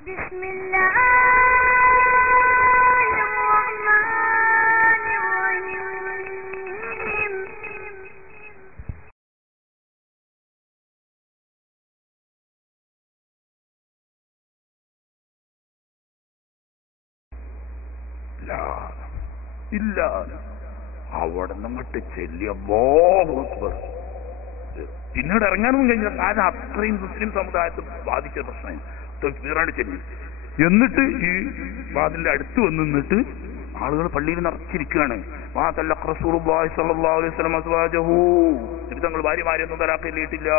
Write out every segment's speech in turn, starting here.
ഇല്ല, അവിടെ നിന്നിട്ട് ചെല്ലിയപ്പോ പിന്നീട് ഇറങ്ങാനൊന്നും കഴിഞ്ഞില്ല. കാരണം അത്രയും മുസ്ലിം സമുദായത്തെ ബാധിച്ച പ്രശ്നം വീറാണ്ട് ചെല്ലി. എന്നിട്ട് ഈ വാതിലിന്റെ അടുത്ത് വന്ന് നിന്നിട്ട് ആളുകൾ പള്ളിയിൽ നിറച്ചിരിക്കുകയാണ്. തങ്ങൾ ഭാര്യമാരെയൊന്നും തലാഖില്ലിട്ടില്ല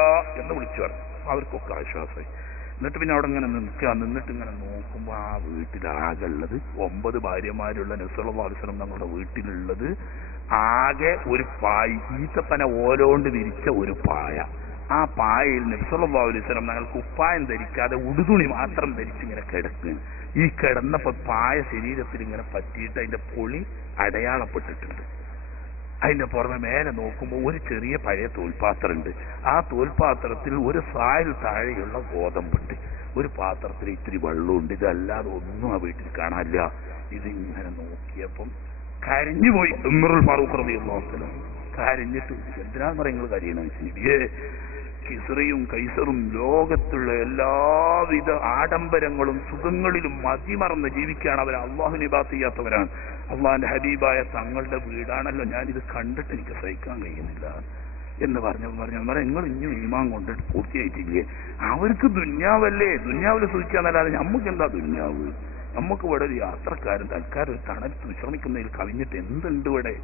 എന്ന് വിളിച്ചു പറഞ്ഞു. അവർക്കൊക്കെ ആശ്വാസമായി. എന്നിട്ട് പിന്നെ അവിടെ ഇങ്ങനെ നിന്നിട്ട് ഇങ്ങനെ നോക്കുമ്പോ ആ വീട്ടിലാകെ ഉള്ളത് 9 ഭാര്യമാരുള്ള നബി സല്ലല്ലാഹു അലൈഹി വസല്ലം തങ്ങളുടെ വീട്ടിലുള്ളത് ആകെ ഒരു പായ്, ഈത്തപ്പന ഓലോണ്ട് വിരിച്ച ഒരു പായ. ആ പായയിൽ നബി സല്ലല്ലാഹു അലൈഹി വസല്ലം തങ്ങൾ കുപ്പായം ധരിക്കാതെ ഉടുതുണി മാത്രം ധരിച്ചിങ്ങനെ കിടക്കുകയാണ്. ഈ കിടന്നപ്പോ പായ ശരീരത്തിൽ ഇങ്ങനെ പറ്റിയിട്ട് അതിന്റെ പൊളി അടയാളപ്പെട്ടിട്ടുണ്ട്. അതിന്റെ പുറമെ മേലെ നോക്കുമ്പോൾ ഒരു ചെറിയ പഴയ തോൽപാത്രമുണ്ട്. ആ തോൽപാത്രത്തിൽ ഒരു സായിൽ താഴെയുള്ള ഗോതമ്പുണ്ട്. ഒരു പാത്രത്തിൽ ഇത്തിരി വെള്ളമുണ്ട്. ഇതല്ലാതെ ഒന്നും ആ വീട്ടിൽ കാണാനില്ല. ഇതിങ്ങനെ നോക്കിയപ്പം കരഞ്ഞുപോയി ഉമറുൽ ഫാറൂഖ് റളിയല്ലാഹു അൻഹു. കരഞ്ഞിട്ട് എന്തിനാന്ന് പറയുന്നത് കരയണ കിസ്റയും കൈസറും ലോകത്തുള്ള എല്ലാവിധ ആഡംബരങ്ങളും സുഖങ്ങളിലും മതിമറന്ന് ജീവിക്കുകയാണ്. അവർ അള്ളാഹുവിനെ ഇബാദത്ത് ചെയ്യാത്തവരാണ്. അള്ളാഹിന്റെ ഹബീബായ തങ്ങളുടെ വീടാണല്ലോ, ഞാനിത് കണ്ടിട്ട് എനിക്ക് സഹിക്കാൻ കഴിയുന്നില്ല എന്ന് പറഞ്ഞു. നിങ്ങൾ ഇനിയും ഈമാൻ കൊണ്ടിട്ട് പൂർത്തിയായിട്ടില്ലേ? അവർക്ക് ദുന്യാവല്ലേ, ദുന്യാവിൽ സൂചിക്കാന്നല്ലാതെ നമുക്ക് എന്താ ദുന്യാവ്? നമുക്ക് ഇവിടെ ഒരു യാത്രക്കാരൻ തൽക്കാലം ഒരു തണലത്ത് വിശ്രമിക്കുന്നതിൽ കവിഞ്ഞിട്ട് എന്തുണ്ട് ഇവിടെ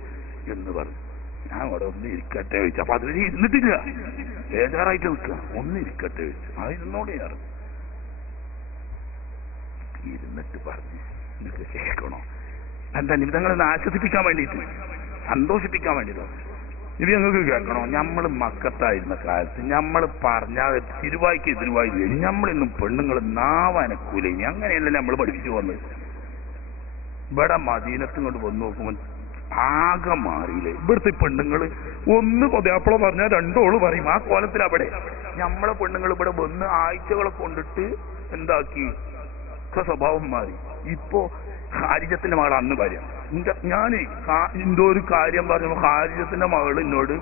എന്ന് പറഞ്ഞു. ഞാൻ അവിടെ ഒന്ന് ഇരിക്കട്ടെ ചോദിച്ചു. അപ്പൊ അതിൽ ഇരുന്നിട്ടില്ല, ബേജാറായിട്ട് നിൽക്കുക. ഒന്ന് ഇരിക്കട്ടെ ചോദിച്ചു. അതിരുന്നോടെയാണ് ഇരുന്നിട്ട് പറഞ്ഞു, നിങ്ങൾക്ക് കേൾക്കണോ? എന്താ നിമിതങ്ങളൊന്ന് ആശ്വസിപ്പിക്കാൻ വേണ്ടിയിട്ട്, സന്തോഷിപ്പിക്കാൻ വേണ്ടിയിട്ട് ഇത് ഞങ്ങൾക്ക് കേൾക്കണോ? നമ്മൾ മക്കത്തായിരുന്ന കാലത്ത് നമ്മൾ പറഞ്ഞാൽ തിരുവായിക്ക് എതിരുവായി നമ്മളിന്നും പെണ്ണുങ്ങൾ നാവനക്കൂല. ഇനി അങ്ങനെയല്ല നമ്മൾ പഠിപ്പിച്ചു വന്നത്. ഇവിടെ മദീനത്തും കൊണ്ട് വന്ന് നോക്കുമ്പോൾ ആകെ മാറിയില്ലേ. ഇവിടുത്തെ പെണ്ണുങ്ങൾ ഒന്ന് പൊതയാപ്പള പറഞ്ഞാൽ 2 ഓള് പറയും. ആ കോലത്തിൽ അവിടെ നമ്മളെ പെണ്ണുങ്ങൾ ഇവിടെ വന്ന് ആഴ്ചകളെ കൊണ്ടിട്ട് എന്താക്കി സ്വഭാവം മാറി. ഇപ്പോ ഹാരിജത്തിന്റെ മകൾ അന്ന് പറയാം, ഞാൻ എന്തോ ഒരു കാര്യം പറഞ്ഞപ്പോ ഹാരിജത്തിന്റെ മകൾ എന്നോട്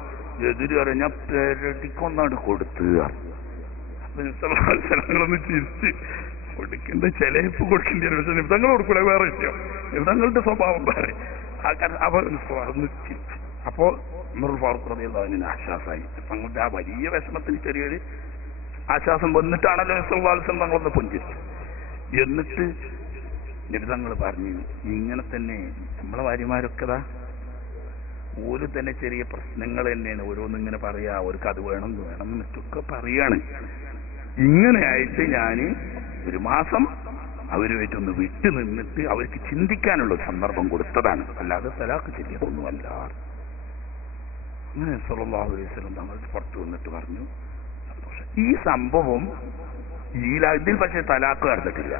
എതിര് പറഞ്ഞ പെരടിക്കൊന്നാണ് കൊടുത്ത്. സ്ഥലങ്ങളൊന്ന് ചിരിച്ച് കൊടുക്കേണ്ട ചിലപ്പ് കൊടുക്കേണ്ടി വരും. പക്ഷെ നിമിതങ്ങൾ കൊടുക്കൂല, വേറെ വിഷയം. നിമിതങ്ങളുടെ സ്വഭാവം വേറെ. അവർ ചിരിച്ചു. അപ്പോ ഉമറുൽ ഫാറൂഖ് റളിയല്ലാഹു അൻഹു ആശ്വാസമായി. തങ്ങളുടെ ആ വലിയ വിഷമത്തിന് ചെറിയൊരു ആശ്വാസം വന്നിട്ടാണല്ലോ സല്ലല്ലാഹു അലൈഹി വസല്ലം തങ്ങളൊന്ന് പുഞ്ചിരിച്ചു. എന്നിട്ട് നിമിതങ്ങൾ പറഞ്ഞു, ഇങ്ങനെ തന്നെ നമ്മളെ ഭാര്യമാരൊക്കെ ഓര് തന്നെ ചെറിയ പ്രശ്നങ്ങൾ തന്നെയാണ് ഓരോന്നിങ്ങനെ പറയാ. അവർക്ക് അത് വേണം വേണം എന്നൊക്കെ പറയാണ്. ഇങ്ങനെ ആയിട്ട് ഞാൻ ഒരു മാസം അവരുമായിട്ടൊന്ന് വിട്ടു നിന്നിട്ട് അവർക്ക് ചിന്തിക്കാനുള്ള സന്ദർഭം കൊടുത്തതാണ്, അല്ലാതെ തലാഖ് ചെല്ലിയതൊന്നുമല്ല. അങ്ങനെ സല്ലല്ലാഹു അലൈഹി വസല്ലം തങ്ങൾ പുറത്തു വന്നിട്ട് പറഞ്ഞു, സന്തോഷം. ഈ സംഭവം ഇതിൽ പക്ഷേ തലാഖ് നടന്നിട്ടില്ല.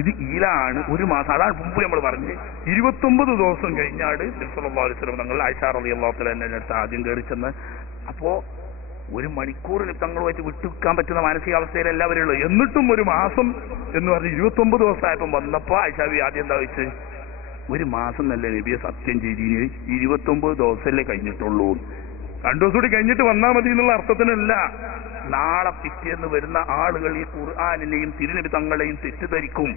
ഇത് ഈലാണ്. ഒരു മാസം, അതാണ് മുമ്പ് നമ്മൾ പറഞ്ഞ് 29 ദിവസം കഴിഞ്ഞാട് സല്ലല്ലാഹു അലൈഹി വസല്ലം തങ്ങൾ ആയിഷ റളിയല്ലാഹു തആല അടുത്ത് ആദ്യം കയറി ചെന്ന്. അപ്പോ 1 മണിക്കൂറിൽ തങ്ങളുമായിട്ട് വിട്ടുവെക്കാൻ പറ്റുന്ന മാനസികാവസ്ഥയിൽ എല്ലാവരും ഉള്ളത്. എന്നിട്ടും ഒരു മാസം എന്ന് പറഞ്ഞ് 29 ദിവസമായപ്പം വന്നപ്പോ ആയിഷാബി ആദ്യം എന്താ വെച്ച്, 1 മാസം നല്ല നബിയെ സത്യം ചെയ്തിന് 29 ദിവസമല്ലേ കഴിഞ്ഞിട്ടുള്ളൂ, 2 ദിവസം കൂടി കഴിഞ്ഞിട്ട് വന്നാൽ മതി എന്നുള്ള അർത്ഥത്തിനല്ല. നാളെ പിറ്റേന്ന് വരുന്ന ആളുകൾ ഈ ഖുർആനിനെയും തിരുനബി തങ്ങളെയും തെറ്റിദ്ധരിക്കും.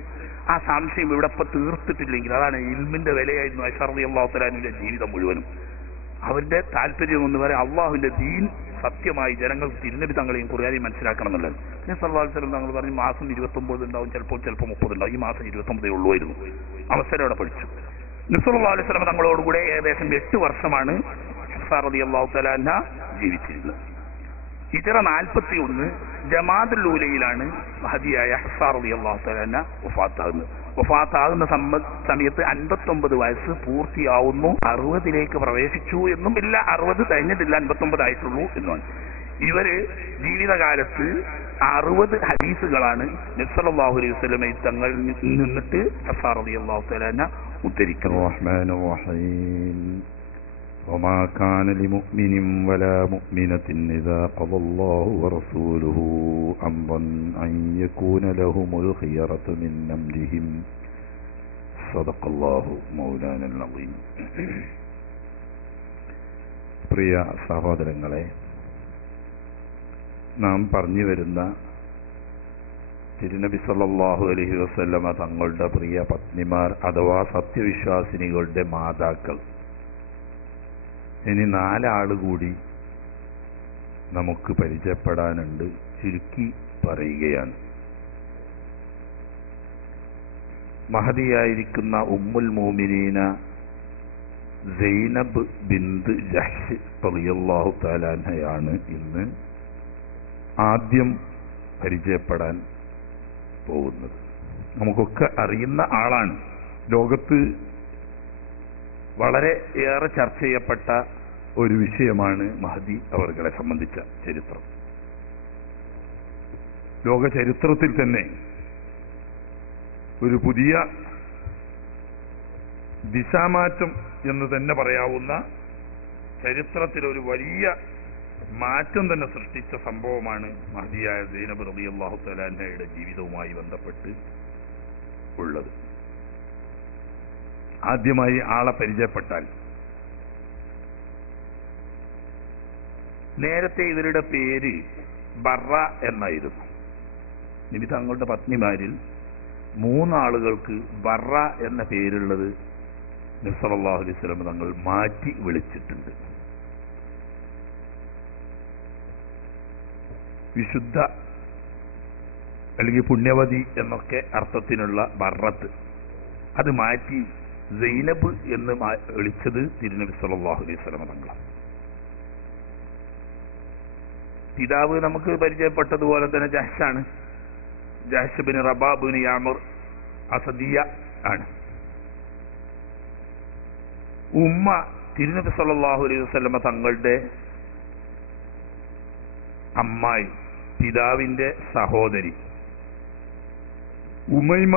ആ സംശയം ഇവിടെ ഇപ്പൊ തീർത്തിട്ടില്ലെങ്കിൽ, അതാണ് ഇൽമിന്റെ വിലയായിരുന്നു ആയിഷ റളിയല്ലാഹു തആല അൻഹയുടെ ജീവിതം മുഴുവനും. അവരുടെ താല്പര്യം എന്ന് പറയാൻ അള്ളാഹുവിന്റെ ദീൻ സത്യമായി ജനങ്ങൾക്ക് തിരുനബി തങ്ങളെയും ഖുർആനെയും മനസ്സിലാക്കണം എന്നുള്ളത്. പിന്നെ സല്ലല്ലാഹു അലൈഹി വസല്ലം തങ്ങൾ പറഞ്ഞു, മാസം 29 ഉണ്ടാവും, ചിലപ്പോൾ 30 ഉണ്ടാവും. ഈ മാസം 29 ഉള്ളുവായിരുന്നു. അവസരം അവിടെ പഠിച്ചു. നബി സല്ലല്ലാഹു അലൈഹി വസല്ലം തങ്ങളോടുകൂടെ ഏകദേശം 8 വർഷമാണ് ഹഫ്സ റളിയല്ലാഹു തആല അൻഹ ജീവിച്ചിരുന്നത്. ഹിജ്റ 41 ജമാദുൽ ഊലയിലാണ് മഹദിയായ ഹഫ്സ റളിയല്ലാഹു തആല അൻഹ വഫാത്താകുന്നത്. വഫാത്താകുന്ന സമയത്ത് 59 വയസ്സ് പൂർത്തിയാവുന്നു. 60ലേക്ക് പ്രവേശിച്ചു എന്നും ഇല്ല, 60 കഴിഞ്ഞിട്ടില്ല, 59 ആയിട്ടുള്ളൂ എന്നുമാണ്. ഇവര് ജീവിതകാലത്ത് 60 ഹദീസുകളാണ് നബി സല്ലല്ലാഹു അലൈഹി വസല്ലമയിൽ തങ്ങളിൽ നിന്നിട്ട് ഹഫ്സ റളിയല്ലാഹു തആല അൻഹ ഉദ്ധരിക്കുന്നത്. وما كان لمؤمن ولا مؤمنة إذا قضى الله ورسوله أمرا أن يكون لهم الخيرة من أمرهم صدق الله مولانا العظيم. പ്രിയ സഹോദരങ്ങളെ, നാം പറഞ്ഞു വരുന്ന തിരുനബി സല്ലല്ലാഹു അലൈഹി വസല്ലമ തങ്ങളുടെ പ്രിയ പത്നിമാർ അഥവാ സത്യവിശ്വാസിനികളുടെ മാതാക്കൾ, ഇനി 4 ആള് കൂടി നമുക്ക് പരിചയപ്പെടാനുണ്ട്. ചുരുക്കി പറയുകയാണ്. മഹദിയായിരിക്കുന്ന ഉമ്മുൽ മോമിനീന സൈനബ് ബിന്ത് ജഹ്ഷ് റളിയല്ലാഹു തആല അൻഹയാണ് ഇന്ന് ആദ്യം പരിചയപ്പെടാൻ പോകുന്നത്. നമുക്കൊക്കെ അറിയുന്ന ആളാണ്. ലോകത്ത് വളരെ ഏറെ ചർച്ച ചെയ്യപ്പെട്ട ഒരു വിഷയമാണ് മഹദി അവർകളെ സംബന്ധിച്ച ചരിത്രം. ലോക ചരിത്രത്തിൽ തന്നെ ഒരു പുതിയ ദിശാമാറ്റം എന്ന് തന്നെ പറയാവുന്ന, ചരിത്രത്തിൽ ഒരു വലിയ മാറ്റം തന്നെ സൃഷ്ടിച്ച സംഭവമാണ് മഹദിയായ സൈനബ് റളിയല്ലാഹു തആല അൻഹയുടെ ജീവിതവുമായി ബന്ധപ്പെട്ട് ഉള്ളത്. ആദ്യമായി ആളെ പരിചയപ്പെട്ടാൽ, നേരത്തെ ഇവരുടെ പേര് ബറ എന്നായിരുന്നു. നബി തങ്ങളുടെ പത്നിമാരിൽ 3 ആളുകൾക്ക് ബറ എന്ന പേരുള്ളത് നബി സല്ലല്ലാഹു അലൈഹി വസല്ലം തങ്ങൾ മാറ്റി വിളിച്ചിട്ടുണ്ട്. വിശുദ്ധ അല്ലെങ്കിൽ പുണ്യവതി എന്നൊക്കെ അർത്ഥത്തിനുള്ള ബറത്ത്, അത് മാറ്റി സൈനബ് എന്ന് വിളിച്ചത് തിരുനബി സല്ലല്ലാഹു അലൈഹി വസല്ലം തങ്ങളാണ്. പിതാവ് നമുക്ക് പരിചയപ്പെട്ടതുപോലെ തന്നെ ജഹ്ഷാണ്. ജഹ്ഷ് ബിൻ റബാബ് ബിൻ യാമുർ അസദിയ ആണ്. ഉമ്മ തിരുനബി സല്ലല്ലാഹു അലൈഹി വസല്ലം തങ്ങളുടെ അമ്മായി, പിതാവിന്റെ സഹോദരി ഉമൈമ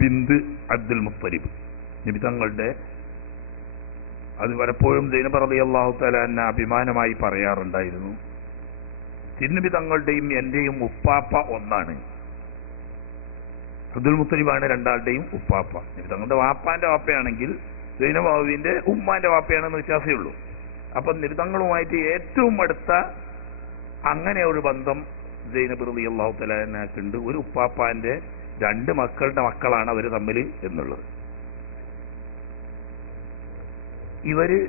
ബിന്ത് അബ്ദുൽ മുത്തലിബ്. നബി തങ്ങളുടെ, അത് പലപ്പോഴും സൈനബ് റളിയല്ലാഹു തആല അൻഹ അഭിമാനമായി പറയാറുണ്ടായിരുന്നു, തിരുനബി തങ്ങളുടെയും എന്റെയും ഉപ്പാപ്പ ഒന്നാണ്. അബ്ദുൽ മുത്തലിബാണ് 2 ആളുടെയും ഉപ്പാപ്പ. നബി തങ്ങളുടെ വാപ്പാന്റെ വാപ്പയാണെങ്കിൽ സൈനബാവിന്റെ ഉമ്മാന്റെ വാപ്പയാണെന്ന് വ്യത്യാസമേ ഉള്ളൂ. അപ്പൊ നബി തങ്ങളുമായിട്ട് ഏറ്റവും അടുത്ത അങ്ങനെ ഒരു ബന്ധം സൈനബ് റളിയല്ലാഹു തആല അൻഹയ്ക്കുണ്ട്. ഒരു ഉപ്പാപ്പാന്റെ 2 മക്കളുടെ മക്കളാണ് അവർ തമ്മിൽ എന്നുള്ളത്. ഇവര്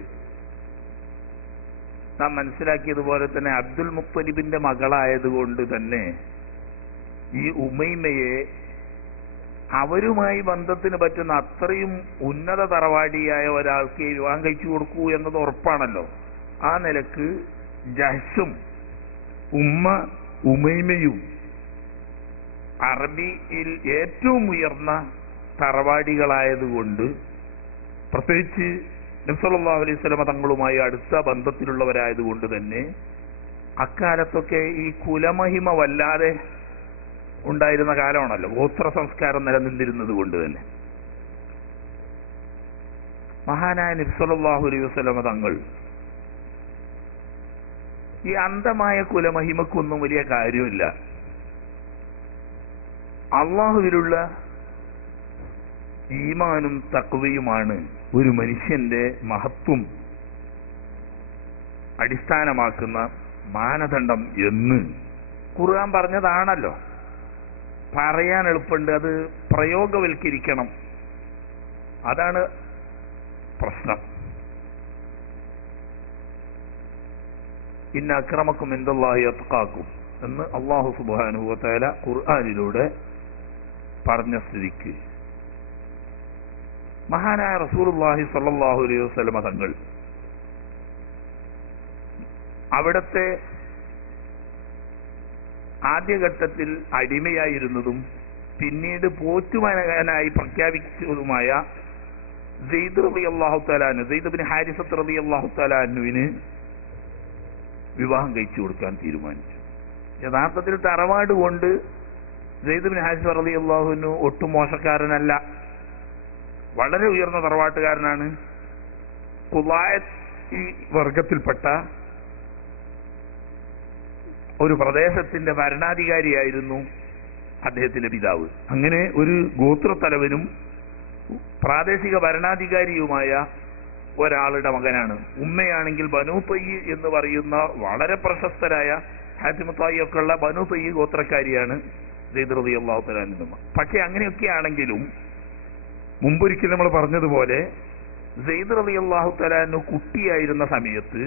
നാം മനസ്സിലാക്കിയതുപോലെ തന്നെ അബ്ദുൽ മുത്തലിബിന്റെ മകളായതുകൊണ്ട് തന്നെ ഈ ഉമൈമയെ അവരുമായി ബന്ധത്തിന് പറ്റുന്ന അത്രയും ഉന്നത തറവാടിയായ ഒരാൾക്ക് വിവാഹം കഴിച്ചു കൊടുക്കൂ എന്നത് ഉറപ്പാണല്ലോ. ആ നിലക്ക് ജഹ്ഷും ഉമ്മ ഉമൈമയും അറബിയിൽ ഏറ്റവും ഉയർന്ന തറവാടികളായതുകൊണ്ട്, പ്രത്യേകിച്ച് നബി സല്ലല്ലാഹു അലൈഹി വസല്ലം തങ്ങളുമായി അടുത്ത ബന്ധത്തിലുള്ളവരായതുകൊണ്ട് തന്നെ അക്കാലത്തൊക്കെ ഈ കുലമഹിമ വല്ലാതെ ഉണ്ടായിരുന്ന കാലമാണല്ലോ. ഗോത്ര സംസ്കാരം നിലനിന്നിരുന്നത് കൊണ്ട് തന്നെ മഹാനായ നബി സല്ലല്ലാഹു അലൈഹി വസല്ലം തങ്ങൾ ഈ അന്ധമായ കുലമഹിമക്കൊന്നും വലിയ കാര്യമില്ല. അള്ളാഹുവിലുള്ള ഈമാനും തഖ്വയുമാണ് ഒരു മനുഷ്യന്റെ മഹത്വം അടിസ്ഥാനമാക്കുന്ന മാനദണ്ഡം എന്ന് ഖുർആൻ പറഞ്ഞതാണല്ലോ. പറയാൻ എളുപ്പമുണ്ട്, അത് പ്രയോഗവൽക്കരിക്കണം, അതാണ് പ്രശ്നം. ഇന്ന അക്രമക്കും ഇൻദല്ലാഹി അത്ഖാക്കും എന്ന് അല്ലാഹു സുബ്ഹാനഹു വ തആല ഖുർആനിലൂടെ പറഞ്ഞ സ്ഥിതിക്ക് മഹാനായ റസൂലുള്ളാഹി സ്വല്ലല്ലാഹു അലൈഹി വസല്ലം തങ്ങൾ അവിടത്തെ ആദ്യഘട്ടത്തിൽ അടിമയായിരുന്നതും പിന്നീട് പോറ്റുമകനായി പ്രഖ്യാപിച്ചതുമായ സെയ്ദ് റളിയല്ലാഹു തആല അൻഹു, സെയ്ദ് ഇബ്നു ഹാരിസത്ത് റളിയല്ലാഹു തആല അൻഹുവിന് വിവാഹം കഴിച്ചു കൊടുക്കാൻ തീരുമാനിച്ചു. യഥാർത്ഥത്തിൽ തറവാട് കൊണ്ട് സെയ്ദ് ഇബ്നു ഹാരിസ റളിയല്ലാഹു അൻഹു ഒട്ടും മോശക്കാരനല്ല, വളരെ ഉയർന്ന തറവാട്ടുകാരനാണ്. ഖുലായത്ത് ഈ വർഗത്തിൽപ്പെട്ട ഒരു പ്രദേശത്തിന്റെ ഭരണാധികാരിയായിരുന്നു അദ്ദേഹത്തിന്റെ പിതാവ്. അങ്ങനെ ഒരു ഗോത്രത്തലവനും പ്രാദേശിക ഭരണാധികാരിയുമായ ഒരാളുടെ മകനാണ്. ഉമ്മയാണെങ്കിൽ ബനൂ തയ്യ് എന്ന് പറയുന്ന വളരെ പ്രശസ്തരായ ഹാത്തിമ തായി ഒക്കെ ഉള്ള ബനൂ തയ്യ് ഗോത്രക്കാരിയാണ് സെയ്ദ് റളിയല്ലാഹു തആല അൻഹു. പക്ഷെ അങ്ങനെയൊക്കെ ആണെങ്കിലും മുമ്പൊരിക്കൽ നമ്മൾ പറഞ്ഞതുപോലെ സെയ്ദ് റളിയല്ലാഹു തആല അൻഹു കുട്ടിയായിരുന്ന സമയത്ത്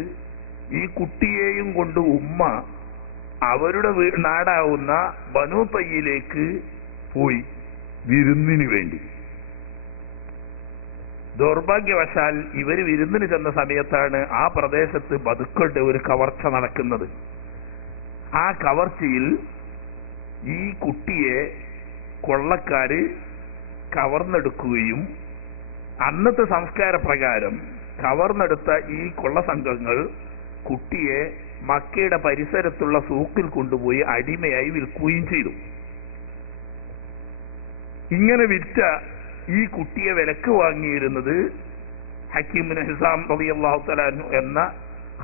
ഈ കുട്ടിയെയും കൊണ്ട് ഉമ്മ അവരുടെ നാടാവുന്ന ബനൂ തയ്യിലേക്ക് പോയി വിരുന്നിന് വേണ്ടി. ദൗർഭാഗ്യവശാൽ ഇവര് വിരുന്നിന് ചെന്ന സമയത്താണ് ആ പ്രദേശത്ത് ബതുക്കളുടെ ഒരു കവർച്ച നടക്കുന്നത്. ആ കവർച്ചയിൽ ഈ കുട്ടിയെ കൊള്ളക്കാര് കവർന്നെടുക്കുകയും അന്നത്തെ സംസ്കാര പ്രകാരം കവർന്നെടുത്ത ഈ കൊള്ളസംഘങ്ങൾ കുട്ടിയെ മക്കയുടെ പരിസരത്തുള്ള സൂക്കിൽ കൊണ്ടുപോയി അടിമയായി വിൽക്കുകയും ചെയ്തു. ഇങ്ങനെ വിറ്റ ഈ കുട്ടിയെ വിലക്ക് വാങ്ങിയിരുന്നത് ഹക്കീം ബിൻ ഹിസാം റളിയല്ലാഹു തആല അൻഹു എന്ന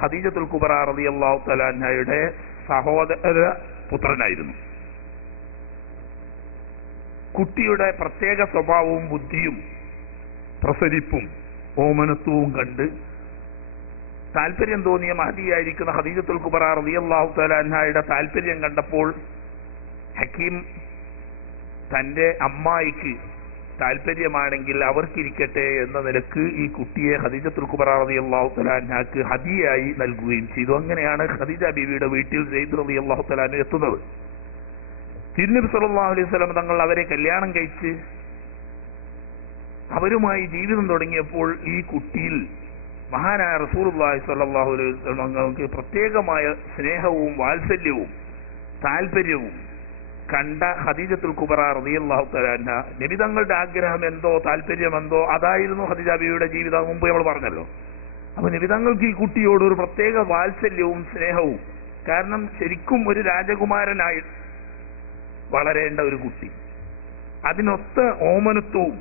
ഖദീജത്തുൽ കുബ്ര റളിയല്ലാഹു തആല അൻഹയുടെ സഹോദര പുത്രനായിരുന്നു. കുട്ടിയുടെ പ്രത്യേക സ്വഭാവവും ബുദ്ധിയും പ്രസരിപ്പും ഓമനത്വവും കണ്ട് താല്പര്യം തോന്നിയ മഹദിയായിരിക്കുന്ന ഖദീജത്തുൽ കുബ്ര റളിയല്ലാഹു തആല അൻഹയുടെ താല്പര്യം കണ്ടപ്പോൾ ഹക്കീം തന്റെ അമ്മായിക്ക് താല്പര്യമാണെങ്കിൽ അവർക്കിരിക്കട്ടെ എന്ന നിലക്ക് ഈ കുട്ടിയെ ഖദീജത്തുൽ കുബ്ര റളിയല്ലാഹു തആല അൻഹക്ക് ഹദിയയായി നൽകുകയും ചെയ്തു. അങ്ങനെയാണ് ഖദീജ ബീവിയുടെ വീട്ടിൽ സെയ്ദ് റളിയല്ലാഹു തആല അൻഹു എത്തുന്നത്. തിരുനബി സല്ലല്ലാഹു അലൈഹി വസല്ലം തങ്ങൾ അവരെ കല്യാണം കഴിച്ച് അവരുമായി ജീവിതം തുടങ്ങിയപ്പോൾ ഈ കുട്ടിയിൽ മഹാനായ റസൂലുള്ളാഹി സ്വല്ലല്ലാഹു അലൈഹി വസല്ലം തങ്ങൾക്ക് പ്രത്യേകമായ സ്നേഹവും വാത്സല്യവും താല്പര്യവും കണ്ട ഖദീജത്തുൽ കുബ്ര റളിയല്ലാഹു തആല അൻഹ നബി തങ്ങളുടെ ആഗ്രഹം എന്തോ താല്പര്യമെന്തോ അതായിരുന്നു ഖദീജ ബീവിയുടെ ജീവിതം. മുമ്പ് നമ്മൾ പറഞ്ഞല്ലോ. അപ്പൊ നബി തങ്ങൾക്ക് ഈ കുട്ടിയോട് ഒരു പ്രത്യേക വാത്സല്യവും സ്നേഹവും, കാരണം ശരിക്കും ഒരു രാജകുമാരനായി വളരേണ്ട ഒരു കുട്ടി, അതിനൊത്ത ഓമനത്വവും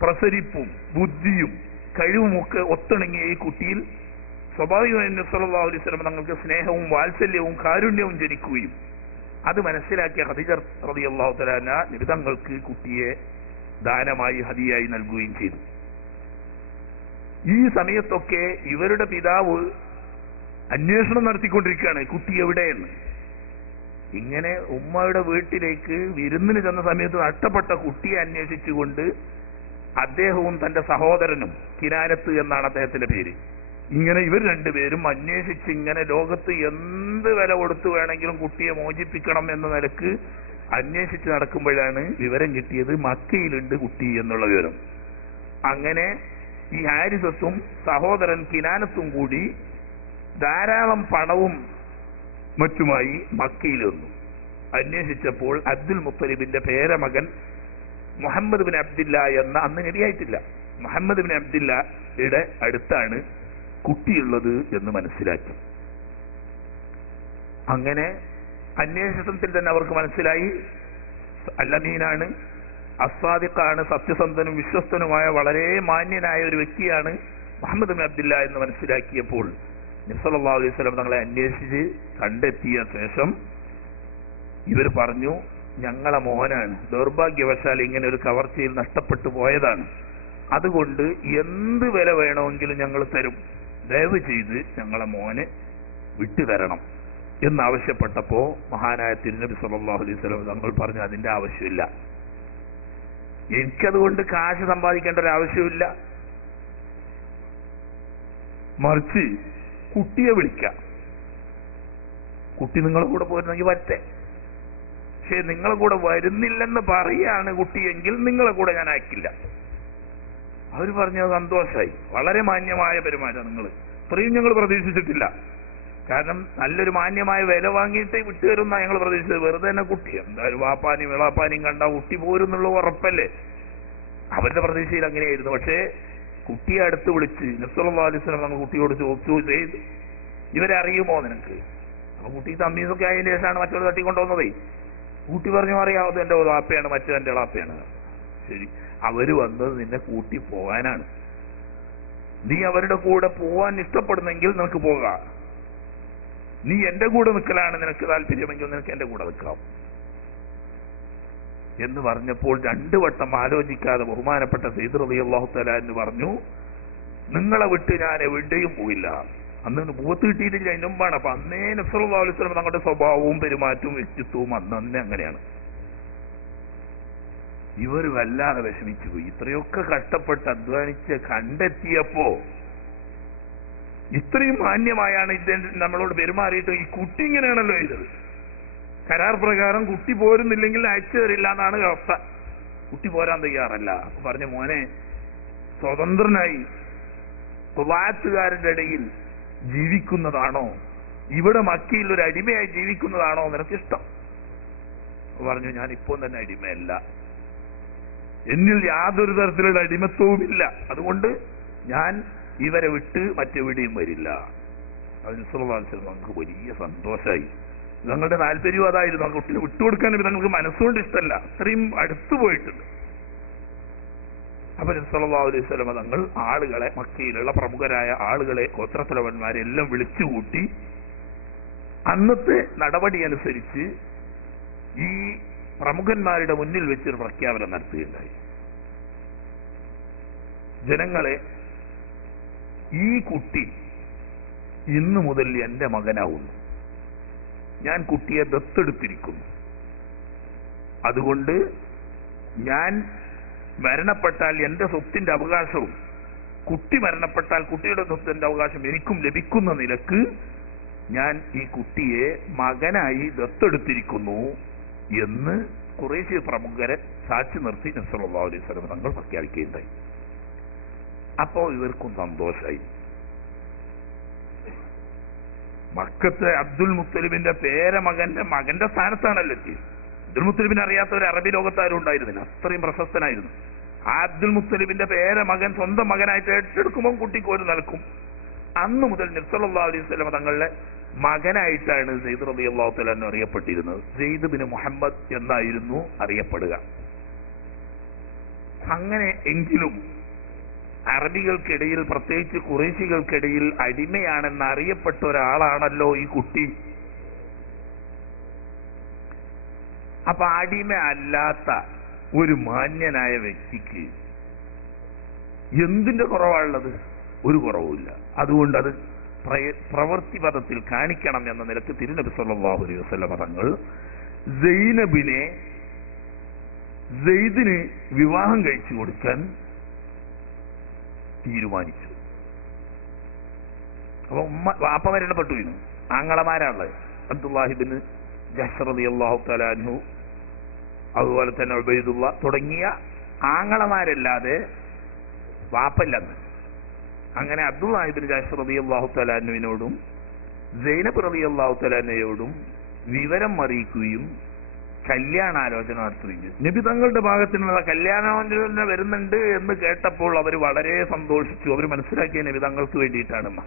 പ്രസരിപ്പും ബുദ്ധിയും കഴിവുമൊക്കെ ഒത്തിണങ്ങിയ ഈ കുട്ടിയിൽ സ്വാഭാവികമായും നബി സല്ലല്ലാഹു അലൈഹി വസല്ലം തങ്ങൾക്ക് സ്നേഹവും വാത്സല്യവും കാരുണ്യവും ജനിക്കുകയും അത് മനസ്സിലാക്കിയ ഖദീജ റളിയല്ലാഹു തആല അൻഹ നബി തങ്ങൾക്ക് കുട്ടിയെ ദാനമായി ഹദിയായി നൽകുകയും ചെയ്തു. ഈ സമയത്തൊക്കെ ഇവരുടെ പിതാവ് അന്വേഷണം നടത്തിക്കൊണ്ടിരിക്കുകയാണ് കുട്ടി എവിടെയെന്ന്. ഇങ്ങനെ ഉമ്മയുടെ വീട്ടിലേക്ക് വിരുന്നിന് ചെന്ന സമയത്ത് നഷ്ടപ്പെട്ട കുട്ടിയെ അന്വേഷിച്ചുകൊണ്ട് അദ്ദേഹവും തന്റെ സഹോദരനും കിനാനത്ത് എന്നാണ് അദ്ദേഹത്തിന്റെ പേര്, ഇങ്ങനെ ഇവർ രണ്ടുപേരും അന്വേഷിച്ച് ഇങ്ങനെ ലോകത്ത് എന്ത് വില കൊടുത്തു വേണമെങ്കിലും കുട്ടിയെ മോചിപ്പിക്കണം എന്ന നിലക്ക് അന്വേഷിച്ച് നടക്കുമ്പോഴാണ് വിവരം കിട്ടിയത് മക്കയിലുണ്ട് കുട്ടി എന്നുള്ള വിവരം. അങ്ങനെ ഈ ഹാരിസത്തും സഹോദരൻ കിനാനത്തും കൂടി ധാരാളം പണവും മറ്റുമായി മക്കയിൽ വന്നു. അന്വേഷിച്ചപ്പോൾ അബ്ദുൽ മുത്തലിബിന്റെ പേരമകൻ മുഹമ്മദ് ബിൻ അബ്ദില്ല എന്ന, അന്ന് നബിയായിട്ടില്ല, മുഹമ്മദ് ബിൻ അബ്ദില്ലയുടെ അടുത്താണ് കുട്ടിയുള്ളത് എന്ന് മനസ്സിലാക്കി. അങ്ങനെ അന്വേഷണത്തിൽ തന്നെ അവർക്ക് മനസ്സിലായി അല്ലമീനാണ്, അസ്വാദിഖാണ്, സത്യസന്ധനും വിശ്വസ്തനുമായ വളരെ മാന്യനായ ഒരു വ്യക്തിയാണ് മുഹമ്മദ് ബിൻ അബ്ദില്ല എന്ന് മനസ്സിലാക്കിയപ്പോൾ നബി സല്ലല്ലാഹു അലൈഹി വസല്ലം തങ്ങളെ അന്വേഷിച്ച് കണ്ടെത്തിയ ശേഷം ഇവർ പറഞ്ഞു, ഞങ്ങളെ മോനാണ്, ദൗർഭാഗ്യവശാൽ ഇങ്ങനെ ഒരു കവർച്ചയിൽ നഷ്ടപ്പെട്ടു പോയതാണ്, അതുകൊണ്ട് എന്ത് വില വേണമെങ്കിലും ഞങ്ങൾ തരും, ദയവ് ചെയ്ത് ഞങ്ങളെ മോനെ വിട്ടുതരണം എന്നാവശ്യപ്പെട്ടപ്പോ മഹാനായ തിരുനബി സല്ലല്ലാഹു അലൈഹി വസല്ലം തങ്ങൾ പറഞ്ഞു, അതിന്റെ ആവശ്യമില്ല, എനിക്കതുകൊണ്ട് കാശ് സമ്പാദിക്കേണ്ട ഒരു ആവശ്യമില്ല, മറിച്ച് കുട്ടിയെ വിളിക്കാം, കുട്ടി നിങ്ങളെ കൂടെ പോരുന്നെങ്കിൽ വരട്ടെ, പക്ഷെ നിങ്ങളെ കൂടെ വരുന്നില്ലെന്ന് പറയാണ് കുട്ടിയെങ്കിൽ നിങ്ങളെ കൂടെ ഞാൻ അയക്കില്ല. അവർ പറഞ്ഞത് സന്തോഷമായി, വളരെ മാന്യമായ പെരുമാറ്റം, നിങ്ങൾ ഇത്രയും ഞങ്ങൾ പ്രതീക്ഷിച്ചിട്ടില്ല, കാരണം നല്ലൊരു മാന്യമായ വില വാങ്ങിയിട്ട് വിട്ടുതരുന്ന ഞങ്ങൾ പ്രതീക്ഷിച്ചത്, വെറുതെ തന്നെ കുട്ടി എന്തായാലും വാപ്പാനും വിളാപ്പാനും കണ്ട കുട്ടി പോരുന്നുള്ള ഉറപ്പല്ലേ, അവരുടെ പ്രതീക്ഷയിൽ അങ്ങനെയായിരുന്നു. പക്ഷേ കുട്ടിയെ അടുത്ത് വിളിച്ച് നബി സല്ലല്ലാഹു അലൈഹി വസല്ലം നമ്മൾ കുട്ടിയോട് ചോദിച്ചു, ഇവരെ അറിയുമോ നിനക്ക്? അപ്പൊ കുട്ടി തമ്മീസൊക്കെ ആയതിനു ശേഷമാണ് മറ്റൊരു തട്ടിക്കൊണ്ടുവന്നതേ. കുട്ടി പറഞ്ഞു, അറിയാവുന്നത് എന്റെ വാപ്പയാണ്, മറ്റേ എന്റെ വാപ്പയാണ്. ശരി, അവര് വന്നത് നിന്നെ കൂട്ടി പോകാനാണ്, നീ അവരുടെ കൂടെ പോവാൻ ഇഷ്ടപ്പെടുന്നെങ്കിൽ നിനക്ക് പോകാം, നീ എന്റെ കൂടെ നിൽക്കലാണ് നിനക്ക് താല്പര്യമെങ്കിൽ നിനക്ക് എന്റെ കൂടെ നിൽക്കാം എന്ന് പറഞ്ഞപ്പോൾ 2 വട്ടം ആലോചിക്കാതെ ബഹുമാനപ്പെട്ട സയ്യിദ് റളിയല്ലാഹു തആല എന്ന് പറഞ്ഞു, നിങ്ങളെ വിട്ട് ഞാൻ എവിടെയും പോയില്ല. അന്ന് പൂവത്ത് കിട്ടിയിട്ടില്ല, അതിന് മുമ്പാണ്. അപ്പൊ അന്നേ നബി സല്ലല്ലാഹു അലൈഹി വസല്ലം തങ്ങളുടെ സ്വഭാവവും പെരുമാറ്റവും വ്യക്തിത്വവും അന്നേ അങ്ങനെയാണ്. ഇവർ വല്ലാതെ വിഷമിച്ചു പോയി. ഇത്രയൊക്കെ കഷ്ടപ്പെട്ട് അധ്വാനിച്ച് കണ്ടെത്തിയപ്പോ ഇത്രയും മാന്യമായാണ് ഇദ്ദേഹം നമ്മളോട് പെരുമാറിയിട്ട് ഈ കുട്ടി ഇങ്ങനെയാണല്ലോ ചെയ്തത്. കരാർ പ്രകാരം കുട്ടി പോരുന്നില്ലെങ്കിൽ അയച്ചു തരില്ല എന്നാണ് അവസ്ഥ. കുട്ടി പോരാൻ തയ്യാറല്ല. പറഞ്ഞ മോനെ, സ്വതന്ത്രനായി കുവാത്തുകാരുടെ ഇടയിൽ ജീവിക്കുന്നതാണോ, ഇവിടെ മക്കയിൽ ഒരു അടിമയായി ജീവിക്കുന്നതാണോ നിനക്കിഷ്ടം? പറഞ്ഞു, ഞാൻ ഇപ്പോൾ തന്നെ അടിമയല്ല, എന്നിൽ യാതൊരു തരത്തിലുള്ള അടിമത്വവുമില്ല, അതുകൊണ്ട് ഞാൻ ഇവരെ വിട്ട് മറ്റെവിടെയും വരില്ല. അതിന് സല്ലല്ലാഹു അലൈഹി വസല്ലം നമുക്ക് വലിയ സന്തോഷമായി. ഞങ്ങളുടെ താല്പര്യവും അതായിരുന്നു. ആ കുട്ടിനെ വിട്ടുകൊടുക്കാൻ ഞങ്ങൾക്ക് മനസ്സുകൊണ്ട് ഇഷ്ടമല്ല, അത്രയും അടുത്തു പോയിട്ടുണ്ട്. അപ്പൊ സല്ലല്ലാഹു അലൈഹി വസല്ലം തങ്ങൾ ആളുകളെ, മക്കയിലുള്ള പ്രമുഖരായ ആളുകളെ, ഗോത്രത്തലവന്മാരെ എല്ലാം വിളിച്ചുകൂട്ടി അന്നത്തെ നടപടി അനുസരിച്ച് ഈ പ്രമുഖന്മാരുടെ മുന്നിൽ വെച്ചൊരു പ്രഖ്യാപനം നടത്തുകയുണ്ടായി. ജനങ്ങളെ, ഈ കുട്ടി ഇന്നു മുതൽ എന്റെ മകനാവുന്നു, ഞാൻ കുട്ടിയെ ദത്തെടുത്തിരിക്കുന്നു, അതുകൊണ്ട് ഞാൻ മരണപ്പെട്ടാൽ എന്റെ സ്വത്തിന്റെ അവകാശവും കുട്ടി മരണപ്പെട്ടാൽ കുട്ടിയുടെ സ്വത്തിന്റെ അവകാശം എനിക്കും ലഭിക്കുന്ന നിലക്ക് ഞാൻ ഈ കുട്ടിയെ മകനായി ദത്തെടുത്തിരിക്കുന്നു എന്ന് ഖുറൈശി പ്രമുഖരെ സാക്ഷി നിർത്തി നബി സല്ലല്ലാഹു അലൈഹി വസല്ലം തങ്ങൾ പ്രഖ്യാപിക്കുകയുണ്ടായി. അപ്പോ ഇവർക്കും സന്തോഷമായി. മക്കത്തെ അബ്ദുൽ മുത്തലിബിന്റെ മകന്റെ സ്ഥാനത്താണല്ലോ എത്തിയത്. അബ്ദുൽ മുത്തലിബിനെ അറിയാത്ത ഒരു അറബി ലോകത്താരും ഉണ്ടായിരുന്നില്ല, അത്രയും പ്രശസ്തനായിരുന്നു. ആ അബ്ദുൽ മുത്തലിബിന്റെ മകൻ സ്വന്തം മകനായിട്ട് ഏറ്റെടുക്കുമ്പോൾ കുട്ടിക്ക് ഒരു നൽകും. അന്ന് മുതൽ നബി സല്ലല്ലാഹു അലൈഹി വസല്ലം തങ്ങളുടെ മകനായിട്ടാണ് സെയ്ദ് റളിയല്ലാഹു തആല അൻഹു അറിയപ്പെട്ടിരുന്നത്. സെയ്ദ് ബിൻ മുഹമ്മദ് എന്നായിരുന്നു അറിയപ്പെടുക. അങ്ങനെ എങ്കിലും അറബികൾക്കിടയിൽ, പ്രത്യേകിച്ച് ഖുറൈശികൾക്കിടയിൽ അടിമയാണെന്ന് അറിയപ്പെട്ട ഒരാളാണല്ലോ ഈ കുട്ടി. അപ്പൊ അടിമ അല്ലാത്ത ഒരു മാന്യനായ വ്യക്തിക്ക് എന്തിന്റെ കുറവാണുള്ളത്? ഒരു കുറവുമില്ല. അതുകൊണ്ട് അത് പ്രവൃത്തി പദത്തിൽ കാണിക്കണം എന്ന നിലക്ക് തിരുനബി സല്ലല്ലാഹു അലൈഹി വസല്ലം തങ്ങൾ സെയ്ദിന് വിവാഹം കഴിച്ചു കൊടുക്കാൻ തീരുമാനിച്ചു. അപ്പൊ വാപ്പ മരണപ്പെട്ടു. ആങ്ങളമാരാണുള്ളത്. അബ്ദുല്ലാഹി ബിൻ ജഹ്ഷ് റളിയല്ലാഹു തആല അൻഹു, അതുപോലെ തന്നെ ഉബൈദുള്ള തുടങ്ങിയ ആങ്ങളമാരല്ലാതെ വാപ്പല്ലെന്ന്. അങ്ങനെ അബ്ദുല്ലാഹി ബിൻ ജഹ്ഷ് റളിയല്ലാഹു തആല അൻഹുവിനോടും സൈനബ് റളിയല്ലാഹു തആല അൻഹയോടും വിവരം അറിയിക്കുകയും കല്യാണാലോചന നടത്തുകയും ചെയ്തു. നബി തങ്ങളുടെ ഭാഗത്തിനുള്ള കല്യാണാലോചന വരുന്നുണ്ട് എന്ന് കേട്ടപ്പോൾ അവർ വളരെ സന്തോഷിച്ചു. അവർ മനസ്സിലാക്കിയ നബി തങ്ങൾക്ക് വേണ്ടിയിട്ടാണെന്ന്.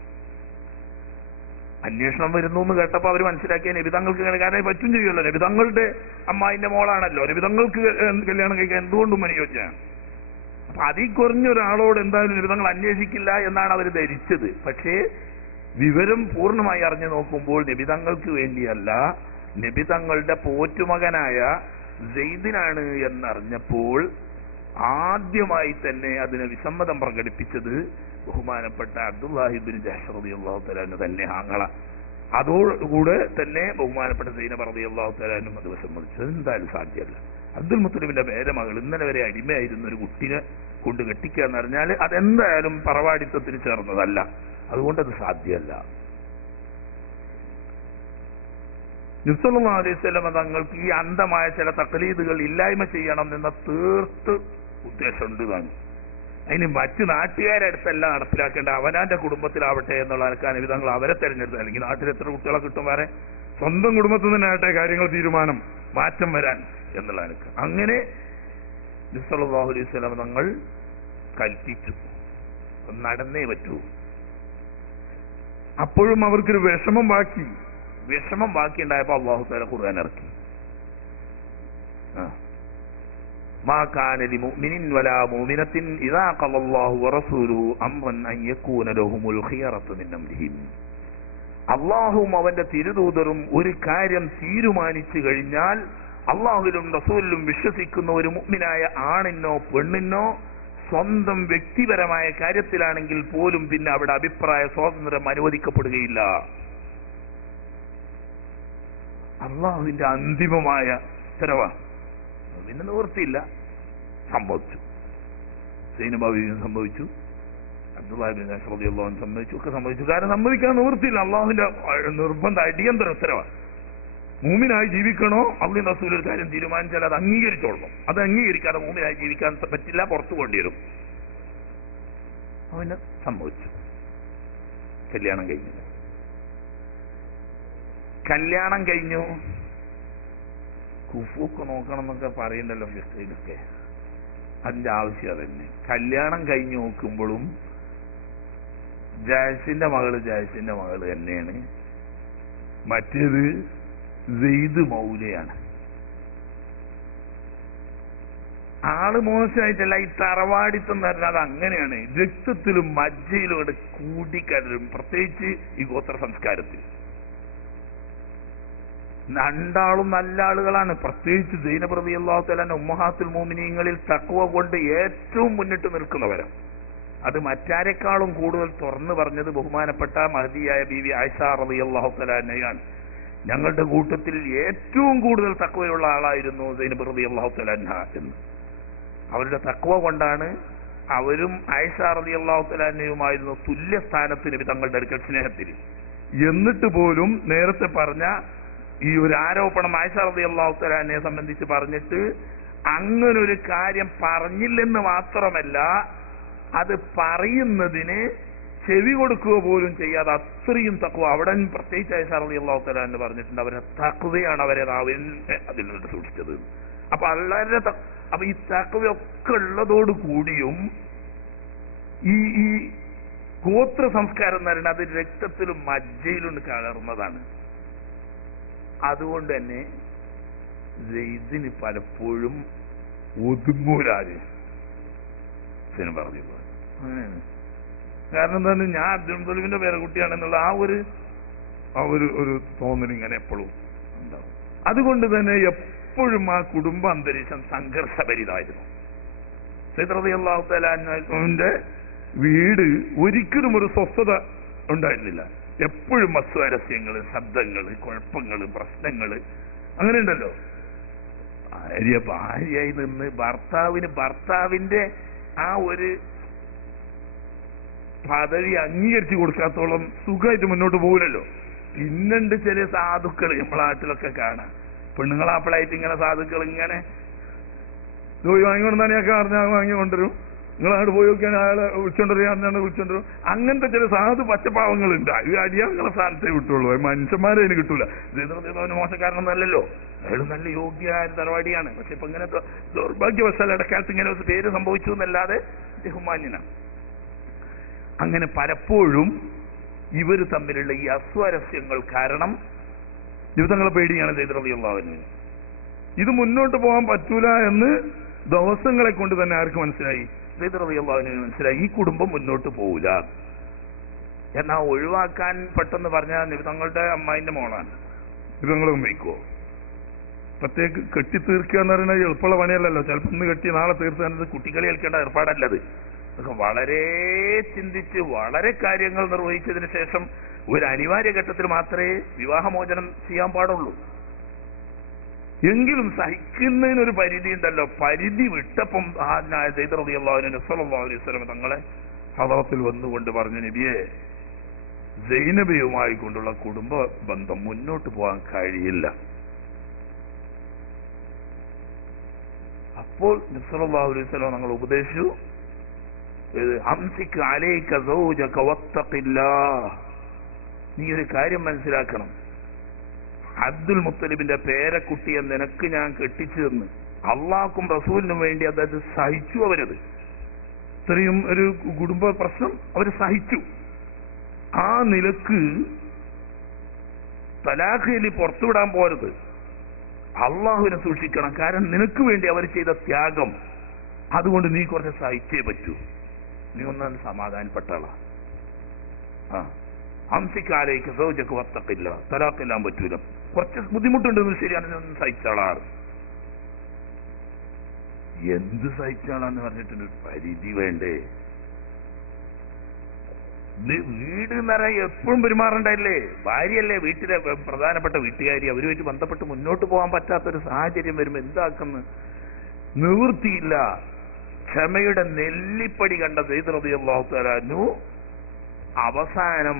അന്വേഷണം വരുന്നു എന്ന് കേട്ടപ്പോൾ അവർ മനസ്സിലാക്കിയ നബി തങ്ങൾക്ക് കാരണം പറ്റും ചെയ്യുമല്ലോ, നബി തങ്ങളുടെ അമ്മായിന്റെ മോളാണല്ലോ, നബി തങ്ങൾക്ക് കല്യാണം കഴിക്കാൻ എന്തുകൊണ്ടും അനുയോജ്യമാണ്. അപ്പൊ അതിൽ കുറഞ്ഞൊരാളോട് എന്തായാലും നബി തങ്ങൾ അന്വേഷിക്കില്ല എന്നാണ് അവർ ധരിച്ചത്. പക്ഷേ വിവരം പൂർണ്ണമായി അറിഞ്ഞു നോക്കുമ്പോൾ നബി തങ്ങൾക്ക് വേണ്ടിയല്ല, നബി തങ്ങളുടെ പോറ്റുമകനായ സെയ്ദിനാണ് എന്നറിഞ്ഞപ്പോൾ ആദ്യമായി തന്നെ അതിന് വിസമ്മതം പ്രകടിപ്പിച്ചത് ബഹുമാനപ്പെട്ട അബ്ദുല്ലാഹി ബിൻ ജഹ്ഷ് റളിയല്ലാഹു തആല അൻഹു തന്നെ ആങ്ങള. അതോടുകൂടെ തന്നെ ബഹുമാനപ്പെട്ട സൈനബ റളിയല്ലാഹു തആല അൻഹു അത് വിസമ്മതിച്ചത് എന്തായാലും സാധ്യമല്ല. അബ്ദുൽ മുത്തലിബിന്റെ പേരമകൾ ഇന്നലെ വരെ അടിമയായിരുന്ന ഒരു കുട്ടിനെ കൊണ്ട് കെട്ടിക്കുക എന്ന് പറഞ്ഞാൽ അതെന്തായാലും പറവാടിത്തത്തിന് ചേർന്നതല്ല, അതുകൊണ്ട് അത് സാധ്യമല്ല. നബി സല്ലല്ലാഹു അലൈഹി വസല്ലം തങ്ങൾക്ക് ഈ അന്ധമായ ചില തഖ്ലീദുകൾ ഇല്ലായ്മ ചെയ്യണം എന്ന തീർത്ത് ഉദ്ദേശമുണ്ട് താനും. അതിന് മറ്റ് നാട്ടുകാരടുത്തല്ല നടപ്പിലാക്കേണ്ട, അവനാന്റെ കുടുംബത്തിലാവട്ടെ എന്നുള്ള ആൾക്കാർ നബി തങ്ങൾ അവരെ തെരഞ്ഞെടുത്തത്. അല്ലെങ്കിൽ നാട്ടിൽ എത്ര കുട്ടികളെ കിട്ടും വേറെ, സ്വന്തം കുടുംബത്തിൽ തന്നെ ആട്ടെ കാര്യങ്ങൾ തീരുമാനം മാറ്റം വരാൻ എന്നുള്ള ആൾക്ക്. അങ്ങനെ നബി സല്ലല്ലാഹു അലൈഹി വസല്ലം തങ്ങൾ കൽപ്പിച്ചു, നടന്നേ പറ്റൂ. അപ്പോഴും അവർക്കൊരു വിഷമം ബാക്കി ഉണ്ടായപ്പോ അല്ലാഹു തആല ഖുർആൻ ഇറക്കി. മാ കാന ലിമുഅ്മിനിൻ വലാ മുഅ്മിനത്തിൻ ഇദാ ഖളല്ലാഹു വറസൂലുഹു അംറൻ അൻ യകൂന ലഹുമുൽ ഖിയറത്തു മിൻ അംരിഹിം. അല്ലാഹുവും അവന്റെ തിരുദൂതരും ഒരു കാര്യം തീരുമാനിച്ചു കഴിഞ്ഞാൽ അല്ലാഹുവിലും റസൂലിലും വിശ്വസിക്കുന്ന ഒരു മുഅ്മിനായ ആണിനോ പെണ്ണിനോ സ്വന്തം വ്യക്തിപരമായ കാര്യത്തിലാണെങ്കിൽ പോലും പിന്നെ അവിടെ അഭിപ്രായ സ്വാതന്ത്ര്യം അനുവദിക്കപ്പെടുകയില്ല. അള്ളാഹുവിന്റെ അന്തിമമായ ഉത്തരവാ. പിന്നെ നിവൃത്തിയില്ല. സംഭവിച്ചു. സൈനബാബി സംഭവിച്ചു, അബ്ദുല്ലാഹി ബിൻ അസ്ഹർ റളിയല്ലാഹു അൻഹു സംഭവിച്ചു, ഒക്കെ സംഭവിച്ചു. കാരണം സമ്മതിക്കാൻ നിവൃത്തിയില്ല. അള്ളാഹുവിന്റെ നിർബന്ധ അടിയന്തര ഉത്തരവാ. മൂമിനായി ജീവിക്കണോ അവിടെ റസൂൽ ഒരു കാര്യം തീരുമാനിച്ചാൽ അത് അംഗീകരിച്ചോളണം. അത് അംഗീകരിക്കാതെ മൂമിനായി ജീവിക്കാൻ പറ്റില്ല, പുറത്തു കൊണ്ടുവരും. അവന് സംഭവിച്ചു. കല്യാണം കഴിഞ്ഞില്ല. കല്യാണം കഴിഞ്ഞു. കുഫൂക്ക് നോക്കണം എന്നൊക്കെ പറയണ്ടല്ലോ ഫിഖിലൊക്കെ. അതിന്റെ ആവശ്യം അതന്നെ. കല്യാണം കഴിഞ്ഞു നോക്കുമ്പോഴും ജാസിന്റെ മകള് തന്നെയാണ്. മറ്റേത് സെയ്ദ് മൗലയാണ്. ആള് മോശമായിട്ടല്ല, ഈ തറവാടിത്തം പറഞ്ഞാൽ അത് അങ്ങനെയാണ്. രക്തത്തിലും മജ്ജയിലും അവിടെ കൂടിക്കലരും, പ്രത്യേകിച്ച് ഈ ഗോത്ര സംസ്കാരത്തിൽ. രണ്ടാളും നല്ല ആളുകളാണ്. പ്രത്യേകിച്ച് സൈനബ് റളിയല്ലാഹു തആല ഉമ്മഹാത്തുൽ മുഅ്മിനീങ്ങളിൽ തഖ്വ കൊണ്ട് ഏറ്റവും മുന്നിട്ട് നിൽക്കുന്നവരാണ്. അത് മറ്റാരെക്കാളും കൂടുതൽ തുറന്നു പറഞ്ഞത് ബഹുമാനപ്പെട്ട മഹദിയായ ബീവി ആയിഷ റളിയല്ലാഹു തആല അൻഹയാണ്. ഞങ്ങളുടെ കൂട്ടത്തിൽ ഏറ്റവും കൂടുതൽ തഖ്വയുള്ള ആളായിരുന്നു സൈനബ് റളിയല്ലാഹു തആല അൻഹ എന്ന്. അവരുടെ തഖ്വ കൊണ്ടാണ് അവരും ആയിഷ റളിയല്ലാഹു തആല അൻഹയുമായിരുന്നു തുല്യ സ്ഥാനത്ത് നബി തങ്ങളുടെ അടുക്കൽ സ്നേഹത്തിൽ. എന്നിട്ട് പോലും നേരത്തെ പറഞ്ഞ ഈ ഒരു ആരോപണം ആയിഷ റളിയല്ലാഹു തആല അൻഹയെ സംബന്ധിച്ച് പറഞ്ഞിട്ട് അങ്ങനൊരു കാര്യം പറഞ്ഞില്ലെന്ന് മാത്രമല്ല, അത് പറയുന്നതിന് ചെവി കൊടുക്കുക പോലും ചെയ്യാതെ അത്രയും തഖ്വ. അവിടെ പ്രത്യേകിച്ച് ആയിഷ റളിയല്ലാഹു തആല എന്ന് പറഞ്ഞിട്ടുണ്ട്, അവരെ തഖ്വയാണ് അവരെ അതിൽ നിന്ന് സൂക്ഷിച്ചത്. അപ്പൊ വളരെ അപ്പൊ ഈ തഖ്വയൊക്കെ ഉള്ളതോട് കൂടിയും ഈ ഗോത്ര സംസ്കാരം എന്ന് പറയുന്നത് അത് രക്തത്തിലും മജ്ജയിലും കലർന്നതാണ്. അതുകൊണ്ട് തന്നെ സെയ്ദിന് പലപ്പോഴും ഒതുങ്ങൂലാര് പറഞ്ഞു. അങ്ങനെയാണ്. കാരണം എന്താണ്, ഞാൻ അബ്ദുൽ മുത്തലിബിന്റെ പേരക്കുട്ടിയാണെന്നുള്ള ആ ഒരു തോന്നൽ ഇങ്ങനെ എപ്പോഴും ഉണ്ടാവും. അതുകൊണ്ട് തന്നെ എപ്പോഴും ആ കുടുംബ അന്തരീക്ഷം സംഘർഷഭരിതമായിരുന്നു. സയ്യിദ് റളിയല്ലാഹു തആല അൻഹുവിന്റെ വീട് ഒരിക്കലും ഒരു സ്വസ്ഥത ഉണ്ടായിരുന്നില്ല. എപ്പോഴും അസ്വാരസ്യങ്ങള്, ശബ്ദങ്ങള്, കുഴപ്പങ്ങള്, പ്രശ്നങ്ങള്, അങ്ങനെ ഉണ്ടല്ലോ. ഭാര്യയായി നിന്ന് ഭർത്താവിന്റെ ആ ഒരു പദവി അംഗീകരിച്ചു കൊടുക്കാത്തോളം സുഖമായിട്ട് മുന്നോട്ട് പോകില്ലല്ലോ. പിന്നുണ്ട് ചില സാധുക്കൾ നമ്മളെ നാട്ടിലൊക്കെ കാണാം. പെണ്ണുങ്ങളാപ്പിളായിട്ട് ഇങ്ങനെ സാധുക്കൾ ഇങ്ങനെ വാങ്ങിക്കൊണ്ടാനെയൊക്കെ അറിഞ്ഞാൽ വാങ്ങിക്കൊണ്ടുവരും. നിങ്ങളങ്ങോട്ട് പോയി നോക്കിയാൽ അയാളെ വിളിച്ചോണ്ടരും. അങ്ങനത്തെ ചില സാധു പച്ചപ്പാവങ്ങളുണ്ട്. ഈ അടിയാളങ്ങളെ സ്ഥാനത്തേ കിട്ടുള്ളൂ, മനുഷ്യന്മാരെ അതിന് കിട്ടൂല. അവന് മോശക്കാരനൊന്നല്ലല്ലോ, അയാൾ നല്ല യോഗ്യമായ തറവാടിയാണ്. പക്ഷെ ഇപ്പൊ ഇങ്ങനെ ദൗർഭാഗ്യവശാൽ ഇടക്കാലത്ത് ഇങ്ങനെ ഒരു പേര് സംഭവിച്ചു എന്നല്ലാതെ ബഹുമാന്യനാണ്. അങ്ങനെ പലപ്പോഴും ഇവർ തമ്മിലുള്ള ഈ അസ്വാരസ്യങ്ങൾ കാരണം ജീവിതങ്ങളെ പേടിയാണ് സയ്യിദ് റളിയല്ലാഹു അൻഹു. ഇത് മുന്നോട്ട് പോകാൻ പറ്റൂല എന്ന് ദിവസങ്ങളെ കൊണ്ട് തന്നെ ആർക്ക് മനസ്സിലായി? സയ്യിദ് റളിയല്ലാഹു അൻഹു മനസ്സിലായി, ഈ കുടുംബം മുന്നോട്ട് പോവില്ല. എന്നാ ഒഴിവാക്കാൻ പെട്ടെന്ന് പറഞ്ഞാൽ നിബിതങ്ങളുടെ അമ്മായിന്റെ മോളാണ്, നിബിതങ്ങളും വയ്ക്കുവോ? പ്രത്യേക കെട്ടി തീർക്കുക എന്ന് പറയുന്നത് എളുപ്പമുള്ള പണിയല്ലല്ലോ. ചിലപ്പോൾ ഇന്ന് കെട്ടി നാളെ തീർത്താനത് കുട്ടികളെ ഏൽക്കേണ്ട ഏർപ്പാടല്ലത്. അതൊക്കെ വളരെ ചിന്തിച്ച് വളരെ കാര്യങ്ങൾ നിർവഹിച്ചതിന് ശേഷം ഒരു അനിവാര്യ ഘട്ടത്തിൽ മാത്രമേ വിവാഹമോചനം ചെയ്യാൻ പാടുള്ളൂ. എങ്കിലും സഹിക്കുന്നതിനൊരു പരിധി ഉണ്ടല്ലോ. പരിധി വിട്ടപ്പം സയ്യിദ് റളിയല്ലാഹു അൻഹു സ്വല്ലല്ലാഹു അലൈഹി വസല്ലം തങ്ങളെ ഹദറത്തിൽ വന്നുകൊണ്ട് പറഞ്ഞു, നബിയെ, സൈനബയുമായി കൊണ്ടുള്ള കുടുംബ ബന്ധം മുന്നോട്ട് പോകാൻ കഴിയില്ല. അപ്പോൾ നബി സ്വല്ലല്ലാഹു അലൈഹി വസല്ലം തങ്ങൾ ഉപദേശിച്ചു, അംസിക് അലൈക സൗജക വത്തഖില്ലാഹ്. നീ ഒരു കാര്യം മനസ്സിലാക്കണം, അബ്ദുൽ മുത്തലിബിന്റെ പേരക്കുട്ടിയെ നിനക്ക് ഞാൻ കെട്ടിച്ചു തന്ന് അള്ളാഹ്ക്കും റസൂലിനും വേണ്ടി അത് സഹിച്ചു. അവരത് ഇത്രയും ഒരു കുടുംബ പ്രശ്നം അവർ സഹിച്ചു. ആ നിലക്ക് തലാഖ് ചൊല്ലി പുറത്തുവിടാൻ പോരുത്. അള്ളാഹുവിനെ സൂക്ഷിക്കണം. കാരണം നിനക്ക് വേണ്ടി അവർ ചെയ്ത ത്യാഗം, അതുകൊണ്ട് നീ കുറച്ച് സഹിച്ചേ പറ്റൂ. നീ ഒന്നും സമാധാനപ്പെട്ടാളാ. അംസിക്കാലേക്ക് സൗജക്ക് വത്തക്കില്ല, തലാഖില്ലാൻ പറ്റൂല, കുറച്ച് ബുദ്ധിമുട്ടുണ്ടെന്ന് ശരിയാണ്, ഒന്നും സഹിച്ചാളാറ്. എന്ത് സഹിച്ചാളാന്ന് പറഞ്ഞിട്ടൊരു പരിധി വേണ്ടേ? വീട് നിറയെ എപ്പോഴും പെരുമാറണ്ടല്ലേ? ഭാര്യയല്ലേ വീട്ടിലെ പ്രധാനപ്പെട്ട വീട്ടുകാരി. അവരുമായിട്ട് ബന്ധപ്പെട്ട് മുന്നോട്ട് പോകാൻ പറ്റാത്തൊരു സാഹചര്യം വരുമ്പോ എന്താക്കുന്നു? നിവൃത്തിയില്ല. ക്ഷമയുടെ നെല്ലിപ്പടി കണ്ട സെയ്ദ് റളിയല്ലാഹു തആല അൻഹു അവസാനം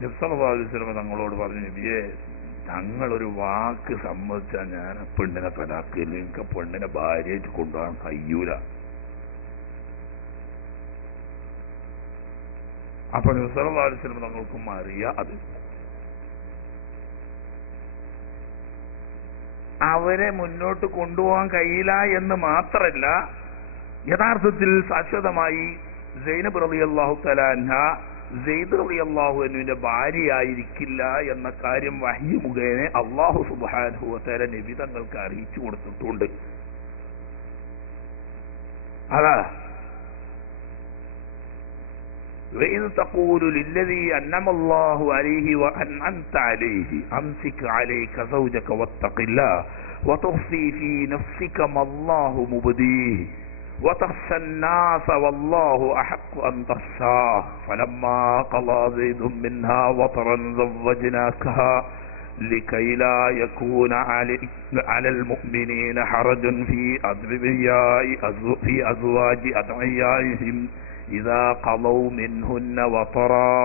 നബി സല്ലല്ലാഹു അലൈഹി വസല്ലം തങ്ങളോട് പറഞ്ഞു, നബിയെ, തങ്ങളൊരു വാക്ക് സമ്മതിച്ചാൽ ഞാൻ പെണ്ണിനെ തലാക്കില്ല, എനിക്ക് പെണ്ണിനെ ഭാര്യയായിട്ട് കൊണ്ടുപോകാൻ കഴിയൂല. അപ്പൊ നബി സല്ലല്ലാഹു അലൈഹി വസല്ലം തങ്ങൾക്കും അറിയാം അത്. അവരെ മുന്നോട്ട് കൊണ്ടുപോകാൻ കഴിയില്ല എന്ന് മാത്രല്ല, യഥാർത്ഥത്തിൽ ശാശ്വതമായി സൈനബ് റളിയല്ലാഹു തആല അൻഹ സെയ്ദ് റളിയല്ലാഹു അൻഹുവിന്റെ ഭാര്യയായിരിക്കില്ല എന്ന കാര്യം വഹ്യ് മുഖേന അല്ലാഹു സുബ്ഹാനഹു വ തആല നബി തങ്ങൾക്ക് അറിയിച്ചു കൊടുത്തിട്ടുണ്ട്. അതാ وإذ تقول للذي أنعم الله عليه وأنعمت عليه أمسك عليك زوجك واتق الله وتخفي في نفسك ما الله مبديه وتخشى الناس والله أحق أن تخشاه فلما قضى زيد منها وطرا زوجناكها لكي لا يكون على المؤمنين حرج في أزواج أدعيائهم إذا قضوا منهن وطرا.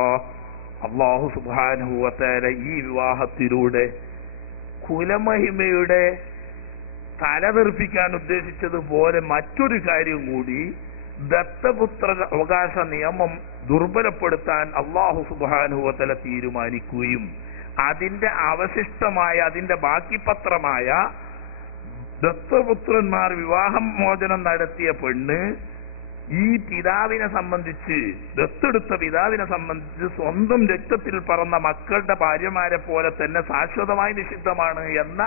അല്ലാഹു സുബ്ഹാനഹു വ തആല ഈ വിവാഹത്തിലൂടെ കുലമഹിമയുടെ തലതെറിപ്പിക്കാൻ ഉദ്ദേശിച്ചതുപോലെ മറ്റൊരു കാര്യം കൂടി, ദത്തപുത്ര അവകാശ നിയമം ദുർബലപ്പെടുത്താൻ അല്ലാഹു സുബ്ഹാനഹു വ തആല തീരുമാനിക്കുകയും അതിന്റെ അവശിഷ്ടമായ, അതിന്റെ ബാക്കി പത്രമായ ദത്തപുത്രന്മാർ വിവാഹം മോചനം നടത്തിയ പെണ്ണ് ഈ പിതാവിനെ സംബന്ധിച്ച്, ദത്തെടുത്ത പിതാവിനെ സംബന്ധിച്ച് സ്വന്തം രക്തത്തിൽ പറന്ന മക്കളുടെ ഭാര്യമാരെ പോലെ തന്നെ ശാശ്വതമായി നിഷിദ്ധമാണ് എന്ന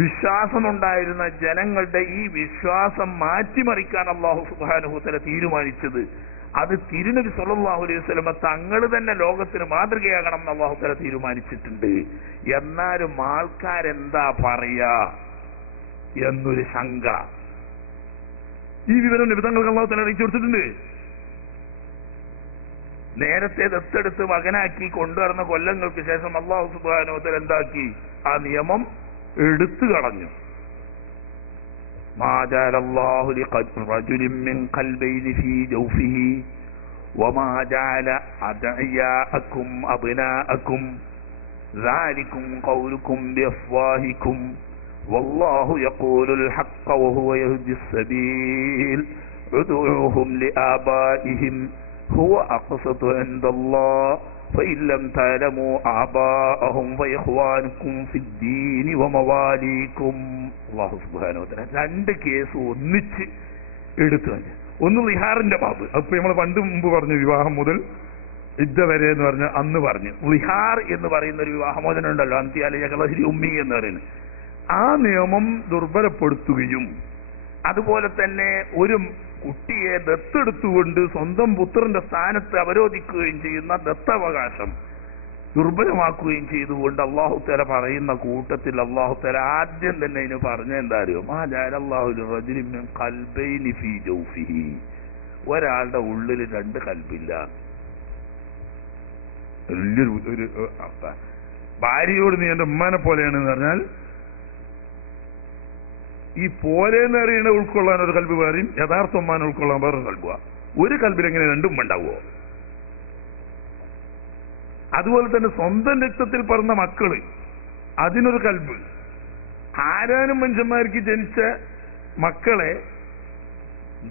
വിശ്വാസമുണ്ടായിരുന്ന ജനങ്ങളുടെ ഈ വിശ്വാസം മാറ്റിമറിക്കാൻ അല്ലാഹു സുബ്ഹാനഹു വ തആല തീരുമാനിച്ചത്, അത് തിരുനബി സല്ലല്ലാഹു അലൈഹി വസല്ലം തങ്ങൾ തന്നെ ലോകത്തിന് മാതൃകയാകണം എന്ന് അല്ലാഹു തആല തീരുമാനിച്ചിട്ടുണ്ട്. എന്നാലും ആൾക്കാരെന്താ പറയാ എന്നൊരു ശങ്ക. ഈ വിവരം നബി തങ്ങൾക്ക് അല്ലാഹു തആല അറിയിച്ചു കൊടുത്തിട്ടുണ്ട്. നേരത്തെ ദത്തെടുത്ത് മകനാക്കി കൊണ്ടുവരുന്ന കൊല്ലങ്ങൾക്ക് ശേഷം അല്ലാഹു സുബ്ഹാനഹു വ തആല എന്താക്കി? ആ നിയമം എടുത്തു കളഞ്ഞു. മാ ജഅലല്ലാഹു ലിറജുലിൻ മിൻ ഖൽബൈനി ഫീ ജൗഫിഹി വമാ ജഅല അദ്ഇയാഅകും അബ്നാഅകും ذلكم قولكم بأفواهكم والله يقول الحق وهو يهدي السبيل ادعوهم لآبائهم هو أقسط عند الله فإن لم تعلموا آباءهم فإخوانكم في الدين ومواليكم. അല്ലാഹു സുബ്ഹാനഹു വ തആല രണ്ട് കേസ് ഒന്നിച്ച് എടുത്തു. ഒന്ന് ലിഹാറിന്റെ ബാബ്, അപ്പൊ നമ്മൾ മുമ്പ് പറഞ്ഞു വിവാഹം മുതൽ ഇദ്ദ വരെ എന്ന് പറഞ്ഞ അന്ന് പറഞ്ഞു. ലിഹാർ എന്ന് പറയുന്ന ഒരു വിവാഹമോചനം ഉണ്ടല്ലോ, അന്ത്യാലി ഉമ്മി എന്ന് പറയുന്നത്, ആ നിയമം ദുർബലപ്പെടുത്തുകയും അതുപോലെ തന്നെ ഒരു കുട്ടിയെ ദത്തെടുത്തുകൊണ്ട് സ്വന്തം പുത്രന്റെ സ്ഥാനത്ത് അവരോധിക്കുകയും ചെയ്യുന്ന ദത്തവകാശം ദുർബലമാക്കുകയും ചെയ്തുകൊണ്ട് അല്ലാഹു തആല പറയുന്ന കൂട്ടത്തിൽ അല്ലാഹു തആല ആദ്യം തന്നെ ഇതിന് പറഞ്ഞ എന്താ അറിയോ? മാ ജഅലല്ലാഹു ലിറജുലിൻ മിൻ ഖൽബൈനി ഫീ ജൗഫിഹി, ഒരാളുടെ ഉള്ളിൽ രണ്ട് കൽബില്ല. വലിയൊരു ഭാര്യയോട് നീ എന്റെ ഉമ്മാനെ പോലെയാണെന്ന് പറഞ്ഞാൽ, ഈ പോലെ എന്ന് അറിയുന്ന ഉൾക്കൊള്ളാൻ ഒരു കൽബ് വേറെയും യഥാർത്ഥ ഉമ്മാനെ ഉൾക്കൊള്ളാൻ വേറൊരു കൽബുക. ഒരു കൽബിൽ എങ്ങനെ രണ്ടും ഉണ്ടാവുമോ? അതുപോലെ തന്നെ സ്വന്തം രക്തത്തിൽ പറഞ്ഞ മക്കള്, അതിനൊരു കൽബ്. ആരാനും മനുഷ്യന്മാർക്ക് ജനിച്ച മക്കളെ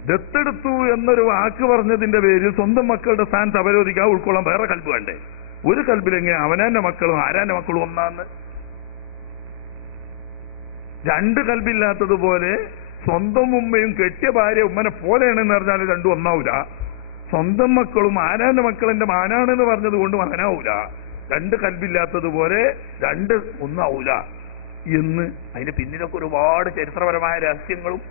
ദത്തെടുത്തു എന്നൊരു വാക്ക് പറഞ്ഞതിന്റെ പേരിൽ സ്വന്തം മക്കളുടെ സ്ഥാനത്ത് അവരോധിക്കാൻ ഉൾക്കൊള്ളാൻ വേറെ കൽബ് വേണ്ടേ? ഒരു കൽബിലെങ്ങനെ അവനാന്റെ മക്കളും ആരാന്റെ മക്കളും ഒന്നാന്ന്? രണ്ട് കൽബില്ലാത്തതുപോലെ സ്വന്തം ഉമ്മയും കെട്ടിയ ഭാര്യ ഉമ്മനെ പോലെയാണെന്ന് പറഞ്ഞാൽ രണ്ടും ഒന്നാവൂല. സ്വന്തം മക്കളും ആരാന്റെ മക്കൾ എന്റെ മാനാണെന്ന് പറഞ്ഞത് കൊണ്ട് മകനാവൂല. രണ്ട് കൽബില്ലാത്തതുപോലെ രണ്ട് ഒന്നാവൂല എന്ന് അതിന്റെ പിന്നിലൊക്കെ ഒരുപാട് ചരിത്രപരമായ രഹസ്യങ്ങളും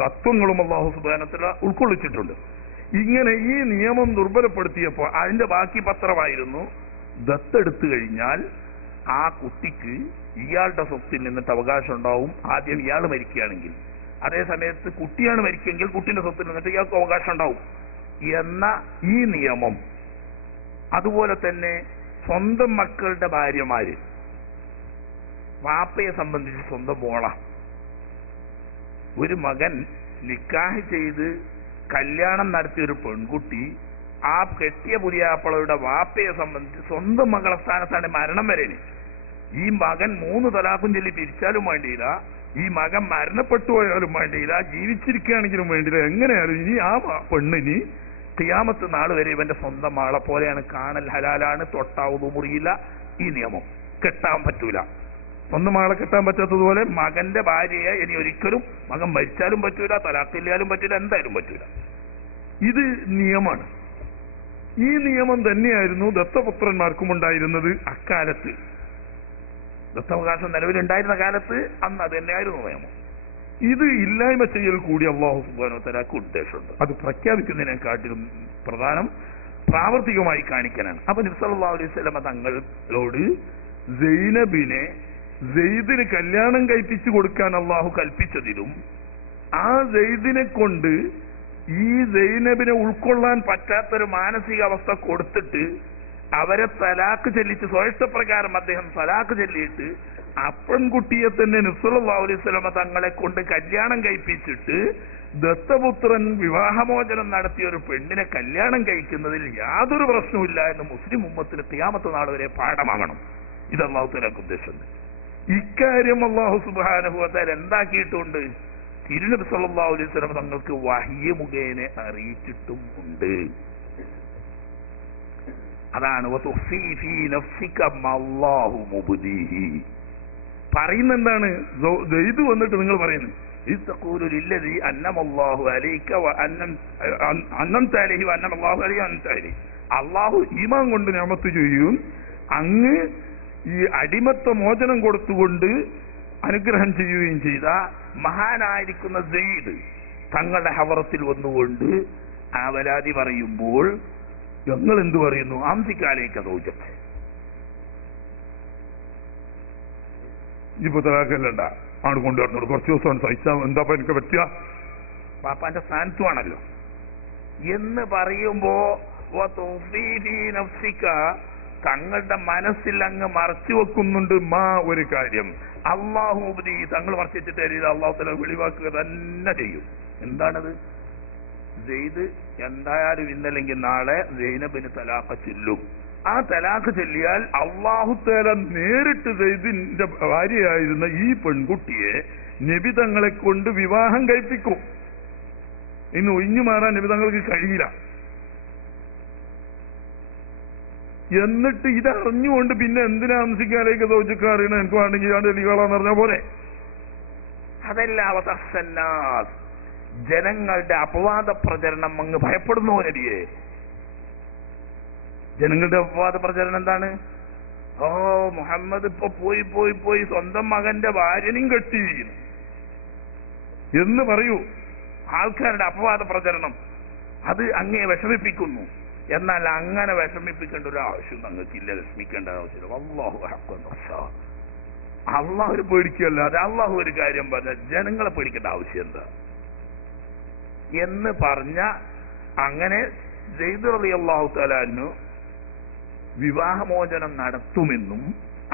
തത്വങ്ങളും അല്ലാഹു സുബ്ഹാനഹു വ തആല ഉൾക്കൊള്ളിച്ചിട്ടുണ്ട്. ഇങ്ങനെ ഈ നിയമം ദുർബലപ്പെടുത്തിയപ്പോൾ അതിന്റെ ബാക്കി പത്രമായിരുന്നു, ദത്തെടുത്തു കഴിഞ്ഞാൽ ആ കുട്ടിക്ക് ഇയാളുടെ സ്വത്തിൽ നിന്നിട്ട് അവകാശം ഉണ്ടാവും. ആദ്യം ഇയാൾ മരിക്കുകയാണെങ്കിൽ, അതേ സമയത്ത് കുട്ടിയാണ് മരിക്കെങ്കിൽ കുട്ടിന്റെ സ്വത്തിൽ നിന്നിട്ട് ഇയാൾക്ക് അവകാശം ഉണ്ടാവും എന്ന ഈ നിയമം. അതുപോലെ തന്നെ സ്വന്തം മക്കളുടെ ഭാര്യമാര്, വാപ്പയെ സംബന്ധിച്ച് സ്വന്തം മോള, ഒരു മകൻ നിക്കാഹ് ചെയ്ത് കല്യാണം നടത്തിയ ഒരു പെൺകുട്ടി ആ കെട്ടിയ പുതിയാപ്പളയുടെ വാപ്പയെ സംബന്ധിച്ച് സ്വന്തം മകളെ സ്ഥാനത്താണ് മരണം വരേന്. ഈ മകൻ 3 തലാഖും ചൊല്ലി പിരിച്ചാലും വേണ്ടിയില്ല, ഈ മകൻ മരണപ്പെട്ടു പോയാലും വേണ്ടിയില്ല, ജീവിച്ചിരിക്കുകയാണെങ്കിലും വേണ്ടിയില്ല, എങ്ങനെയാലും ഇനി ആ പെണ്ണിന് ഖിയാമത്ത് നാൾ വരെ ഇവന്റെ സ്വന്തം ആളെ പോലെയാണ്. കാണൽ ഹലാലാണ്, തൊട്ടാവുന്നു മുറിയില്ല. ഈ നിയമം കെട്ടാൻ പറ്റൂല. സ്വന്തം ആളെ കെട്ടാൻ പറ്റാത്തതുപോലെ മകന്റെ ഭാര്യയെ ഇനി ഒരിക്കലും മകൻ മരിച്ചാലും പറ്റൂല, തലാഖില്ലാലും പറ്റൂല, എന്തായാലും പറ്റൂല. ഇത് നിയമമാണ്. ഈ നിയമം തന്നെയായിരുന്നു ദത്തപുത്രന്മാർക്കും ഉണ്ടായിരുന്നത് അക്കാലത്ത്. ദത്തവകാശം നിലവിലുണ്ടായിരുന്ന കാലത്ത് അന്ന് അത് തന്നെയായിരുന്നു നിയമം. ഇത് ഇല്ലായ്മ ചെയ്യൽ കൂടി അല്ലാഹു സുബ്ഹാനഹു വ തആലക്ക് ഉദ്ദേശമുണ്ട്. അത് പ്രഖ്യാപിക്കുന്നതിനെക്കാട്ടിലും പ്രധാനം പ്രാവർത്തികമായി കാണിക്കാനാണ്. അപ്പൊ നബി സല്ലല്ലാഹു അലൈഹി വസല്ലം തങ്ങളോട് സൈനബിനെ സെയ്ദിന് കല്യാണം കഴിപ്പിച്ചു കൊടുക്കാൻ അള്ളാഹു കൽപ്പിച്ചതിലും ആ സെയ്ദിനെ കൊണ്ട് ഈ സൈനബിനെ ഉൾക്കൊള്ളാൻ പറ്റാത്തൊരു മാനസികാവസ്ഥ കൊടുത്തിട്ട് അവരെ തലാക്ക് ചെല്ലിച്ച് സ്വയഷ്ടപ്രകാരം അദ്ദേഹം തലാക്ക് ചെല്ലിയിട്ട് അപ്പൻകുട്ടിയെ തന്നെ നബി സല്ലല്ലാഹു അലൈഹി വസല്ലം തങ്ങളെ കൊണ്ട് കല്യാണം കഴിപ്പിച്ചിട്ട് ദത്തപുത്രൻ വിവാഹമോചനം നടത്തിയ ഒരു പെണ്ണിനെ കല്യാണം കഴിക്കുന്നതിൽ യാതൊരു പ്രശ്നവുമില്ല എന്ന് മുസ്ലിം ഉമ്മത്തിന് ഖിയാമത്ത് നാൾ വരെ പാഠമാകണം. ഇത് അല്ലാഹു തആലയുടെ ഉദ്ദേശമുണ്ട്. ഇക്കാര്യം അല്ലാഹു സുബ്ഹാനഹു വ തആല എന്താക്കിയിട്ടുണ്ട്? തിരുനബി സല്ലല്ലാഹു അലൈഹി വസല്ലം തങ്ങൾക്ക് വഹ്യ് മുഖേന അറിയിച്ചിട്ടും ഉണ്ട്. അതാണ് വതുഖ്ഫീ ഫീ നഫ്സിക മല്ലാഹു മുബ്ദീഹി. പറയുന്നെന്താണ്? സെയ്ദ് വന്നിട്ട് നിങ്ങൾ പറയുന്നത് ഇസ്തഖൂലു ലില്ലദീ അന്നമല്ലാഹു അലൈക വ അന്നംത അലൈഹി വ അന്നമല്ലാഹു അലൈഹി വ അൻത അലൈഹി. അല്ലാഹു ഈമാൻ കൊണ്ട് നിഅമത്ത് ചെയ്യും, അങ്ങ് ഈ അടിമത്ത മോചനം കൊടുത്തുകൊണ്ട് അനുഗ്രഹം ചെയ്യുകയും ചെയ്ത മഹാനായിരിക്കുന്ന സെയ്ദ് തങ്ങളുടെ ഹവറത്തിൽ വന്നുകൊണ്ട് ആ വലാതി പറയുമ്പോൾ ഞങ്ങൾ എന്തു പറയുന്നു? ആംസിക്കാലേക്ക് സൗജത്ത് ഇപ്പൊ തലാക്കല്ലണ്ട ആണ് കൊണ്ടുവരുന്നത്. കുറച്ച് ദിവസം സഹിച്ചാൽ എന്താ എനിക്ക് പറ്റുക? പാപ്പാന്റെ സ്ഥാനത്തുമാണല്ലോ എന്ന് പറയുമ്പോ തങ്ങളുടെ മനസ്സിൽ അങ്ങ് മറച്ചു വെക്കുന്നുണ്ട് ഒരു കാര്യം. അള്ളാഹു ഉപദി തങ്ങൾ മറച്ചു വെച്ചിട്ട് അള്ളാഹു തആല വെളിവാക്കുക തന്നെ ചെയ്യും. എന്താണത്? സെയ്ദ് എന്തായാലും ഇന്നല്ലെങ്കിൽ നാളെ സൈനബിന് തലാഖ് ചൊല്ലും. ആ തലാഖ് ചൊല്ലിയാൽ അള്ളാഹു തആല നേരിട്ട് സെയ്ദിന്റെ ഭാര്യയായിരുന്ന ഈ പെൺകുട്ടിയെ നബി തങ്ങളെ കൊണ്ട് വിവാഹം കഴിപ്പിക്കും. ഇന്ന് ഒഴിഞ്ഞു മാറാൻ നബി തങ്ങൾക്ക് കഴിയില്ല. എന്നിട്ട് ഇതറിഞ്ഞുകൊണ്ട് പിന്നെ എന്തിനാ അംസിക്കാലേക്ക് തോച്ചിക്കാറിയണം? എനിക്ക് വേണമെങ്കിൽ ഞാൻ എലികളാന്ന് പറഞ്ഞ പോലെ അതല്ല. അവതഹ്സന്നാസ്, ജനങ്ങളുടെ അപവാദ പ്രചരണം അങ്ങ് ഭയപ്പെടുന്നു നബിയെ. ജനങ്ങളുടെ അപവാദ പ്രചരണം എന്താണ്? ഓ മുഹമ്മദ് ഇപ്പൊ പോയി സ്വന്തം മകന്റെ ഭാര്യനും കെട്ടി എന്ന് പറയൂ. ആൾക്കാരുടെ അപവാദ പ്രചരണം അത് അങ്ങേ വിഷമിപ്പിക്കുന്നു. എന്നാൽ അങ്ങനെ വിഷമിപ്പിക്കേണ്ട ഒരു ആവശ്യം ഞങ്ങൾക്കില്ല, വിഷമിക്കേണ്ട ആവശ്യമില്ല. അല്ലാഹു ഹഖ്ഖുൻ റസ്സാ. അള്ളാഹു പേടിക്കല്ലാതെ അള്ളാഹു ഒരു കാര്യം പറഞ്ഞ ജനങ്ങളെ പേടിക്കേണ്ട ആവശ്യം എന്താ എന്ന് പറഞ്ഞ അങ്ങനെ സെയ്ദ് റളിയല്ലാഹു തആല അൻഹു വിവാഹമോചനം നടത്തുമെന്നും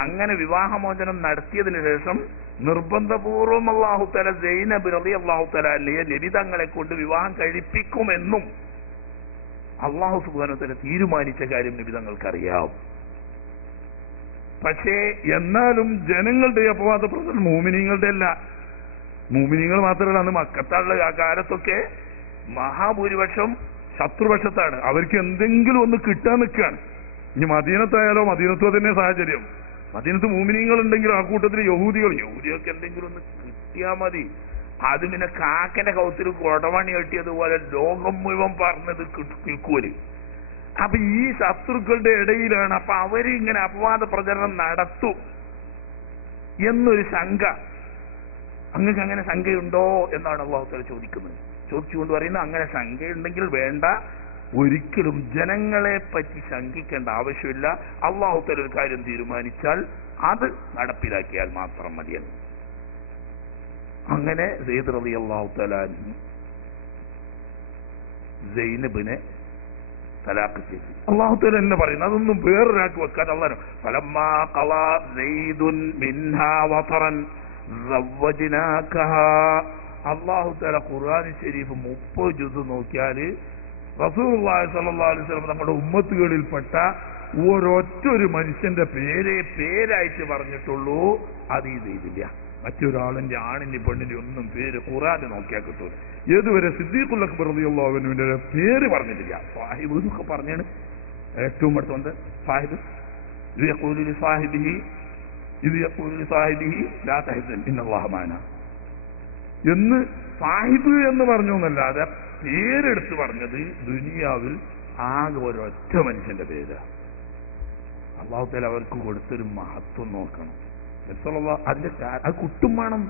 അങ്ങനെ വിവാഹമോചനം നടത്തിയതിനു ശേഷം നിർബന്ധപൂർവം അല്ലാഹു തആല സൈനബ് റളിയല്ലാഹു തആല അൻഹയെ നബി തങ്ങളെ കൊണ്ട് വിവാഹം കഴിപ്പിക്കുമെന്നും അല്ലാഹു സുബ്ഹാനഹു വ തആല തീരുമാനിച്ച കാര്യം നബി തങ്ങൾക്കറിയാം. പക്ഷേ എന്നാലും ജനങ്ങളുടെ അപവാദ പ്രചരണം മോമിനീങ്ങളുടെ അല്ല. മോമിനീങ്ങൾ മാത്രമല്ല, അന്ന് മക്കത്തുള്ള ആ കാലത്തൊക്കെ മഹാഭൂരിപക്ഷം ശത്രുപക്ഷത്താണ്. അവർക്ക് എന്തെങ്കിലും ഒന്ന് കിട്ടാൻ നിൽക്കുകയാണ്. ഇനി മദീനത്തായാലോ, മദീനത്ത് തന്നെ സാഹചര്യം. മദീനത്ത് മോമിനീങ്ങൾ ഉണ്ടെങ്കിലും ആ കൂട്ടത്തിൽ യഹൂദികൾക്ക് എന്തെങ്കിലും ഒന്ന് കിട്ടിയാൽ മതി. അത് പിന്നെ കാക്കന്റെ കൗത്തിൽ കൊടവണി കെട്ടിയതുപോലെ ലോകം മുഴുവൻ പറഞ്ഞത് കേൾക്കൂല്. അപ്പൊ ഈ ശത്രുക്കളുടെ ഇടയിലാണ്. അപ്പൊ അവരിങ്ങനെ അപവാദ പ്രചരണം നടത്തും എന്നൊരു ശങ്ക. അങ്ങക്ക് അങ്ങനെ ശങ്കയുണ്ടോ എന്നാണ് അള്ളാഹു തആല ചോദിക്കുന്നത്. ചോദിച്ചുകൊണ്ട് പറയുന്നത്, അങ്ങനെ ശങ്കയുണ്ടെങ്കിൽ വേണ്ട, ഒരിക്കലും ജനങ്ങളെ പറ്റി ശങ്കിക്കേണ്ട ആവശ്യമില്ല. അള്ളാഹു തആല ഒരു കാര്യം തീരുമാനിച്ചാൽ അത് നടപ്പിലാക്കിയാൽ മാത്രം മതിയെന്ന്. അങ്ങനെ സെയ്ദ് റളിയല്ലാഹു തആല സൈനബിനെ തലാഖ് ചെയ്തു. അള്ളാഹു തആല എന്നെ പറയുന്നു, അതൊന്നും വേറൊരാൾക്ക് വെക്കാൻ അള്ളാഹു ഫലമ്മാ ഖളാ സൈദുൻ മിൻഹാ വതറൻ സവ്വജ്നാകഹാ. അള്ളാഹു തആല ഖുർആൻ ശരീഫ് 30 ജുസ് നോക്കിയാൽ റസൂലുള്ളാഹി സ്വല്ലല്ലാഹു അലൈഹി വസല്ലം നമ്മുടെ ഉമ്മത്തുകളിൽപ്പെട്ട ഒരൊറ്റൊരു മനുഷ്യന്റെ പേരായിട്ട് പറഞ്ഞിട്ടുള്ളൂ. അത് ഈ ചെയ്തില്ല. മറ്റൊരാളിന്റെ ആണിന്റെ പെണ്ണിന്റെ ഒന്നും പേര് ഖുർആൻ നോക്കിയാൽ കിട്ടൂല. ഏതുവരെ സിദ്ദീഖുൽ അക്ബർ റളിയല്ലാഹു അൻഹുവിന്റെ പേര് പറഞ്ഞിട്ടില്ല. സാഹിബ് എന്നൊക്കെ പറഞ്ഞാണ് ഏറ്റവും അടുത്തുണ്ട്. സാഹിബ് ഇത് യഖൂലു ലിസാഹിബിഹി ലാ തഹ്സൻ ഇന്നല്ലാഹ മഅനാ എന്ന് സാഹിബ് എന്ന് പറഞ്ഞു എന്നല്ലാതെ പേരെടുത്ത് പറഞ്ഞത് ദുനിയാവിൽ ആകെ ഒരൊറ്റ മനുഷ്യന്റെ പേരാ. അല്ലാഹു തആല അവർക്ക് കൊടുത്തൊരു മഹത്വം നോക്കണം. അതിന്റെ അത് കുട്ടും വേണം.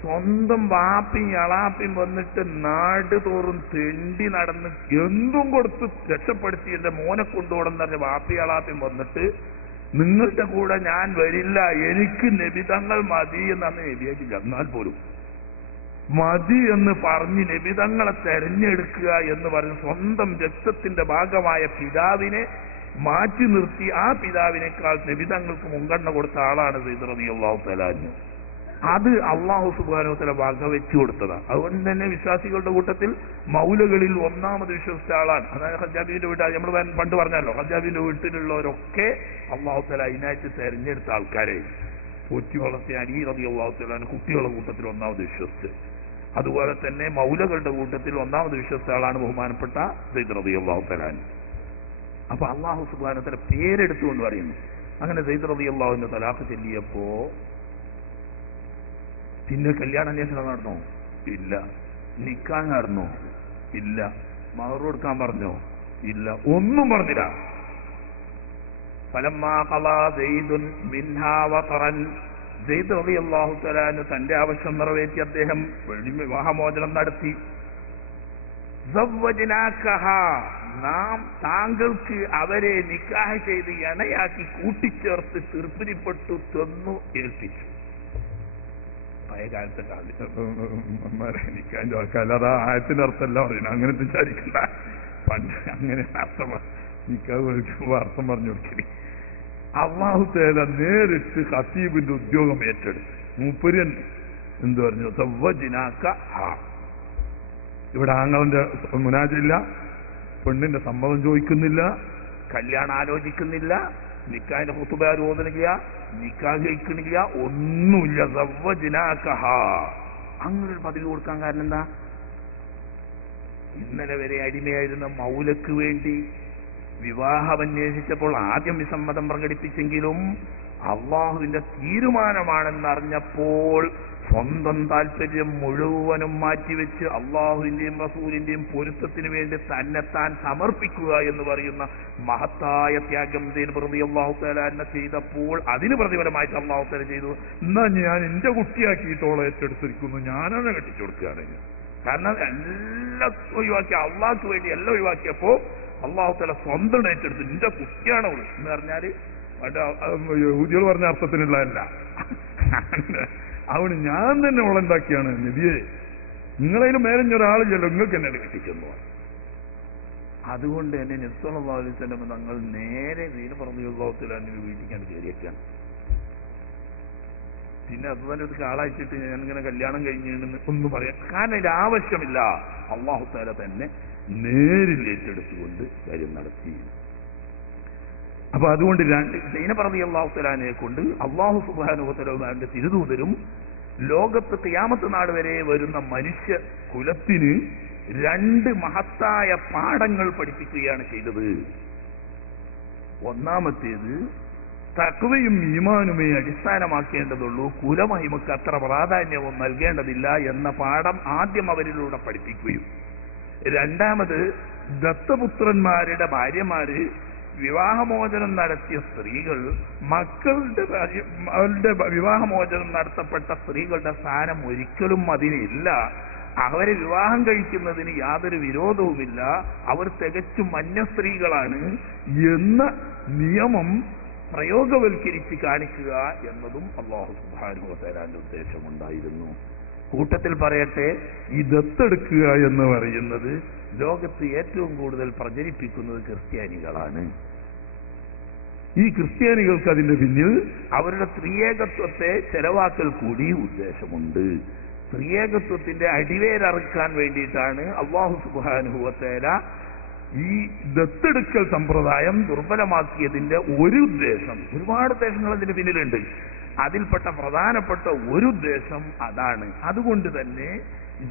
സ്വന്തം വാപ്പിയും അളാപ്പിയും വന്നിട്ട് നാട് തോറും തെണ്ടി നടന്ന് എന്തും കൊടുത്ത് രക്ഷപ്പെടുത്തി എന്റെ മോനെ കൊണ്ടുപോകണം പറഞ്ഞ വാപ്പി അളാപ്പിയും വന്നിട്ട് നിങ്ങളുടെ കൂടെ ഞാൻ വരില്ല, എനിക്ക് നബിതങ്ങൾ മതി എന്ന് നബിയായിട്ടില്ല. എന്നാൽ പോലും മതി എന്ന് പറഞ്ഞ് നബിതങ്ങളെ തെരഞ്ഞെടുക്കുക എന്ന് പറഞ്ഞ് സ്വന്തം രക്തത്തിന്റെ ഭാഗമായ പിതാവിനെ മാറ്റി നിർത്തി ആ പിതാവിനേക്കാൾ നബിതങ്ങൾക്ക് മുൻഗണന കൊടുത്ത ആളാണ് സയ്യിദ് റളിയല്ലാഹു തആല അൻഹു. അത് അള്ളാഹു സുബ്ഹാനഹു വ തആല വകവെച്ചു കൊടുത്തതാണ്. അതുകൊണ്ട് തന്നെ വിശ്വാസികളുടെ കൂട്ടത്തിൽ മൗലകളിൽ ഒന്നാമത് വിശ്വസിച്ച ആളാണ്. അതായത് ഹജ്ജാബിന്റെ വീട്ടിൽ നമ്മൾ പണ്ട് പറഞ്ഞല്ലോ, ഹജ്ജാബിന്റെ വീട്ടിലുള്ളവരൊക്കെ അള്ളാഹു തആല അതിനായിട്ട് തെരഞ്ഞെടുത്ത ആൾക്കാരെ പോറ്റി വളർത്തിയ അലി റളിയല്ലാഹു തആല കുട്ടികളുടെ കൂട്ടത്തിൽ ഒന്നാമത് വിശ്വസിച്ച്. അതുപോലെ തന്നെ മൗലകളുടെ കൂട്ടത്തിൽ ഒന്നാമത് വിശ്വസിച്ച ആളാണ് ബഹുമാനപ്പെട്ട സയ്യിദ് റളിയല്ലാഹു തആല. അപ്പൊ അള്ളാഹു സുബ്ഹാനഹു വ തആല പേരെടുത്തുകൊണ്ട് പറയുന്നു. അങ്ങനെ സയ്യിദ് റളിയല്ലാഹുവിന്റെ തലാഖ് ചൊല്ലിയപ്പോ പിന്നെ കല്യാണാന്വേഷണം നടന്നോ? ഇല്ല. നിക്കാഹ് നടന്നോ? ഇല്ല. മഹർ കൊടുക്കാൻ പറഞ്ഞോ? ഇല്ല. ഒന്നും പറഞ്ഞില്ല. ഫലമ്മാ ഖളാ സൈദുൻ മിൻഹാ വതറൻ. സയ്യിദ് റളിയല്ലാഹു തആല തന്റെ ആവശ്യം നിറവേറ്റി അദ്ദേഹം വിവാഹമോചനം നടത്തി. സവ്വജ്നാകഹാ, നാം താങ്കൾക്ക് അവരെ നിക്കാഹ് ചെയ്ത് ഇണയാക്കി കൂട്ടിച്ചേർത്ത് തൃപ്തിപ്പെട്ടു തന്നു ഏൽപ്പിച്ചു. പഴയ കാലത്തെ നിക്കാൻ്റെ അല്ലാതെ ആയത്തിന്റെ അർത്ഥമല്ല പറയുന്നത്. അങ്ങനെ വിചാരിക്കണ്ട. പണ്ട് അങ്ങനെ അർത്ഥം നിക്കാഹ് അർത്ഥം പറഞ്ഞു കൊടുക്കണി. അല്ലാഹു തആല നേരിട്ട് ഖതീബിന്റെ ഉദ്യോഗം ഏറ്റെടുത്തു. മൂപ്പര്യൻ എന്ത് പറഞ്ഞു? സവ്വജ്നാകഹാ. ഇവിടെ ആങ്ങളുടെ മുനാജില്ല, പെണ്ണിന്റെ സമ്മതം ചോദിക്കുന്നില്ല, കല്യാണം ആലോചിക്കുന്നില്ല, നിക്കാഹിന്റെ ഖുതുബ ഓതുന്നില്ല, നിക്കാഹ് കഴിക്കണില്ല, ഒന്നുമില്ല. സവ്വജ്നാകഹാ. അങ്ങനെ ഒരു പദവി കൊടുക്കാൻ കാരണം എന്താ? ഇന്നലെ വരെ അടിമയായിരുന്ന മൗലക്ക് വേണ്ടി വിവാഹം അന്വേഷിച്ചപ്പോൾ ആദ്യം വിസമ്മതം പ്രകടിപ്പിച്ചെങ്കിലും അള്ളാഹുവിന്റെ തീരുമാനമാണെന്നറിഞ്ഞപ്പോൾ സ്വന്തം താല്പര്യം മുഴുവനും മാറ്റിവെച്ച് അള്ളാഹുവിന്റെയും റസൂലിന്റെയും പൊരുത്തത്തിന് വേണ്ടി തന്നെത്താൻ സമർപ്പിക്കുക എന്ന് പറയുന്ന മഹത്തായ ത്യാഗം റളിയല്ലാഹു തആല ചെയ്തപ്പോൾ അതിന് പ്രതിഫലമായിട്ട് അള്ളാഹു തആല ചെയ്തു, എന്നാ ഞാൻ എന്റെ കുട്ടിയാക്കിയിട്ടോളം ഏറ്റെടുത്തിരിക്കുന്നു, ഞാനത് കെട്ടിച്ചു കൊടുക്കുകയാണ്. കാരണം എല്ലാം ഒഴിവാക്കി, അള്ളാഹ്ക്ക് വേണ്ടി എല്ലാം ഒഴിവാക്കിയപ്പോ അള്ളാഹു തആല സ്വന്തം ഏറ്റെടുത്തു. എന്റെ കുട്ടിയാണ് അവള് എന്ന് പറഞ്ഞാല് യഹൂദികൾ പറഞ്ഞ അർത്ഥത്തിനുള്ളതല്ല. അവന് ഞാൻ തന്നെ ഉളണ്ടാക്കിയാണ് നബിയെ, നിങ്ങളതിന് മേലഞ്ഞൊരാളില്ലല്ലോ, നിങ്ങൾക്ക് എന്നെ കെട്ടിച്ചെന്നു. അതുകൊണ്ട് തന്നെ നബി സല്ലല്ലാഹു അലൈഹി വസല്ലം തങ്ങൾ നേരെ സൈനബ് റളിയല്ലാഹു തആല വീട്ടിലേക്കാണ് കയറിയേക്കാണ്. പിന്നെ അതുപോലെ ഒരു ആളായിച്ചിട്ട് ഞാനിങ്ങനെ കല്യാണം കഴിഞ്ഞെന്ന് ഒന്നും പറയാം. കാരണം ഇതിന്റെ ആവശ്യമില്ല. അല്ലാഹു തആല തന്നെ നേരിൽ ഏറ്റെടുത്തുകൊണ്ട് കാര്യം നടത്തി. അപ്പൊ അതുകൊണ്ട് സൈനബ് റളിയല്ലാഹു തആലയെ കൊണ്ട് അല്ലാഹു സുബ്ഹാനഹു വ തആലയുടെ തിരുദൂതരും ലോകത്ത് ഖിയാമത്ത് നാൾ വരെ വരുന്ന മനുഷ്യ കുലത്തിന് 2 മഹത്തായ പാഠങ്ങൾ പഠിപ്പിക്കുകയാണ് ചെയ്തത്. ഒന്നാമത്തേത്, തഖ്വയും ഈമാനുമേ അടിസ്ഥാനമാക്കേണ്ടതുള്ളൂ, കുലമഹിമക്ക് അത്ര പ്രാധാന്യവും നൽകേണ്ടതില്ല എന്ന പാഠം ആദ്യം അവരിലൂടെ പഠിപ്പിക്കുകയും രണ്ടാമത് ദത്തപുത്രന്മാരുടെ ഭാര്യമാര് വിവാഹമോചനം നടത്തിയ സ്ത്രീകൾ അവരുടെ വിവാഹമോചനം നടത്തപ്പെട്ട സ്ത്രീകളുടെ സ്ഥാനം ഒരിക്കലും അതിനില്ല. അവരെ വിവാഹം കഴിക്കുന്നതിന് യാതൊരു വിരോധവുമില്ല, അവർ തികച്ചും അന്യ സ്ത്രീകളാണ് എന്ന നിയമം പ്രയോഗവൽക്കരിച്ച് കാണിക്കുക എന്നതും അല്ലാഹു സുബ്ഹാനഹു വ തആലയുടെ ഉദ്ദേശമുണ്ടായിരുന്നു. കൂട്ടത്തിൽ പറയട്ടെ, ഈ ദത്തെടുക്കുക എന്ന് പറയുന്നത് ലോകത്ത് ഏറ്റവും കൂടുതൽ പ്രചരിപ്പിക്കുന്നത് ക്രിസ്ത്യാനികളാണ്. ഈ ക്രിസ്ത്യാനികൾക്ക് അതിന്റെ പിന്നിൽ അവരുടെ ത്രിയേകത്വത്തെ ചെലവാക്കൽ കൂടി ഉദ്ദേശമുണ്ട്. ത്രിയേകത്വത്തിന്റെ അടിവേരറുക്കാൻ വേണ്ടിയിട്ടാണ് അല്ലാഹു സുബ്ഹാനഹു വ തആല ഈ ദത്തെടുക്കൽ സമ്പ്രദായം ദുർബലമാക്കിയതിന്റെ ഒരു ഉദ്ദേശം. ഒരുപാട് ഉദ്ദേശങ്ങൾ അതിന് പിന്നിലുണ്ട്. അതിൽപ്പെട്ട പ്രധാനപ്പെട്ട ഒരു ഉദ്ദേശം അതാണ്. അതുകൊണ്ട് തന്നെ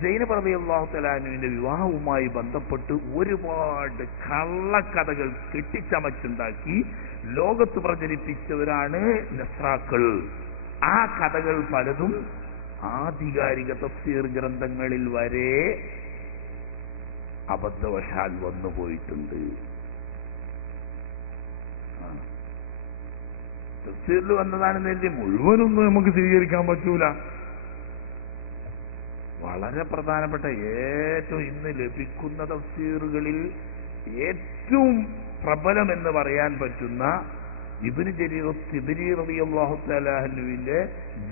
സൈനബ് റളിയല്ലാഹു തആല അൻഹുവിന്റെ വിവാഹവുമായി ബന്ധപ്പെട്ട് ഒരുപാട് കള്ളക്കഥകൾ കെട്ടിച്ചമച്ചുണ്ടാക്കി ലോകത്ത് പ്രചരിപ്പിച്ചവരാണ് നസ്രാക്കൾ. ആ കഥകൾ പലതും ആധികാരിക തഫ്സീർ ഗ്രന്ഥങ്ങളിൽ വരെ അബദ്ധവശാൽ വന്നുപോയിട്ടുണ്ട്. തഫ്സീറിൽ വന്നതാണെന്ന് കരുതി മുഴുവനൊന്നും നമുക്ക് സ്വീകരിക്കാൻ പറ്റൂല. വളരെ പ്രധാനപ്പെട്ട ഏറ്റവും ഇന്ന് ലഭിക്കുന്ന തഫ്സീറുകളിൽ ഏറ്റവും പ്രബലം എന്ന് പറയാൻ പറ്റുന്ന ഇബ്നു ജരീർ തിബ്രി റളിയല്ലാഹു തആല അൻഹുവിന്റെ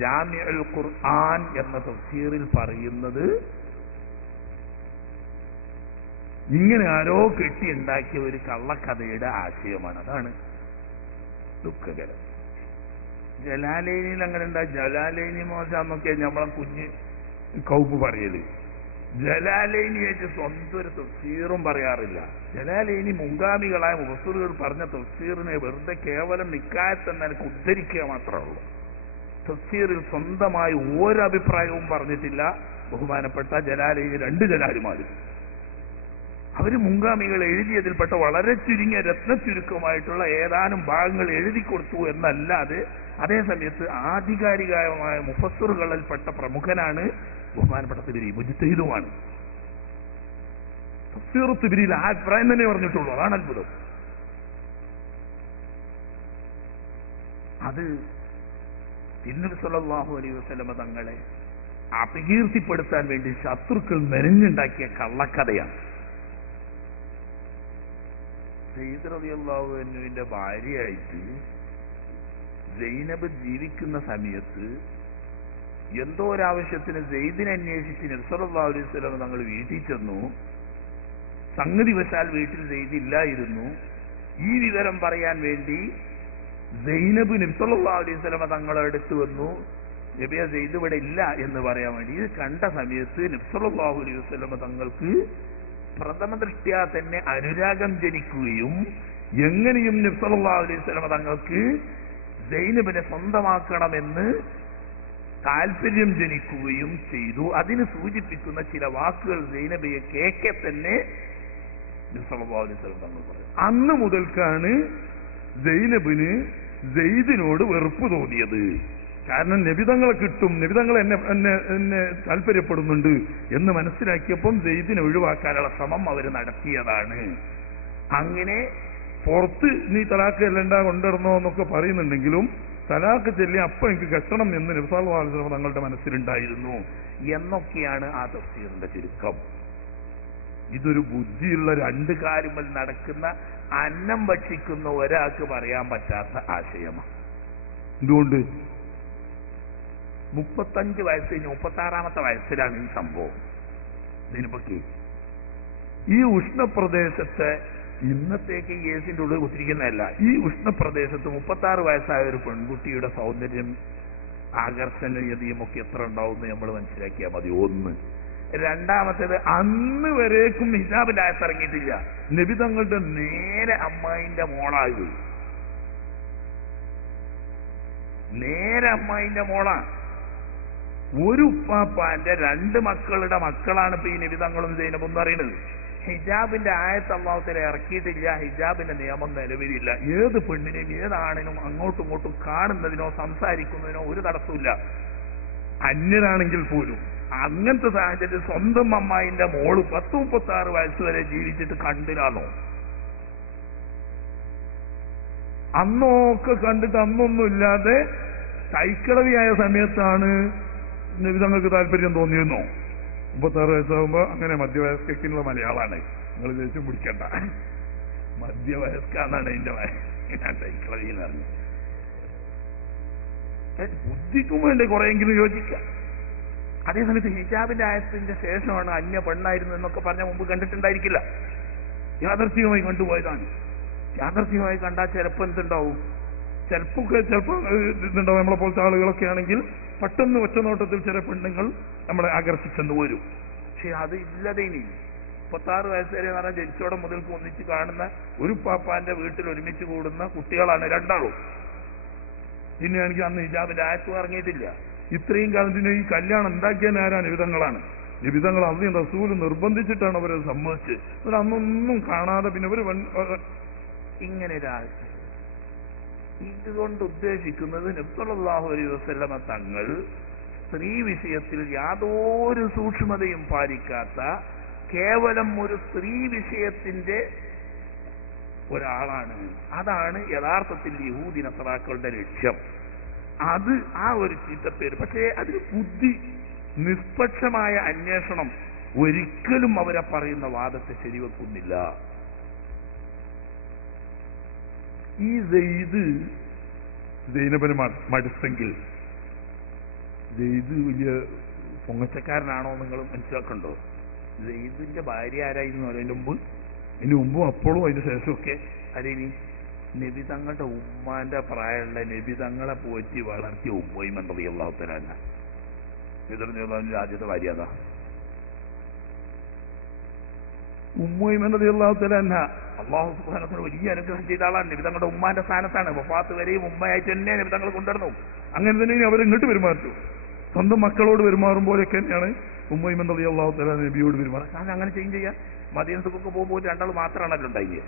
ജാമിഉൽ ഖുർആൻ എന്ന തഫ്സീറിൽ പറയുന്നത് ഇങ്ങനെ ആരോ കെട്ടിയുണ്ടാക്കിയ ഒരു കള്ളക്കഥയുടെ ആശയമാണ്. അതാണ് ദുഃഖകരം. ജലാലൈനിയിൽ അങ്ങനെ ഉണ്ടാ, ജലാലൈനി മോശാന്നൊക്കെ നമ്മളെ കുഞ്ഞ് കൗപ്പ് പറയല്. ജലാലൈനി വെച്ച് സ്വന്തം ഒരു തഫ്സീറും പറയാറില്ല. ജലാലൈനി മുൻഗാമികളായ മുഫസ്സിറുകൾ പറഞ്ഞ തഫ്സീറിനെ വെറുതെ കേവലം നിക്കായത്തെന്ന് എനിക്ക് ഉദ്ധരിക്കുക മാത്രമേ ഉള്ളൂ. തഫ്സീറിൽ സ്വന്തമായി ഒരഭിപ്രായവും പറഞ്ഞിട്ടില്ല ബഹുമാനപ്പെട്ട ജലാലൈനി രണ്ട് ജലാലുമാരും. അവര് മുൻഗാമികൾ എഴുതിയതിൽപ്പെട്ട വളരെ ചുരുങ്ങിയ രത്നചുരുക്കമായിട്ടുള്ള ഏതാനും ഭാഗങ്ങൾ എഴുതി കൊടുത്തു എന്നല്ലാതെ അതേസമയത്ത് ആധികാരികമായ മുഫസ്സിറുകളിൽപ്പെട്ട പ്രമുഖനാണ് ബഹുമാനപ്പെട്ട തിബരി, മുജ്തഹിദുമാണ്. തഫ്സീർ തിബരിയിൽ ആ അഭിപ്രായം തന്നെ പറഞ്ഞിട്ടുള്ളൂ. അതാണ് അത്ഭുതം. അത് തിരുനബി സല്ലല്ലാഹു അലൈഹി വസല്ലമ തങ്ങളെ അപകീർത്തിപ്പെടുത്താൻ വേണ്ടി ശത്രുക്കൾ മെനഞ്ഞുണ്ടാക്കിയ കള്ളക്കഥയാണ്. സയ്യിദ് റളിയല്ലാഹു അൻഹുവിന്റെ ഭാര്യയായിട്ട് സൈനബ് ജീവിക്കുന്ന സമയത്ത് എന്തോ ഒരാവശ്യത്തിന് സെയ്ദിനെ അന്വേഷിച്ച് നബി സല്ലല്ലാഹു അലൈഹി വസല്ലം തങ്ങൾ വീട്ടിൽ ചെന്നു. സംഗതി വശാൽ വീട്ടിൽ സെയ്ദ് ഇല്ലായിരുന്നു. ഈ വിവരം പറയാൻ വേണ്ടി സൈനബ് നബി സല്ലല്ലാഹു അലൈഹി വസല്ലം തങ്ങളുടെ അടുത്ത് വന്നു. നബിയെ സെയ്ദ് ഇവിടെ ഇല്ല എന്ന് പറയാൻ വേണ്ടി. ഇത് കണ്ട സമയത്ത് നബി സല്ലല്ലാഹു അലൈഹി വസല്ലം തങ്ങൾക്ക് പ്രഥമ ദൃഷ്ട്യാ തന്നെ അനുരാഗം ജനിക്കുകയും എങ്ങനെയും നബി സല്ലല്ലാഹു അലൈഹി വസല്ലം തങ്ങൾക്ക് സൈനബിനെ സ്വന്തമാക്കണമെന്ന് താല്പര്യം ജനിക്കുകയും ചെയ്തു. അതിന് സൂചിപ്പിക്കുന്ന ചില വാക്കുകൾ സൈനബയെ കേക്കെ തന്നെ നബി സല്ലല്ലാഹു അലൈഹി വസല്ലം തങ്ങൾ പറഞ്ഞു. അന്ന് മുതൽക്കാണ് സൈനബിന് സെയ്ദിനോട് വെറുപ്പ് തോന്നിയത്. കാരണം നബിതങ്ങളെ കിട്ടും, നബിതങ്ങൾ എന്നെ താല്പര്യപ്പെടുന്നുണ്ട് എന്ന് മനസ്സിലാക്കിയപ്പം സെയ്ദിനെ ഒഴിവാക്കാനുള്ള ശ്രമം അവർ നടത്തിയതാണ്. അങ്ങനെ പുറത്ത് നീ തലാഖ് ചെല്ലണ്ട കൊണ്ടിരുന്നോ എന്നൊക്കെ പറയുന്നുണ്ടെങ്കിലും തലാഖ് ചെല്ലി അപ്പൊ എനിക്ക് കെട്ടണം എന്ന് നബി സല്ലല്ലാഹു അലൈഹി വസല്ലം തങ്ങളുടെ മനസ്സിലുണ്ടായിരുന്നു എന്നൊക്കെയാണ് ആ തഫ്സീറിന്റെ ചുരുക്കം. ഇതൊരു ബുദ്ധിയുള്ള രണ്ട് കാര്യങ്ങൾ നടക്കുന്ന അന്നം ഭക്ഷിക്കുന്ന ഒരാൾക്ക് പറയാൻ പറ്റാത്ത ആശയമാണ്. എന്തുകൊണ്ട് 35 വയസ്സ് കഴിഞ്ഞ് 36ാമത്തെ വയസ്സിലാണ് ഈ സംഭവം. ഇതിനിപ്പൊക്കെ ഈ ഉഷ്ണപ്രദേശത്തെ ഇന്നത്തേക്ക് കേസിന്റെ ഉള്ളിൽ കുത്തിരിക്കുന്നതല്ല. ഈ ഉഷ്ണപ്രദേശത്ത് 36 വയസ്സായ ഒരു പെൺകുട്ടിയുടെ സൗന്ദര്യം ആകർഷണീയതയും ഒക്കെ എത്ര ഉണ്ടാവും നമ്മൾ മനസ്സിലാക്കിയാൽ മതി. ഒന്ന്. രണ്ടാമത്തേത്, അന്ന് വരേക്കും ഹിജാബിലായത്തിറങ്ങിയിട്ടില്ല. നബി തങ്ങളുടെ നേരെ അമ്മായിന്റെ മോളായി, നേരെ അമ്മായിന്റെ മോളാ. ഒരു ഉപ്പാപ്പാന്റെ 2 മക്കളുടെ മക്കളാണ് ഇപ്പൊ ഈ നബി തങ്ങളും സൈനബും എന്ന് പറയുന്നത്. ഹിജാബിന്റെ ആയത്ത് അല്ലാഹു തആല ഇറക്കിയിട്ടില്ല. ഹിജാബിന്റെ നിയമം നിലവിലില്ല. ഏത് പെണ്ണിനെയും ഏതാണിനും അങ്ങോട്ടും ഇങ്ങോട്ടും കാണുന്നതിനോ സംസാരിക്കുന്നതിനോ ഒരു തടസ്സമില്ല. അന്യരാണെങ്കിൽ പോലും അങ്ങനത്തെ സാഹചര്യം സ്വന്തം അമ്മായിന്റെ മോള് 10-36 വയസ്സ് വരെ ജീവിച്ചിട്ട് കണ്ടില്ലാന്നോ? അന്നൊക്കെ കണ്ടിട്ട് അന്നൊന്നുമില്ലാതെ കൈക്കിളവിയായ സമയത്താണ് നബിതങ്ങൾക്ക് താല്പര്യം തോന്നിയിരുന്നോ? 36 വയസ്സാകുമ്പോ അങ്ങനെ മധ്യവയസ്കനുള്ള മലയാളമാണ്, നിങ്ങൾ ദേഷ്യം പിടിക്കണ്ട. മധ്യവയസ്കാന്നാണ് അതിന്റെ കൈക്കിളവി എന്ന് പറഞ്ഞു. ബുദ്ധിക്കും വേണ്ടി കുറെയെങ്കിലും യോജിക്കാം. അതേസമയത്ത് ഹിജാബിന്റെ ആയത്തിന്റെ ശേഷമാണ് അന്യ പെണ്ണായിരുന്നു എന്നൊക്കെ പറഞ്ഞ മുമ്പ് കണ്ടിട്ടുണ്ടായിരിക്കില്ല. യാഥാർത്ഥ്യമായി കണ്ടുപോയതാണ്. യാഥാർത്ഥ്യമായി കണ്ടാൽ ചിലപ്പോൾ എന്തുണ്ടാവും, ചിലപ്പോ ഇതുണ്ടാവും. നമ്മളെ പോലത്തെ ആളുകളൊക്കെ ആണെങ്കിൽ പെട്ടെന്ന് ഒറ്റനോട്ടത്തിൽ ചില പെണ്ണുങ്ങൾ നമ്മളെ ആകർഷിച്ചെന്ന് വരും. പക്ഷെ അത് ഇല്ലതേനി 36 വയസ്സ് വരെ എന്ന് പറഞ്ഞാൽ ജനിച്ചോടെ മുതൽക്ക് ഒന്നിച്ച് കാണുന്ന ഒരു പാപ്പാന്റെ വീട്ടിൽ ഒരുമിച്ച് കൂടുന്ന കുട്ടികളാണ് രണ്ടാളും. പിന്നെ എനിക്ക് അന്ന് ഹിജാബിന്റെ ആയത്തും ഇറങ്ങിയിട്ടില്ല. ഇത്രയും കാലത്തിന് ഈ കല്യാണം ഉണ്ടാക്കിയ ആരാ? നിബിധങ്ങളാണ്. നിബിധങ്ങൾ അന്ന് റസൂല് നിർബന്ധിച്ചിട്ടാണ് അവരെ സമ്മതിച്ച്. അവർ അന്നൊന്നും കാണാതെ പിന്നെ അവർ ഇങ്ങനെ ഇതുകൊണ്ട് ഉദ്ദേശിക്കുന്നത് നബി സല്ലല്ലാഹു അലൈഹി വസല്ലമ തങ്ങൾ സ്ത്രീ വിഷയത്തിൽ യാതൊരു സൂക്ഷ്മതയും പാലിക്കാത്ത കേവലം ഒരു സ്ത്രീ വിഷയത്തിന്റെ ഒരാളാണ്. അതാണ് യഥാർത്ഥത്തിൽ യഹൂദി നസറാക്കളുടെ ലക്ഷ്യം. അത് ആ ഒരു ചീത്തപ്പേര്. പക്ഷേ അതിന് ബുദ്ധി, നിഷ്പക്ഷമായ അന്വേഷണം ഒരിക്കലും അവരെ പറയുന്ന വാദത്തെ ശരിവെക്കുന്നില്ല. ഈ സൈനബന് മടുത്തെങ്കിൽ സെയ്ദ് വലിയ പൊങ്ങച്ചക്കാരനാണോ നിങ്ങൾ മനസ്സിലാക്കണ്ടോ? സെയ്ദിന്റെ ഭാര്യ ആരായിരുന്നു അതിന് മുമ്പും അപ്പോഴും അതിന് ശേഷമൊക്കെ? അതിനി നബി തങ്ങളുടെ ഉമ്മാന്റെ പ്രായമുള്ള നബി തങ്ങളെ പോറ്റി വളർത്തിയ ഉമ്മയും റളിയല്ലാഹു തആല അൻഹ. ഇതിന്റെ ആദ്യത്തെ ഭാര്യ അതാ ഉമ്മയും റളിയല്ലാഹു തആല അൻഹ. അല്ലാഹു സുബ്ഹാനഹു വ തആല വലിയ അനുഗ്രഹം ചെയ്ത ആളാണ്. നബി തങ്ങളുടെ ഉമ്മാന്റെ സ്ഥാനത്താണ്. വഫാത്ത് വരെയും ഉമ്മയായിട്ട് തന്നെ നബി തങ്ങൾ കൊണ്ടുവരുന്നു. അങ്ങനെ തന്നെ അവർ ഇങ്ങോട്ട് പെരുമാറ്റു. സ്വന്തം മക്കളോട് പെരുമാറും പോലെയൊക്കെ തന്നെയാണ് ഉമ്മയും റളിയല്ലാഹു തആല നബിയോട് പെരുമാറുക. കാരണം അങ്ങനെ ചെയ്യും ചെയ്യാൻ മദീനത്തൊക്കെ പോകുമ്പോൾ രണ്ടാൾ മാത്രമാണല്ലോ ഉണ്ടായില്ല.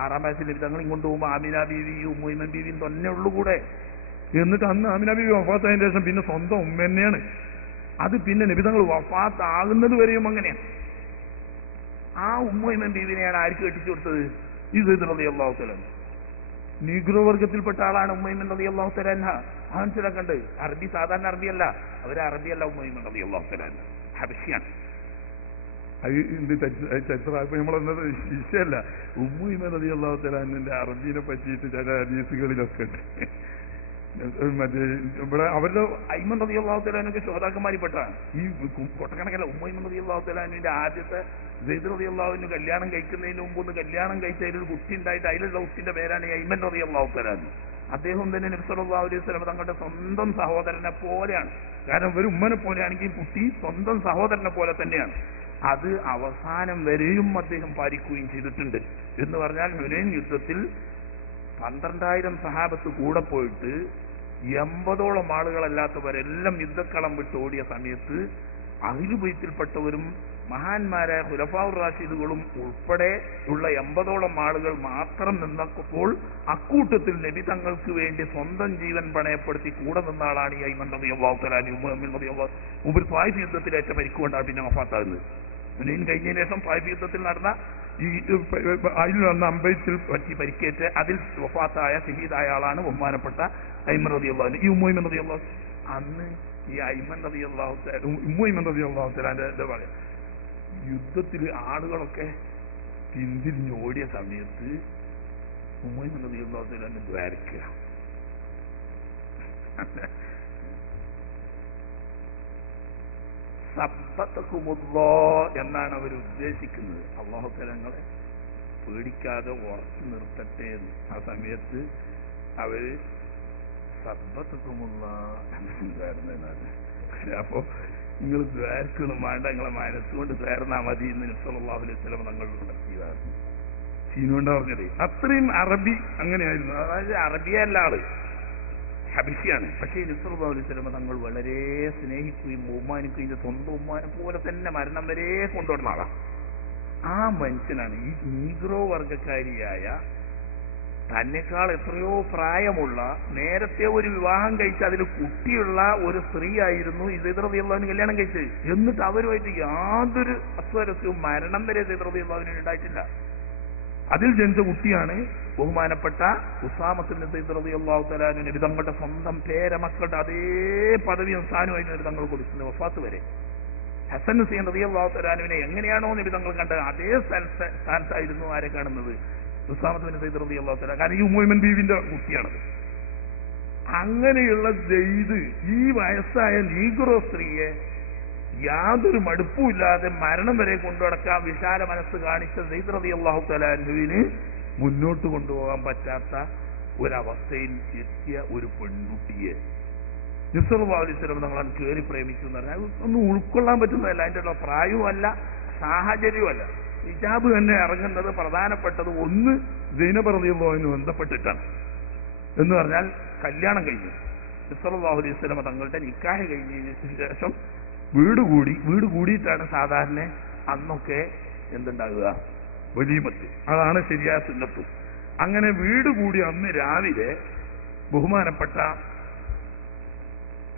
6-ാം വയസ്സിൽ നബി തങ്ങൾ ഇങ്ങോട്ട് പോകുമ്പോൾ ആമിന ബീവിയും ഉമ്മൈമൻ ബീവിയും തന്നെ ഉള്ളു കൂടെ. എന്നിട്ട് അന്ന് ആമിന ബീവി വഫാത്തായതിനു ശേഷം പിന്നെ സ്വന്തം ഉമ്മ തന്നെയാണ്. അത് പിന്നെ നബി തങ്ങൾ വഫാത്ത് ആകുന്നത് വരെയും അങ്ങനെയാണ്. ആ ഉമ്മൈമൻ ബീവിനെയാണ് ആർക്ക് കെട്ടിച്ചു കൊടുത്തത്? ഈ സെയ്ദ് റളിയല്ലാഹു തആല. നീഗ്രോ വർഗത്തിൽപ്പെട്ട ആളാണ് ഉമ്മൈമൻ റളിയല്ലാഹു തആല അൻഹ. മനസ്സിലാക്കണ്ട്. അറബി സാധാരണ അറബിയല്ല, അവരെ അറബിയല്ല ഉമ്മൈമൻ റളിയല്ലാഹു തആല അൻഹ, ഹബശിയാണ്. ചരിത്രമായപ്പോ നമ്മളെന്നത് ശിശയല്ല. ഉമ്മൈമൻ റളിയല്ലാഹു തആല അൻഹുവിന്റെ അറബീനെ പറ്റിയിട്ട് ചില ഹദീസുകളിലൊക്കെ ഉണ്ട്. മറ്റേ ഇവിടെ അവരുടെ ഐമൻ റളിയല്ലാഹു തആല അൻഹുവിന്റെ ശ്രോതാക്കന്മാരിൽപ്പെട്ടാണ് ഈ കൊട്ടക്കണക്കല്ല. ഉമ്മൈമൻ റളിയല്ലാഹു തആല അൻഹുവിന്റെ ആദ്യത്തെ സെയ്ദ് റളിയല്ലാഹു അൻഹു കല്യാണം കഴിക്കുന്നതിന് മുമ്പ് ഒന്ന് കല്യാണം കഴിച്ച അതിലൊരു കുട്ടി ഉണ്ടായിട്ട് അതിലുള്ള കുട്ടിന്റെ പേരാണ് ഐമൻ റളിയല്ലാഹു തആല അൻഹു. അദ്ദേഹം തന്നെ നബി സല്ലല്ലാഹു അലൈഹി വസല്ലം തങ്ങളുടെ സ്വന്തം സഹോദരനെ പോലെയാണ്. കാരണം ഒരു ഉമ്മനെ പോലെയാണെങ്കിൽ കുട്ടി സ്വന്തം സഹോദരനെ പോലെ തന്നെയാണ്. അത് അവസാനം വരെയും അദ്ദേഹം പാലിക്കുകയും ചെയ്തിട്ടുണ്ട്. എന്ന് പറഞ്ഞാൽ ഹുനൈൻ യുദ്ധത്തിൽ 12,000 സഹാബത്ത് കൂടെ പോയിട്ട് 80ഓളം ആളുകളല്ലാത്തവരെല്ലാം യുദ്ധക്കളം വിട്ട് ഓടിയ സമയത്ത് അഹ്ലു ബൈത്തിൽപ്പെട്ടവരും മഹാന്മാരായ ഖുലഫാഉർ റാഷിദുകളും ഉൾപ്പെടെ ഉള്ള 80ഓളം ആളുകൾ മാത്രം നിന്നപ്പോൾ അക്കൂട്ടത്തിൽ നബി തങ്ങൾക്ക് വേണ്ടി സ്വന്തം ജീവൻ പണയപ്പെടുത്തി കൂടെ നിന്ന ആളാണ് ഈ ഐമൻ റളിയല്ലാഹു തആല അൻഹു. ത്വായിഫ് യുദ്ധത്തിലേറ്റ പരിക്കുകൊണ്ടാണ് പിന്നെ വഫാത്താകുന്നത്. ഹുനൈൻ കഴിഞ്ഞതിന് ശേഷം ത്വായിഫ് യുദ്ധത്തിൽ നടന്ന അതിൽ നടന്ന അമ്പയത്തിൽ പറ്റി പരിക്കേറ്റ് അതിൽ വഫാത്തായ ഷഹീദായ ആളാണ് ബഹുമാനപ്പെട്ട ഐമൻ റളിയല്ലാഹു അൻഹു. ഈ ഉമ്മൈമൻ റളിയല്ലാഹു അന്ന് ഈ ഐമൻ റളിയല്ലാഹു തആല ഉമ്മൈമൻ റളിയല്ലാഹു തആല എന്താ പറയാ, യുദ്ധത്തിൽ ആളുകളൊക്കെ പിന്തിരിഞ്ഞ് ഓടിയ സമയത്ത് ഉമ്മൈമൻ റളിയല്ലാഹു തആല ദ്വാരക്കുക. എന്നാണ് അവർ ഉദ്ദേശിക്കുന്നത്. അല്ലാഹു തആല ഞങ്ങളെ പേടിക്കാതെ ഉറച്ചു നിർത്തട്ടെ എന്ന്. ആ സമയത്ത് അവര് സബ്ബത്തുക്കുമുള്ള എന്നാണ്. അപ്പോ നിങ്ങൾ ദ്വാരക്കൊന്നും വേണ്ട, നിങ്ങളെ മനസ്സുകൊണ്ട് ദ്വാരന്നാ മതി എന്ന് നബി സല്ലല്ലാഹു അലൈഹി വസല്ലം തങ്ങൾ നടത്തിയതാണ്. ചീനുകൊണ്ടാ പറഞ്ഞത്. അത്രയും അറബി അങ്ങനെയായിരുന്നു. അതായത് അറബിയല്ല ആള്, ഹബശിയാണ്. പക്ഷേ നബി സല്ലല്ലാഹു അലൈഹി വസല്ലം തങ്ങൾ വളരെ സ്നേഹിക്കുകയും ബഹുമാനിക്കുകയും സ്വന്തം ഉമ്മാനെ പോലെ തന്നെ മരണം വരെ കൊണ്ടുവരുന്ന ആളാണ്. ആ മനുഷ്യനാണ് ഈ നീഗ്രോ വർഗക്കാരിയായ തന്നെക്കാൾ എത്രയോ പ്രായമുള്ള നേരത്തെ ഒരു വിവാഹം കഴിച്ച് അതിൽ കുട്ടിയുള്ള ഒരു സ്ത്രീയായിരുന്നു സയ്യിദ് റളിയല്ലാഹു കല്യാണം കഴിച്ചത്. എന്നിട്ട് അവരുമായിട്ട് യാതൊരു അസ്വാരസ്യവും മരണം വരെ സയ്യിദ് റളിയല്ലാഹുവിന് ഉണ്ടായിട്ടില്ല. അതിൽ ജനിച്ച കുട്ടിയാണ് ബഹുമാനപ്പെട്ട ഉസാമത്ത് ഇബ്നു സയ്യിദ് റളിയല്ലാഹു തആല അൻഹു. നബി തങ്ങളുടെ സ്വന്തം പേരമക്കളുടെ അതേ പദവിയും സ്ഥാനമായിരുന്നു നബി തങ്ങൾ കൊടുക്കുന്നത് വഫാത്ത് വരെ. ഹസൻ ഹുസൈൻ റളിയല്ലാഹു തആല അൻഹുവിനെ എങ്ങനെയാണോ നബി തങ്ങൾ കണ്ടത് അതേ സ്ഥാനത്തായിരുന്നു ആരെ കാണുന്നത്, ഉസാമത്ത് ഇബ്നു സയ്യിദ് റളിയല്ലാഹു തആല. കാരണം ഈ ഉമ്മൈമൻ ബീവിന്റെ കുട്ടിയാണത്. അങ്ങനെയുള്ള സെയ്ദ് ഈ വയസ്സായ നീഗ്രോ സ്ത്രീയെ യാതൊരു മടുപ്പുമില്ലാതെ മരണം വരെ കൊണ്ടുനടക്കാൻ വിശാല മനസ്സ് കാണിച്ച സയ്യിദ് റളിയല്ലാഹു തആല അൻഹുവിന് മുന്നോട്ട് കൊണ്ടുപോകാൻ പറ്റാത്ത ഒരവസ്ഥയിൽ എത്തിയ ഒരു പെൺകുട്ടിയെ നബി സല്ലല്ലാഹു അലൈഹി വസല്ലം തങ്ങളാണ് കയറി പ്രേമിച്ചു എന്ന് പറഞ്ഞാൽ ഒന്നും ഉൾക്കൊള്ളാൻ പറ്റുന്നതല്ല. അതിൻ്റെ പ്രായവുമല്ല സാഹചര്യവുമല്ല. ഹിജാബ് തന്നെ ഇറങ്ങുന്നത് പ്രധാനപ്പെട്ടത് ഒന്ന് സൈനബ് റളിയല്ലാഹു അൻഹു ബന്ധപ്പെട്ടിട്ടാണ്. എന്ന് പറഞ്ഞാൽ കല്യാണം കഴിഞ്ഞു, നബി സല്ലല്ലാഹു അലൈഹി വസല്ലം തങ്ങളുടെ നിക്കാഹ് കഴിഞ്ഞതിന് ശേഷം വീട് കൂടിയിട്ടാണ് സാധാരണ അന്നൊക്കെ എന്തുണ്ടാകുക, വലീമത്ത്. അതാണ് ശരിയായ സുന്നത്ത്. അങ്ങനെ വീട് കൂടി അന്ന് രാവിലെ ബഹുമാനപ്പെട്ട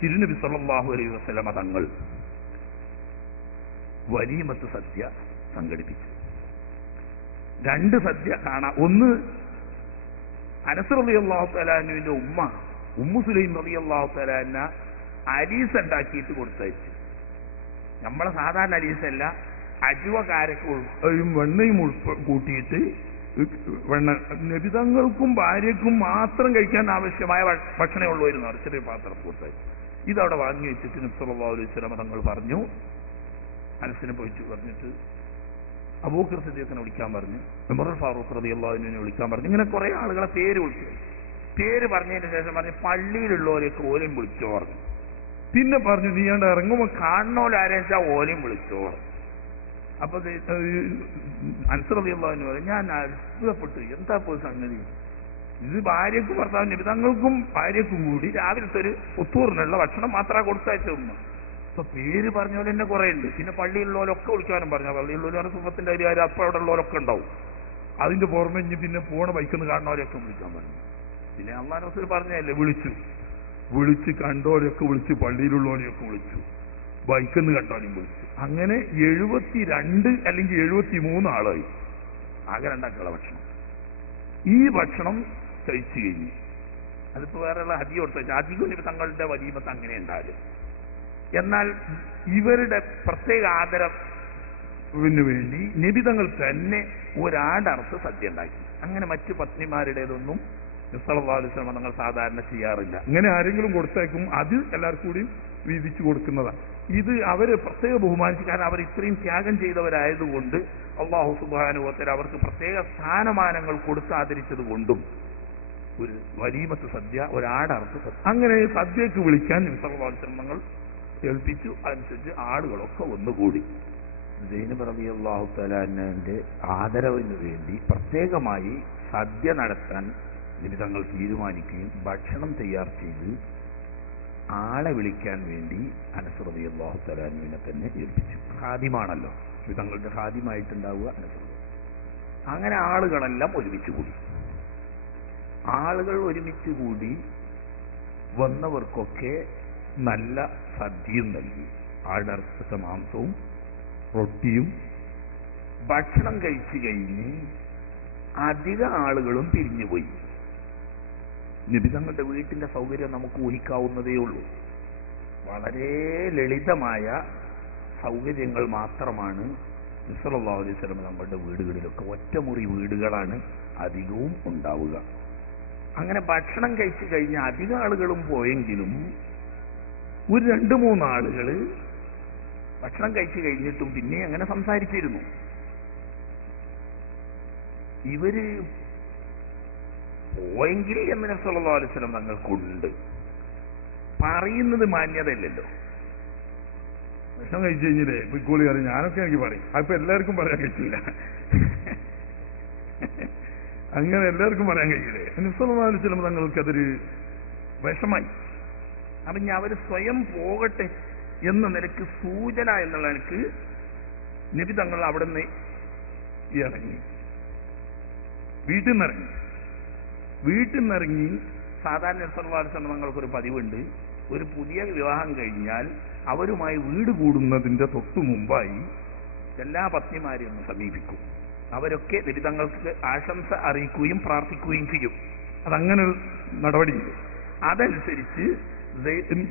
തിരുനബി സല്ലല്ലാഹു അലൈഹി വസല്ലം തങ്ങൾ വലീമത്ത് സദ്യ സംഘടിപ്പിച്ചു. 2 സദ്യ കാണാം. ഒന്ന് അനസ് റളിയല്ലാഹു തആല അൻഹുവിന്റെ ഉമ്മു സുലൈം റളിയല്ലാഹു തആല അൻഹ അലീസ ഉണ്ടാക്കിയിട്ട് കൊടുത്തയച്ചു. നമ്മളെ സാധാരണ അലീസല്ല, അജുവ കാരക്കും വെണ്ണയും കൂട്ടിയിട്ട് നബിതങ്ങൾക്കും ഭാര്യക്കും മാത്രം കഴിക്കാൻ ആവശ്യമായ ഭക്ഷണമേ ഉള്ളൂയിരുന്നു. ചെറിയ പാത്രം കൊടുത്തയച്ചു. ഇതവിടെ വാങ്ങി വെച്ചിട്ട് നബി സല്ലല്ലാഹു അലൈഹി വസല്ലം തങ്ങൾ പറഞ്ഞു, അനസിനെ പോയിട്ട് പറഞ്ഞിട്ട് അബൂബക്കർ സിദ്ദീഖിനെ വിളിക്കാൻ പറഞ്ഞു, ഉമർ ഫാറൂഖ് റളിയല്ലാഹു അൻഹുവിനെ വിളിക്കാൻ പറഞ്ഞു. ഇങ്ങനെ കുറെ ആളുകളെ പേര് വിളിച്ചു. പേര് പറഞ്ഞതിന് ശേഷം പറഞ്ഞു പള്ളിയിലുള്ളവരെയൊക്കെ ഓലെയും വിളിച്ചോ പറഞ്ഞു. പിന്നെ പറഞ്ഞു നീ ആണ്ട് ഇറങ്ങുമ്പോൾ കാണണോലെ ആരേച്ചാ ഓലെയും വിളിച്ചോ. അപ്പൊ അനസ് റളിയല്ലാഹു അൻഹു പറഞ്ഞു ഞാൻ അത്ഭുതപ്പെട്ടു, എന്താ പോയി സംഗതി, ഇത് ഭാര്യക്കും ഭർത്താവിന് നബിതങ്ങൾക്കും ഭാര്യക്കും കൂടി രാവിലത്തെ ഒരു ഒത്തൂറിനുള്ള ഭക്ഷണം മാത്രമാണ് കൊടുത്തയച്ചതെന്ന്. അപ്പൊ പേര് പറഞ്ഞ പോലെ തന്നെ കുറെ ഉണ്ട്. പിന്നെ പള്ളിയിലുള്ളവരൊക്കെ വിളിക്കാനും പറഞ്ഞു. പള്ളിയിലുള്ളവർ സുഖത്തിന്റെ ഒരു കാര്യം അപ്പം അവിടെ ഉള്ളവരൊക്കെ ഉണ്ടാവും. അതിന്റെ പുറമെ ഇനി പിന്നെ പോണ ബൈക്കൊന്ന് കാണുന്നവരെയൊക്കെ വിളിക്കാൻ പറഞ്ഞു. പിന്നെ അല്ലാഹു റസൂൽ പറഞ്ഞല്ലേ, വിളിച്ച് കണ്ടോരെയൊക്കെ വിളിച്ചു, പള്ളിയിലുള്ളവരെയൊക്കെ വിളിച്ചു, ബൈക്കെന്ന് കണ്ടോരെയും വിളിച്ചു. അങ്ങനെ 72 അല്ലെങ്കിൽ 73 ആളായി. ആകെ 2 ആൾക്കുള്ള ഭക്ഷണം. ഈ ഭക്ഷണം കഴിച്ചു കഴിഞ്ഞു. അതിപ്പോ വേറെയുള്ള ഹദി കൊടുത്തു. അധികം ഇവർ തങ്ങളുടെ വലീമത്ത് അങ്ങനെ ഉണ്ടാകും. എന്നാൽ ഇവരുടെ പ്രത്യേക ആദരവിന് വേണ്ടി നബി തങ്ങൾ തന്നെ ഒരാടർത്ത് സദ്യ ഉണ്ടാക്കി. അങ്ങനെ മറ്റു പത്നിമാരുടേതൊന്നും നബി സല്ലല്ലാഹു അലൈഹി വസല്ലം തങ്ങൾ സാധാരണ ചെയ്യാറില്ല. ഇങ്ങനെ ആരെങ്കിലും കൊടുത്തേക്കും അത് എല്ലാവർക്കും കൂടിയും വീതിച്ചു കൊടുക്കുന്നതാണ്. ഇത് അവര് പ്രത്യേക ബഹുമാനിച്ചു. കാരണം അവർ ഇത്രയും ത്യാഗം ചെയ്തവരായതുകൊണ്ട് അല്ലാഹു സുബ്ഹാനഹു വ തആല അവർക്ക് പ്രത്യേക സ്ഥാനമാനങ്ങൾ കൊടുത്ത് ആദരിച്ചത് കൊണ്ടും ഒരു വലീമത്ത് സദ്യ, ഒരാടർത്ത് സദ്യ, അങ്ങനെ സദ്യക്ക് വിളിക്കാൻ നബി സല്ലല്ലാഹു അലൈഹി വസല്ലം തങ്ങൾ ഏൽപ്പിച്ചു. അനുസരിച്ച് ആളുകളൊക്കെ ഒന്നുകൂടി. സൈനബ് റളിയല്ലാഹു തആല അൻഹയുടെ ആദരവിന് വേണ്ടി പ്രത്യേകമായി സദ്യ നടത്താൻ നബി തങ്ങൾ തീരുമാനിക്കുകയും ഭക്ഷണം തയ്യാർ ചെയ്ത് ആളെ വിളിക്കാൻ വേണ്ടി അനസ് റളിയല്ലാഹു തആല അൻഹുവിനെ തന്നെ ഏൽപ്പിച്ചു. ഖാദിമാണല്ലോ, നബി തങ്ങളുടെ ഖാദിമായിട്ടുണ്ടാവുക അനസ്. അങ്ങനെ ആളുകളെല്ലാം ഒരുമിച്ച് കൂടി. ആളുകൾ ഒരുമിച്ച് കൂടി വന്നവർക്കൊക്കെ നല്ല സദ്യയും നൽകി. ആടർത്ത മാംസവും റൊട്ടിയും. ഭക്ഷണം കഴിച്ചു കഴിഞ്ഞ് അധിക ആളുകളും പിരിഞ്ഞുപോയി. നബി തങ്ങളുടെ വീട്ടിന്റെ സൗകര്യം നമുക്ക് ഊഹിക്കാവുന്നതേ ഉള്ളൂ. വളരെ ലളിതമായ സൗകര്യങ്ങൾ മാത്രമാണ് നബി സല്ലല്ലാഹു അലൈഹി വസല്ലം നമ്മുടെ വീടുകളിലൊക്കെ. ഒറ്റമുറി വീടുകളാണ് അധികവും ഉണ്ടാവുക. അങ്ങനെ ഭക്ഷണം കഴിച്ചു കഴിഞ്ഞ അധിക ആളുകളും പോയെങ്കിലും ഒരു 2-3 ആളുകൾ ഭക്ഷണം കഴിച്ചു കഴിഞ്ഞിട്ടും പിന്നെ അങ്ങനെ സംസാരിച്ചിരുന്നു. ഇവര് പോയെങ്കിൽ എന്ന് നബി സല്ലല്ലാഹു അലൈഹി വസല്ലം തങ്ങൾക്കുണ്ട്. പറയുന്നത് മാന്യതയല്ലല്ലോ. ഭക്ഷണം കഴിച്ചു കഴിഞ്ഞില്ലേ പിക്കോളി പറയും, ഞാനൊക്കെ എനിക്ക് പറയും. അതിപ്പോ എല്ലാവർക്കും പറയാൻ കഴിച്ചില്ല. അങ്ങനെ എല്ലാവർക്കും പറയാൻ കഴിയില്ലേ. നബി സല്ലല്ലാഹു അലൈഹി വസല്ലം തങ്ങൾക്ക് അതൊരു വിഷമായി. അപ്പൊ ഞാൻ അവര് സ്വയം പോകട്ടെ എന്ന നിലക്ക് സൂചന എന്നുള്ള നിലക്ക് നബി തങ്ങൾ അവിടെ നിന്ന് ഇറങ്ങി, വീട്ടിൽ നിന്ന് ഇറങ്ങി. വീട്ടിൽ നിന്നിറങ്ങി സാധാരണ തങ്ങൾക്കൊരു പതിവുണ്ട്, ഒരു പുതിയ വിവാഹം കഴിഞ്ഞാൽ അവരുമായി വീട് കൂടുന്നതിന്റെ തൊട്ടു മുമ്പായി എല്ലാ പത്നിമാരെയും ഒന്ന് സമീപിക്കും. അവരൊക്കെ തങ്ങൾക്ക് ആശംസ അറിയിക്കുകയും പ്രാർത്ഥിക്കുകയും ചെയ്യും. അതങ്ങനെ ഒരു നടപടിയുണ്ട്. അതനുസരിച്ച്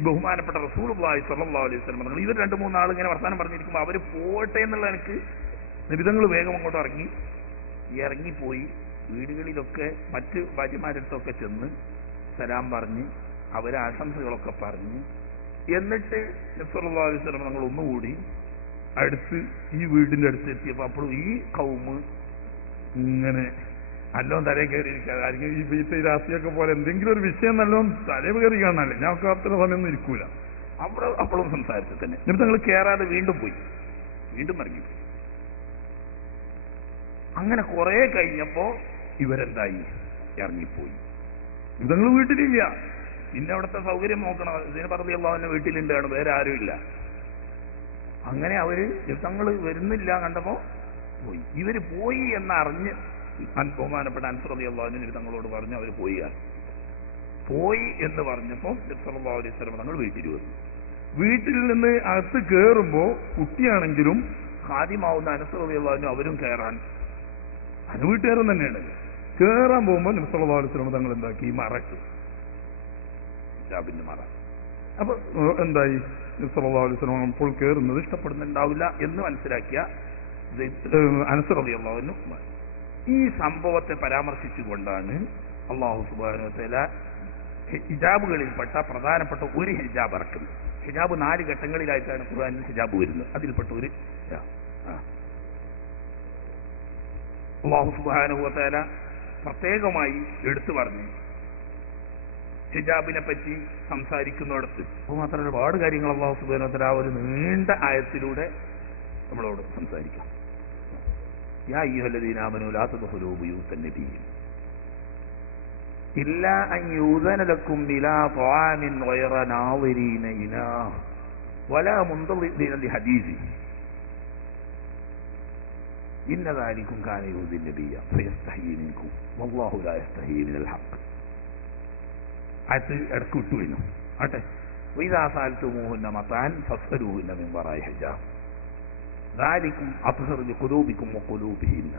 ബഹുമാനപ്പെട്ട റസൂലുള്ളാഹി സ്വല്ലല്ലാഹു അലൈഹി വസല്ലം തങ്ങൾ ഇവർ 2-3 ആൾ ഇങ്ങനെ വർത്താനം പറഞ്ഞിരിക്കുമ്പോൾ അവർ പോട്ടെ എന്നുള്ള എനിക്ക് നിബിതങ്ങൾ വേഗം അങ്ങോട്ട് ഇറങ്ങിപ്പോയി വീടുകളിലൊക്കെ മറ്റ് ഭാര്യമാരടുത്തൊക്കെ ചെന്ന് സലാം പറഞ്ഞ് അവരെ ആശംസകളൊക്കെ പറഞ്ഞ് എന്നിട്ട് നബി സല്ലല്ലാഹു അലൈഹി വസല്ലം തങ്ങൾ ഒന്നുകൂടി അടുത്ത് ഈ വീടിന്റെ അടുത്ത് എത്തിയപ്പോൾ അപ്പോഴും ഈ കൗമ് ഇങ്ങനെ നല്ലോണം തലേ കയറിയിരിക്കാതെ ആരെങ്കിലും ഈ ബീത്തെ രാഷ്ട്രീയൊക്കെ പോലെ എന്തെങ്കിലും ഒരു വിഷയം നല്ലോണം തലേ കയറി കാണാനല്ലേ, ഞങ്ങൾക്ക് അത്ര സമയമൊന്നും ഇരിക്കൂല. അവിടെ അപ്പോഴും സംസാരിച്ചു തന്നെ. എന്നിട്ട് ഞങ്ങൾ കയറാതെ വീണ്ടും ഇറങ്ങിപ്പോയി. അങ്ങനെ കുറെ കഴിഞ്ഞപ്പോ ഇവരെന്തായി, ഇറങ്ങിപ്പോയി. ഇതങ്ങൾ വീട്ടിലില്ല. പിന്നെ അവിടുത്തെ സൗകര്യം നോക്കണം. ഇതിനെ പറഞ്ഞ വീട്ടിലുണ്ടാണ്, വേറെ ആരുമില്ല. അങ്ങനെ അവര് തങ്ങൾ വരുന്നില്ല കണ്ടപ്പോ പോയി. ഇവര് പോയി എന്നറിഞ്ഞ് ബഹുമാനപ്പെട്ട അൻസർ റളിയല്ലാഹു അൻഹു തങ്ങളോട് പറഞ്ഞു അവർ പോയി എന്ന് പറഞ്ഞപ്പോൾ സല്ലല്ലാഹു അലൈഹി വസല്ലം തങ്ങൾ വീട്ടിൽ വന്നു. വീട്ടിൽ നിന്ന് അകത്ത് കയറുമ്പോ കുട്ടിയാണെങ്കിലും ഖാദിമാവുന്ന അൻസർ റളിയല്ലാഹു അൻഹു അവരും കയറാൻ അത് വീട്ടുകാരും തന്നെയാണ്. കയറാൻ പോകുമ്പോൾ നബി സല്ലല്ലാഹു അലൈഹി വസല്ലം തങ്ങൾ എന്താക്കി, മറച്ചു ഹിജാബിന്റെ മറ. അപ്പൊ എന്തായി, നബി സല്ലല്ലാഹു അലൈഹി വസല്ലം അപ്പോൾ കയറുന്നത് ഇഷ്ടപ്പെടുന്നുണ്ടാവില്ല എന്ന് മനസ്സിലാക്കിയ അൻസർ റളിയല്ലാഹു അൻഹു ഈ സംഭവത്തെ പരാമർശിച്ചുകൊണ്ടാണ് അല്ലാഹു സുബ്ഹാനഹു വ തആല ഹിജാബുകളിൽപ്പെട്ട പ്രധാനപ്പെട്ട ഒരു ഹിജാബ് ഇറക്കുന്നത്. ഹിജാബ് 4 ഘട്ടങ്ങളിലായിട്ടാണ് ഖുർആനിൽ ഹിജാബ് വരുന്നത്. അതിൽപ്പെട്ട ഒരു അല്ലാഹു സുബ്ഹാനഹു വ തആല പ്രത്യേകമായി എടുത്തു പറഞ്ഞു ഹിജാബിനെ പറ്റി സംസാരിക്കുന്നിടത്ത്. അപ്പോൾ മാത്രമല്ല ഒരുപാട് കാര്യങ്ങൾ അല്ലാഹു സുബ്ഹാനഹു വ തആല ഒരു നീണ്ട ആയത്തിലൂടെ നമ്മളോട് സംസാരിക്കാം. യാ അയ്യുഹല്ലദീന ആമനൂ ലാ തദ്ഖുലൂ ബുയൂതൻ നബി ഇല്ലാ അൻ യൂദന ലക്കും ഇലാ ത്വാമിൻ ഗൈറ നാദിരീന ഇനാഹ് വലാ മുൻതളിരീന ലിഹദീസി ഇന്ന ദാലികും കാന യൂദിൻ നബിയ ഫയസ്തഹീ മിൻകും വല്ലാഹു ലാ യസ്തഹീ മിനൽ ഹഖ്. അത് ഇടക്ക് വിട്ടുവരുന്നു. ആട്ടെ, വഇദാ സഅൽതുമൂഹുന്ന മതാൻ ഫസ്അലൂഹുന്ന മിൻ വറാഇ ഹിജാബ് ذلكم أطهر لقلوبكم وقلوبهن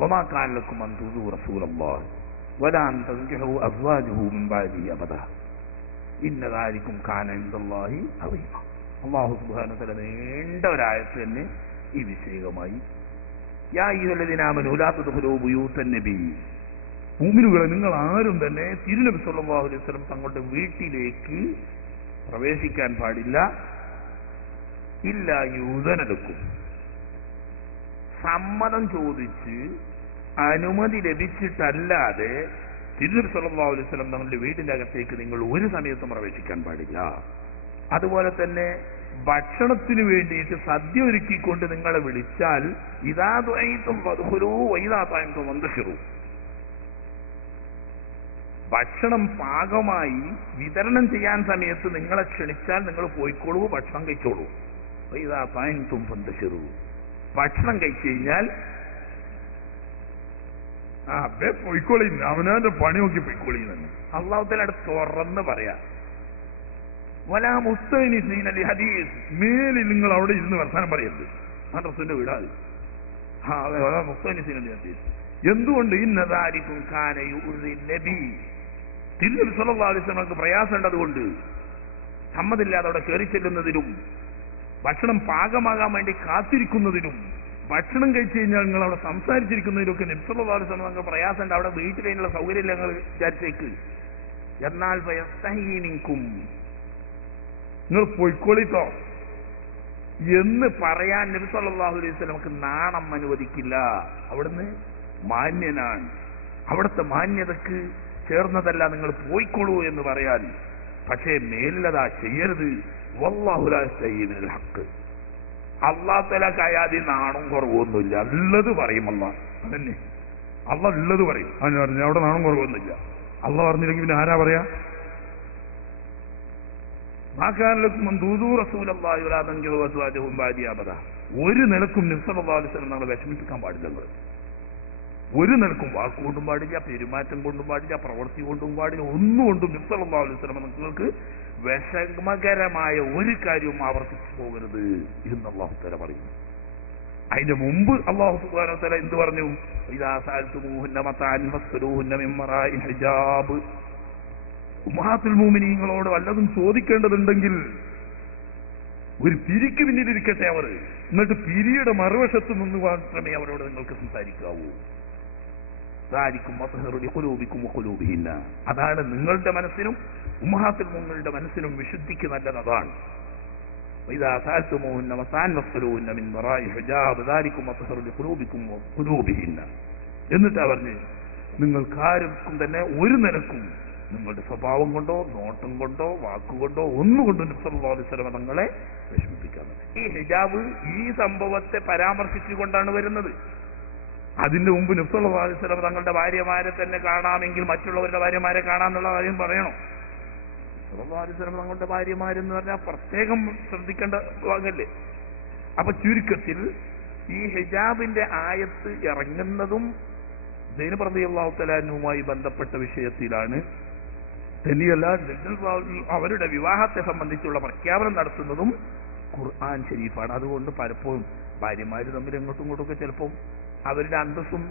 وما كان لكم أن تؤذوا رسول الله ولا أن تنكحوا أزواجه من بعده أبدا إن ذلكم كان عند الله عظيما. അല്ലാഹു സുബ്ഹാനഹു വ തആല നീണ്ട ഒരായത്ത് തന്നെ ഈ വിഷയമായി യാ അയ്യുഹല്ലദീന ആമനൂ ലാ തദ്ഖുലൂ ബുയൂതൻ നബി, മുഅ്മിനുകളെ നിങ്ങൾ ആരും തന്നെ തിരുനബി സല്ലല്ലാഹു അലൈഹി വസല്ലം തങ്ങളുടെ വീട്ടിലേക്ക് പ്രവേശിക്കാൻ പാടില്ല. ഇല്ല യൂദനെടുക്കും, സമ്മതം ചോദിച്ച് അനുമതി ലഭിച്ചിട്ടല്ലാതെ തിരുനബി സല്ലല്ലാഹു അലൈഹി വസല്ലം തങ്ങളുടെ വീടിന്റെ അകത്തേക്ക് നിങ്ങൾ ഒരു സമയത്തും പ്രവേശിക്കാൻ പാടില്ല. അതുപോലെ തന്നെ ഭക്ഷണത്തിന് വേണ്ടിയിട്ട് സദ്യ ഒരുക്കിക്കൊണ്ട് നിങ്ങളെ വിളിച്ചാൽ ഇദാ ദുഇതും ഫദ്ഖുലൂ വഇദാ തഅംതും ഫന്തശിറൂ, ഭക്ഷണം പാകമായി വിതരണം ചെയ്യാൻ സമയത്ത് നിങ്ങളെ ക്ഷണിച്ചാൽ നിങ്ങൾ പോയിക്കോളൂ, ഭക്ഷണം കഴിച്ചോളൂ. ഇതാ പായത്തും പന്തശിറു, ഭക്ഷണം കഴിച്ചു കഴിഞ്ഞാൽ പോയിക്കോളി, അവനവന്റെ പണി നോക്കി പോയിക്കോളി തന്നെ അല്ലാഹു തആല അവിടെ തുറന്ന് പറയാ. വലാ മുസ്തഅനിസീന ലിഹദീസ്, മേലിൽ നിങ്ങൾ അവിടെ ഇരുന്ന് വർത്താനം പറയരുത്. റസൂലിന്റെ വീടാത്. വലാ മുസ്തഅനിസീന ലിഹദീസ്. എന്തുകൊണ്ട്? ഇന്ന ദാലികും കാന യുഉദി നബി, തിരുനബി സല്ലല്ലാഹു അലൈഹി വസല്ലമക്ക് പ്രയാസമുണ്ടതുകൊണ്ട് സമ്മതില്ലാതെ അവിടെ കയറി ചെല്ലുന്നതിനും ഭക്ഷണം പാകമാകാൻ വേണ്ടി കാത്തിരിക്കുന്നതിനും ഭക്ഷണം കഴിച്ചു കഴിഞ്ഞാൽ നിങ്ങൾ അവിടെ സംസാരിച്ചിരിക്കുന്നതിനൊക്കെ നബി സല്ലല്ലാഹു അലൈഹി വസല്ലം നിങ്ങൾക്ക് പ്രയാസമുണ്ട്. അവിടെ വീട്ടിലുള്ള സൗകര്യമില്ല നിങ്ങൾ വിചാരിച്ചേക്ക്. എന്നാൽ ഫയസ്തഹീ മിൻകും, നിങ്ങൾ പൊയ്ക്കോളിട്ടോ എന്ന് പറയാൻ നബി സല്ലല്ലാഹു അലൈഹി വസല്ലമക്ക് നാണം അനുവദിക്കില്ല. അവിടുന്ന് മാന്യനാണ്, അവിടുത്തെ മാന്യതക്ക് ചേർന്നതല്ല നിങ്ങൾ പോയിക്കോളൂ എന്ന് പറയാൻ. പക്ഷേ മേലതാ ചെയ്യരുത്. വല്ലാഹു ലാ യസ്തഹീ മിനൽ ഹഖ്, അല്ലാഹു തആലക്ക് ആയാതി നാണം കുറവൊന്നുമില്ല, ഉള്ളത് പറയും അല്ലാഹ്. അതന്നെ അല്ലാഹ് ഉള്ളത് പറയും. അതിന് അവിടെ നാണം കുറവൊന്നുമില്ല. അല്ലാഹ് പറഞ്ഞില്ലെങ്കിൽ പിന്നെ ആരാ പറയാ? ഒരു നിലക്കും നബി സല്ലല്ലാഹു അലൈഹി വസല്ലം നമ്മളെ വിഷമിപ്പിക്കാൻ പാടില്ല. ഒരു നിലക്കും വാക്കുകൊണ്ടും പാടില്ല, പെരുമാറ്റം കൊണ്ടും പാടില്ല, പ്രവൃത്തി കൊണ്ടും പാടില്ല, ഒന്നുകൊണ്ടും നബി സല്ലല്ലാഹു അലൈഹി വസല്ലം നിങ്ങൾക്ക് വിഷമകരമായ ഒരു കാര്യവും ആവർത്തിച്ചു പോകരുത് എന്ന് അല്ലാഹു തആല പറയുന്നു. അതിന്റെ മുമ്പ് അല്ലാഹു സുബ്ഹാനഹു വ തആല എന്ത് പറഞ്ഞു? ഇദാ സഅൽതുമൂഹുന്ന മതഅൻ ഫസ്അലൂഹുന്ന മിൻ വറാഇ ഹിജാബ്. ഉമ്മഹാത്തുൽ മുഅ്മിനീങ്ങളോട് വല്ലതും ചോദിക്കേണ്ടതുണ്ടെങ്കിൽ ഒരു പിരിക്ക് പിന്നിലിരിക്കട്ടെ അവർ, എന്നിട്ട് പിരിയുടെ മറുവശത്ത് നിന്ന് മാത്രമേ അവരോട് നിങ്ങൾക്ക് സംസാരിക്കാവൂ. അതാണ് നിങ്ങളുടെ മനസ്സിനും ഉമ്മഹാത്തുൽ മുഅ്മിനീങ്ങളുടെ മനസ്സിനും വിശുദ്ധിക്ക് നല്ലത്. അതാണ് എന്നിട്ടാ പറഞ്ഞ് നിങ്ങൾക്കാർക്കും തന്നെ ഒരു നിലക്കും നിങ്ങളുടെ സ്വഭാവം കൊണ്ടോ നോട്ടം കൊണ്ടോ വാക്കുകൊണ്ടോ ഒന്നുകൊണ്ടും നബി സല്ലല്ലാഹു അലൈഹി വസല്ലം തങ്ങളെ വിഷമിപ്പിക്കാൻ. ഈ ഹിജാബ് ഈ സംഭവത്തെ പരാമർശിച്ചുകൊണ്ടാണ് വരുന്നത്. അതിന്റെ മുമ്പ് നബി സല്ലല്ലാഹു അലൈഹി വസല്ലം തങ്ങളുടെ ഭാര്യമാരെ തന്നെ കാണാമെങ്കിൽ മറ്റുള്ളവരുടെ ഭാര്യമാരെ കാണാമെന്നുള്ള കാര്യം പറയണം. സല്ലല്ലാഹു അലൈഹി വസല്ലം തങ്ങളുടെ ഭാര്യമാരെന്ന് പറഞ്ഞാൽ പ്രത്യേകം ശ്രദ്ധിക്കേണ്ട ഭാഗമല്ലേ. അപ്പൊ ചുരുക്കത്തിൽ ഈ ഹിജാബിന്റെ ആയത്ത് ഇറങ്ങുന്നതും സൈനബ് റളിയല്ലാഹു തആല അൻഹുമായി ബന്ധപ്പെട്ട വിഷയത്തിലാണ്. തന്നെയല്ല അവരുടെ വിവാഹത്തെ സംബന്ധിച്ചുള്ള പ്രഖ്യാപനം നടത്തുന്നതും ഖുർആൻ ഷരീഫാണ്. അതുകൊണ്ട് പലപ്പോഴും ഭാര്യമാര് തമ്മിൽ എങ്ങോട്ടും ഇങ്ങോട്ടും ചിലപ്പോൾ അവരുടെ അന്തസ്സും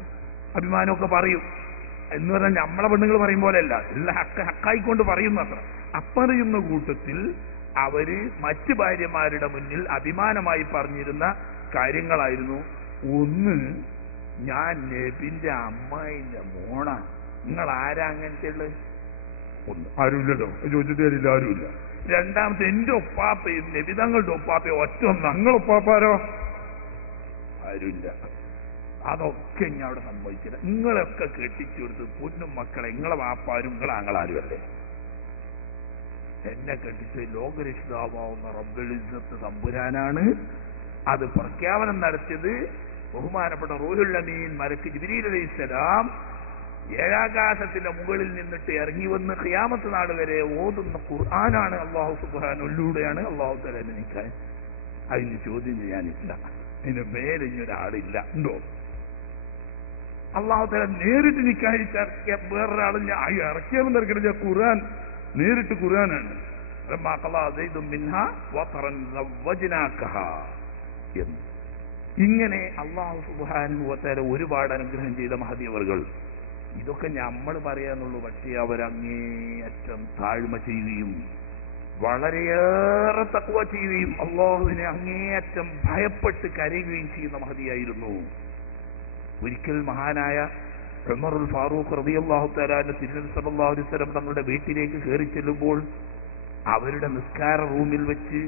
അഭിമാനമൊക്കെ പറയും. എന്ന് പറഞ്ഞാൽ നമ്മളെ പെണ്ണുങ്ങൾ പറയും പോലെയല്ല, എല്ലാം ഹക്കായിക്കൊണ്ട് പറയുന്ന അത്ര. അപ്പറയുന്ന കൂട്ടത്തിൽ അവര് മറ്റ് ഭാര്യമാരുടെ മുന്നിൽ അഭിമാനമായി പറഞ്ഞിരുന്ന കാര്യങ്ങളായിരുന്നു. ഒന്ന്, ഞാൻ നബിന്റെ അമ്മായിന്റെ മോണ. നിങ്ങൾ ആരാ അങ്ങനത്തെ ഉള്ളത്? ഒന്ന്, ആരുമില്ലല്ലോ, ചോദിച്ചിട്ട് കാര്യമില്ല, ആരുമില്ല. രണ്ടാമത്തെ, എന്റെ ഒപ്പാപ്പയും നബി തങ്ങളുടെ ഒപ്പാപ്പയും ഒറ്റ ഒന്ന്. ഞങ്ങളൊപ്പാപ്പാരോ? ആരുമില്ല. അതൊക്കെ ഞാൻ അവിടെ സംഭവിച്ചില്ല. നിങ്ങളൊക്കെ കെട്ടിച്ചു കൊടുത്ത് പൊന്നും മക്കളെ, നിങ്ങളെ വാപ്പാരും നിങ്ങളെ ആങ്ങളാരുമല്ലേ. എന്നെ കെട്ടിച്ച് ലോകരക്ഷിതാവാവുന്ന റബ്ബുൽ ഇസ്സത്ത് തമ്പുരാനാണ്. അത് പ്രഖ്യാപനം നടത്തിയത് ബഹുമാനപ്പെട്ട റൂഹുൽ അമീൻ മലക്ക് ജിബ്രീൽ അലൈഹിസ്സലാം ഏഴാകാശത്തിന്റെ മുകളിൽ നിന്നിട്ട് ഇറങ്ങി വന്ന് ഖിയാമത്ത് നാൾ വരെ ഓതുന്ന ഖുർആനാണ്. അല്ലാഹു സുബ്ഹാനഹുലൂടെയാണ് അല്ലാഹു തആല നിക്കാൻ. അതിന് ചോദ്യം ചെയ്യാനില്ല, അതിന് മേലെ ഇനിയൊരാളില്ല. ഉണ്ടോ? അല്ലാഹു തആല നേരിട്ട് നിക്കാഹിച്ചിറക്കിയ വേറൊരാളും ഇറക്കിയാലും തിരക്കില്ല. ഖുർആൻ നേരിട്ട് ഖുർആനാണ്. ഇങ്ങനെ അല്ലാഹു സുബ്ഹാനഹു വ തആല ഒരുപാട് അനുഗ്രഹം ചെയ്ത മഹദിയവറുകൾ. ഇതൊക്കെ നമ്മൾ പറയാന്നുള്ളൂ. പക്ഷേ അവരങ്ങേയറ്റം താഴ്മ ചെയ്യുകയും വളരെയേറെ തഖ്വ ചെയ്യുകയും അല്ലാഹുവിനെ അങ്ങേയറ്റം ഭയപ്പെട്ട് കരയുകയും ചെയ്യുന്ന മഹദിയായിരുന്നു. ഒരിക്കൽ മഹാനായ ഉമറുൽ ഫാറൂഖ് റളിയല്ലാഹു തആല തിരുനബി സല്ലല്ലാഹു അലൈഹി വസല്ലം തങ്ങളുടെ വീട്ടിലേക്ക് കയറി ചെല്ലുമ്പോൾ അവരുടെ നിസ്കാര റൂമിൽ വെച്ച്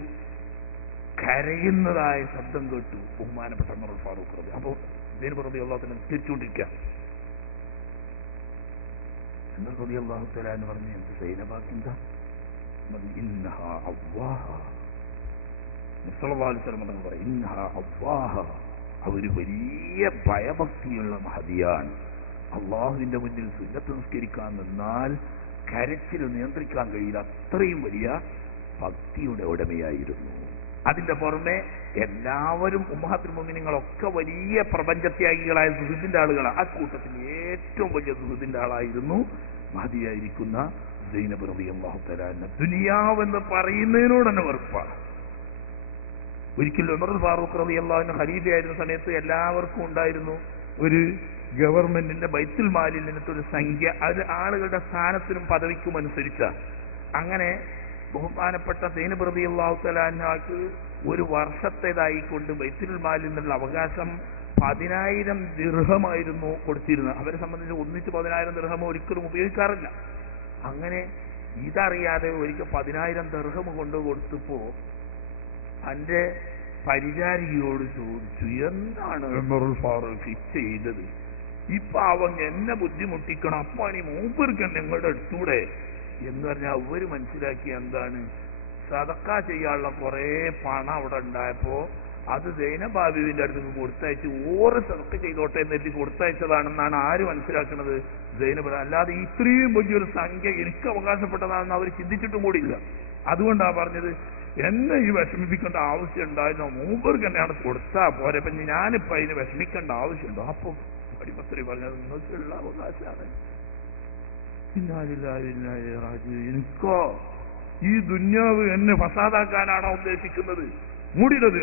കരയുന്നതായ ശബ്ദം കേട്ടു ബഹുമാനപ്പെട്ട ഉമറുൽ ഫാറൂഖ് റളി. അപ്പോൾ സൈനബ് റളിയല്ലാഹു തആല തിരിച്ചുകൊണ്ടിരിക്കുക. റളിയല്ലാഹു തആല എന്ന് പറഞ്ഞു, എന്ത് സൈനബാക്കെന്താ? ഇന്നഹാ അവ്വാഹ. നബി സല്ലല്ലാഹു അലൈഹി വസല്ലം തങ്ങൾ പറയും, ഇന്നഹാ അവ്വാഹ. അവര് വലിയ ഭയഭക്തിയുള്ള മഹദിയാണ്. അള്ളാഹുവിന്റെ മുന്നിൽ സുന്നത്ത് നിസ്കരിക്കാൻ നിന്നാൽ കരച്ചിൽ നിയന്ത്രിക്കാൻ കഴിയില്ല. അത്രയും വലിയ ഭക്തിയുടെ ഉടമയായിരുന്നു. അതിന്റെ പുറമെ എല്ലാവരും ഉമ്മഹാത്തുൽ മുഅ്മിനീങ്ങളൊക്കെ വലിയ പ്രപഞ്ചത്യാഗികളായ സുഹൃത്തിന്റെ ആളുകളാണ്. ആ കൂട്ടത്തിൽ ഏറ്റവും വലിയ സുഹൃത്തിന്റെ ആളായിരുന്നു മഹദിയായിരിക്കുന്ന സൈനബ് റളിയല്ലാഹു തആല അൻഹ. ദുനിയാവെന്ന് പറയുന്നതിനോട് തന്നെ വെറുപ്പാണ്. ഒരിക്കൽ ഉമറുൽ ഫാറൂഖ് റളിയല്ലാഹു അൻഹു ഖലീഫയായിരുന്ന സമയത്ത് എല്ലാവർക്കും ഉണ്ടായിരുന്നു ഒരു ഗവൺമെന്റിന്റെ ബൈത്തുൽ മാലിൽ നിന്നിട്ടൊരു സംഖ്യ. അത് ആളുകളുടെ സ്ഥാനത്തിനും പദവിക്കും അനുസരിച്ച. അങ്ങനെ ബഹുമാനപ്പെട്ട സൈനബ് റളിയല്ലാഹു തആല അൻഹയ്ക്ക് ഒരു വർഷത്തേതായിക്കൊണ്ട് ബൈത്തുൽ മാലിൽ നിന്നുള്ള അവകാശം 10,000 ദിർഹമായിരുന്നു കൊടുത്തിരുന്നത്. അവരെ സംബന്ധിച്ച് ഒന്നിച്ച് 10,000 ദിർഹം ഒരിക്കലും ഉപയോഗിക്കാറില്ല. അങ്ങനെ ഇതറിയാതെ ഒരിക്കൽ 10,000 ദിർഹം കൊണ്ട് കൊടുത്തപ്പോ തന്റെ പരിചാരികയോട് ചോദിച്ചു, എന്താണ് ഉമറുൽ ഫാറൂഖ് ചെയ്തത്? ഇപ്പൊ അവൻ എന്നെ ബുദ്ധിമുട്ടിക്കണം, അപ്പൊ ഇനി മൂപ്പർക്ക് നിങ്ങളുടെ അടുത്തൂടെ എന്ന് പറഞ്ഞാൽ അവര് മനസ്സിലാക്കി എന്താണ് സദക്ക ചെയ്യാനുള്ള കുറെ പണം അവിടെ ഉണ്ടായപ്പോ അത് സൈനബ് ബീവിന്റെ അടുത്ത് കൊടുത്തയച്ച് ഓറ് സദക്ക ചെയ്തോട്ടെ എന്നെത്തി കൊടുത്തയച്ചതാണെന്നാണ് ആര് മനസ്സിലാക്കുന്നത്? സൈനബ്. അല്ലാതെ ഇത്രയും വലിയൊരു സംഖ്യ എനിക്ക് അവകാശപ്പെട്ടതാണെന്ന് അവർ ചിന്തിച്ചിട്ടും കൂടിയില്ല. അതുകൊണ്ടാണ് പറഞ്ഞത്, എന്നെ ഈ വിഷമിപ്പിക്കേണ്ട ആവശ്യം ഉണ്ടായിരുന്നു, മൂപ്പർക്ക് തന്നെയാണ് കൊടുത്താ പോരെ, ഇപ്പൊ ഞാനിപ്പോ അതിന് വിഷമിക്കേണ്ട ആവശ്യമുണ്ടോ? അപ്പൊ അടിമസ്ത്രീ പറഞ്ഞത് നിങ്ങൾക്കുള്ള അവകാശമാണ്. എനിക്കോ ഈ ദുന്യാവ് എന്നെ ഫസാദാക്കാനാണോ ഉദ്ദേശിക്കുന്നത്? മൂടിയിടത്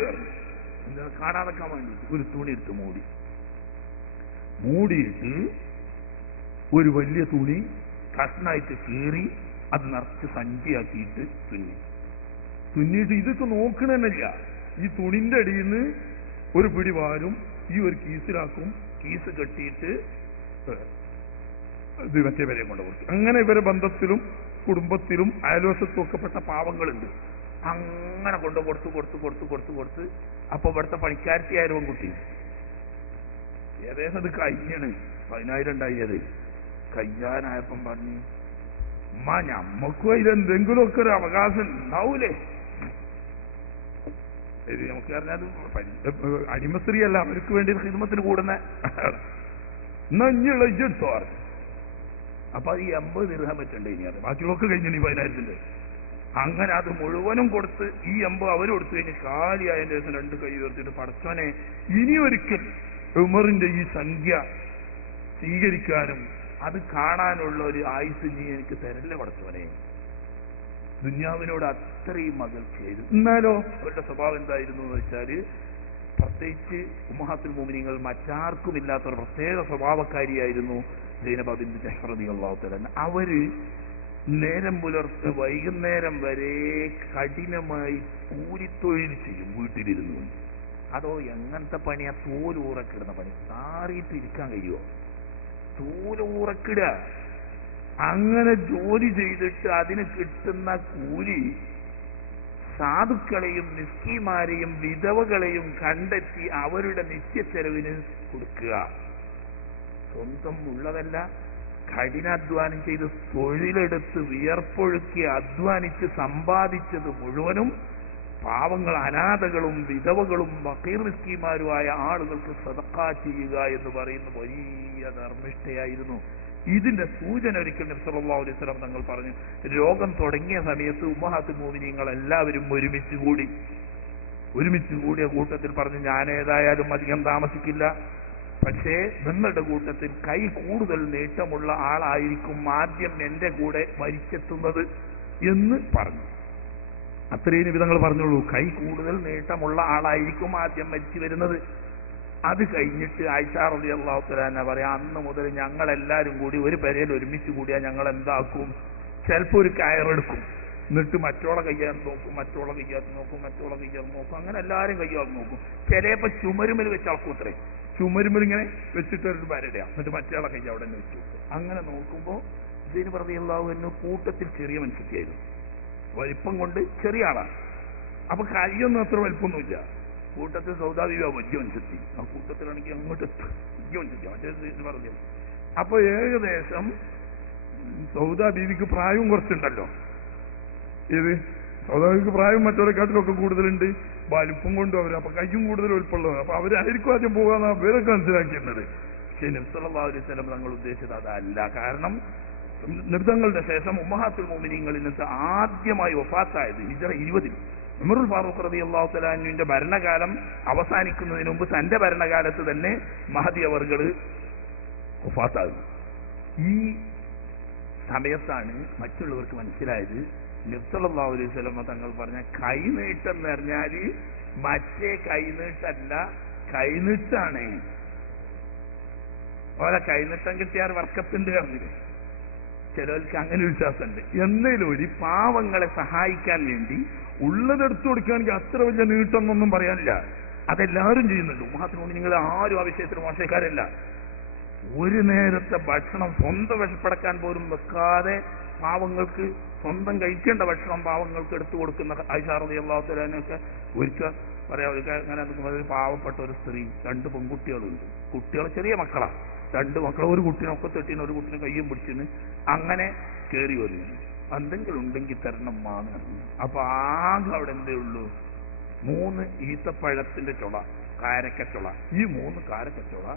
എന്താ കാണാതെക്കാൻ വേണ്ടി ഒരു തുണി എടുത്ത് മൂടിയിട്ട് ഒരു വലിയ തുണി കഷ്ണായിട്ട് കീറി അത് നിറച്ച് സഞ്ചിയാക്കിയിട്ട് തുന്നിയിട്ട് ഇതൊക്കെ നോക്കണമെന്നില്ല. ഈ തുണിന്റെ അടിയിൽ നിന്ന് ഒരു പിടി വാരും ഈ ഒരു കീസിലാക്കും, കീസ് കെട്ടിയിട്ട് ഇത് മറ്റേ വരെയും കൊണ്ട് കൊടുത്തു. അങ്ങനെ ഇവരെ ബന്ധത്തിലും കുടുംബത്തിലും അയൽവശത്തും ഒക്കെ പെട്ട പാവങ്ങളുണ്ട്. അങ്ങനെ കൊണ്ട് കൊടുത്ത് അപ്പൊ ഇവിടുത്തെ പണിക്കാരത്തിയായ പെൺകുട്ടി ഏകദേശം അത് കഴിഞ്ഞാണ് 10,000 ഉണ്ടായത്. കഴിയാനായപ്പം പറഞ്ഞു, അമ്മ ഞമ്മക്കും അതിലെന്തെങ്കിലുമൊക്കെ ഒരു അവകാശം ഉണ്ടാവൂലേ? നമുക്ക് പറഞ്ഞാൽ അടിമസ്ത്രീയല്ല, അവർക്ക് വേണ്ടി ഹിദ്മത്തിന് കൂടുന്ന നഞ്ഞുള്ള ഇജ്ജെടുത്തോ പറഞ്ഞു. അപ്പൊ അത് 80 ദിർഹം വെച്ചിട്ടുണ്ട്. ഇനി അത് ബാക്കിയുള്ളൊക്കെ കഴിഞ്ഞു 10,000-ന്റെ. അങ്ങനെ അത് മുഴുവനും കൊടുത്ത് ഈ 80 അവർ കൊടുത്തു കഴിഞ്ഞ് കാലിയായതിന്റെ ദിവസം 2 കൈ ഉയർത്തിയിട്ട് പടച്ചോനെ ഇനി ഒരിക്കൽ ഉമറിന്റെ ഈ സംഖ്യ സ്വീകരിക്കാനും അത് കാണാനുള്ള ഒരു ആയുസ് നീ എനിക്ക് തരല്ലേ പടച്ചോനെ. ദുന്യാവിനോട് അത്രയും മകൾ ചെയ്തു. എന്നാലോ അവരുടെ സ്വഭാവം എന്തായിരുന്നു എന്ന് വെച്ചാല്, പ്രത്യേകിച്ച് ഉമ്മഹാത്തുൽ മുഅ്മിനീങ്ങൾ മറ്റാർക്കുമില്ലാത്ത ഒരു പ്രത്യേക സ്വഭാവക്കാരിയായിരുന്നു സൈനബ ബിൻത് ജഹ്ഷ് റളിയല്ലാഹു തആല. അവര് നേരം പുലർത്ത് വൈകുന്നേരം വരെ കഠിനമായി കൂലിത്തൊഴിൽ ചെയ്യും വീട്ടിലിരുന്നു. അതോ എങ്ങനത്തെ പണിയാ? തോലൂറക്കിടുന്ന പണി. താറിയിട്ട് ഇരിക്കാൻ കഴിയുമോ? തോലൂറക്കിടുക. അങ്ങനെ ജോലി ചെയ്തിട്ട് അതിന് കിട്ടുന്ന കൂലി സാധുക്കളെയും മിസ്കീന്മാരെയും വിധവകളെയും കണ്ടെത്തി അവരുടെ നിത്യച്ചെലവിന് കൊടുക്കുക. സ്വന്തം ഉള്ളതല്ല, കഠിനാധ്വാനം ചെയ്ത് തൊഴിലെടുത്ത് വിയർപ്പൊഴുക്കി അധ്വാനിച്ച് സമ്പാദിച്ചത് മുഴുവനും പാവങ്ങൾ, അനാഥകളും വിധവകളും ഫഖീർ മിസ്കീന്മാരുമായ ആളുകൾക്ക് സദഖ ചെയ്യുക എന്ന് പറയുന്ന വലിയ ധർമ്മിഷ്ഠയായിരുന്നു. ഇതിന്റെ സൂചന ഒരിക്കൽ നബി സല്ലല്ലാഹു അലൈഹി വസല്ലം തങ്ങൾ പറഞ്ഞു. രോഗം തുടങ്ങിയ സമയത്ത് ഉമ്മഹാത്തുൽ മുഅ്മിനീങ്ങൾ എല്ലാവരും ഒരുമിച്ച് കൂടിയ കൂട്ടത്തിൽ പറഞ്ഞു, ഞാൻ ഏതായാലും അധികം താമസിക്കില്ല, പക്ഷേ നിങ്ങളുടെ കൂട്ടത്തിൽ കൈ കൂടുതൽ നീട്ടമുള്ള ആളായിരിക്കും ആദ്യം എന്റെ കൂടെ മരിച്ചെത്തുന്നത് എന്ന് പറഞ്ഞു. അത്രയും വിധങ്ങൾ പറഞ്ഞുള്ളൂ. കൈ കൂടുതൽ നീട്ടമുള്ള ആളായിരിക്കും ആദ്യം മരിച്ചു വരുന്നത്. അത് കഴിഞ്ഞിട്ട് ആയിഷ റളിയല്ലാഹു തആല പറയാം, അന്ന് മുതൽ ഞങ്ങളെല്ലാവരും കൂടി ഒരു പെരയിൽ ഒരുമിച്ച് കൂടിയാൽ ഞങ്ങൾ എന്താക്കും? ചിലപ്പോൾ ഒരു കയറെടുക്കും, എന്നിട്ട് മറ്റോളെ കയ്യാന്ന് നോക്കും, മറ്റോളെ കയ്യാന്ന് നോക്കും, അങ്ങനെ എല്ലാവരും കയ്യാന്ന് നോക്കും. ചിലപ്പോൾ ചുമരുമൽ വെച്ച് അളക്കും. അത്രേ ചുമരുമൽ ഇങ്ങനെ വെച്ചിട്ട് ഒരു വരടുക, എന്നിട്ട് മറ്റേളെ കയ്യ അവിടെ തന്നെ വെച്ച് നോക്കും. അങ്ങനെ നോക്കുമ്പോൾ സൈനബ റളിയല്ലാഹു അൻഹ കൂട്ടത്തിൽ ചെറിയ മനുഷ്യത്തിയായിരുന്നു. വലിപ്പം കൊണ്ട് ചെറിയ ആളാണ്. അപ്പൊ കയ്യൊന്നും അത്ര വലിപ്പമൊന്നുമില്ല. കൂട്ടത്തിൽ സൗദാ ബീവി വലിയ മനുഷ്യത്തി, ആ കൂട്ടത്തിലാണെങ്കിൽ അങ്ങോട്ട് വലിയ മനുഷ്യത്തി, മറ്റേ പറഞ്ഞു. അപ്പൊ ഏകദേശം സൗദാ ബീവിക്ക് പ്രായവും കുറച്ചുണ്ടല്ലോ. ഇത് സൗദാ ബീവിക്ക് പ്രായം മറ്റവരെക്കാട്ടിലൊക്കെ കൂടുതലുണ്ട്, വലിപ്പം കൊണ്ടും അവർ. അപ്പൊ കയ്യും കൂടുതൽ വലിപ്പമുള്ളത്. അപ്പൊ അവരായിരിക്കും ആദ്യം പോകാന്ന് അവരൊക്കെ മനസ്സിലാക്കിയിരുന്നത്. പക്ഷേ നബി സല്ലല്ലാഹു അലൈഹി വസല്ലം തങ്ങൾ ഉദ്ദേശിച്ചത് അതല്ല. കാരണം നബിതങ്ങളുടെ ശേഷം ഉമ്മഹാത്തുൽ മുഅ്മിനീങ്ങളിൽ നിന്ന് ആദ്യമായി വഫാത്തായത് ഹിജ്റ 20 ഉമറുൽ ഫാറൂഖ് റളിയല്ലാഹു തആല അൻഹുവിന്റെ ഭരണകാലം അവസാനിക്കുന്നതിന് മുമ്പ് തന്റെ ഭരണകാലത്ത് തന്നെ മഹദി അവർകൾ വഫാത്താകുന്നു. ഈ സമയത്താണ് മറ്റുള്ളവർക്ക് മനസ്സിലായത് നബി സല്ലല്ലാഹു അലൈഹി വസല്ലം തങ്ങൾ പറഞ്ഞ കൈനീട്ടം എന്ന് പറഞ്ഞാൽ മറ്റേ കൈനീട്ടല്ല, കൈനീട്ടാണ്. ഓരോ കൈനീട്ടം കിട്ടിയാൽ വർക്കത്തുണ്ട് പറഞ്ഞില്ലേ? ചിലർക്ക് അങ്ങനെ വിശ്വാസമുണ്ട്. എന്നേലും ഒരു പാവങ്ങളെ സഹായിക്കാൻ വേണ്ടി ഉള്ളതെടുത്തു കൊടുക്കുകയാണെങ്കിൽ അത്ര വലിയ നീട്ടമെന്നൊന്നും പറയാനില്ല. അതെല്ലാവരും ചെയ്യുന്നുണ്ട്. ഉമ്മഹാത്തുൽ മുഅ്മിനീങ്ങൾ ആരും ആ വിഷയത്തിൽ മോശക്കാരല്ല. ഒരു നേരത്തെ ഭക്ഷണം സ്വന്തം വിശപ്പടക്കാൻ പോലും വെക്കാതെ പാവങ്ങൾക്ക് സ്വന്തം കഴിക്കേണ്ട ഭക്ഷണം പാവങ്ങൾക്ക് എടുത്തു കൊടുക്കുന്ന ആയിഷ റളിയല്ലാഹു തആല അൻഹയൊക്കെ ഒരിക്കൽ പറയാം. അങ്ങനെ പാവപ്പെട്ട ഒരു സ്ത്രീ, 2 പെൺകുട്ടികളുണ്ട്. കുട്ടികൾ ചെറിയ മക്കളാണ്. 2 മക്കൾ, ഒരു കുട്ടീനൊക്കെ തെട്ടീന്, ഒരു കുട്ടീനെ കയ്യും പിടിച്ചിന്. അങ്ങനെ കയറി വരുന്നു. എന്തെങ്കിലും ഉണ്ടെങ്കിൽ തരണം മാന്ന്. അപ്പൊ ആകെ അവിടെ എന്തേ ഉള്ളൂ? 3 ഈത്തപ്പഴത്തിന്റെ ചുള, കാരക്കച്ചുള. ഈ 3 കാരക്കച്ചുള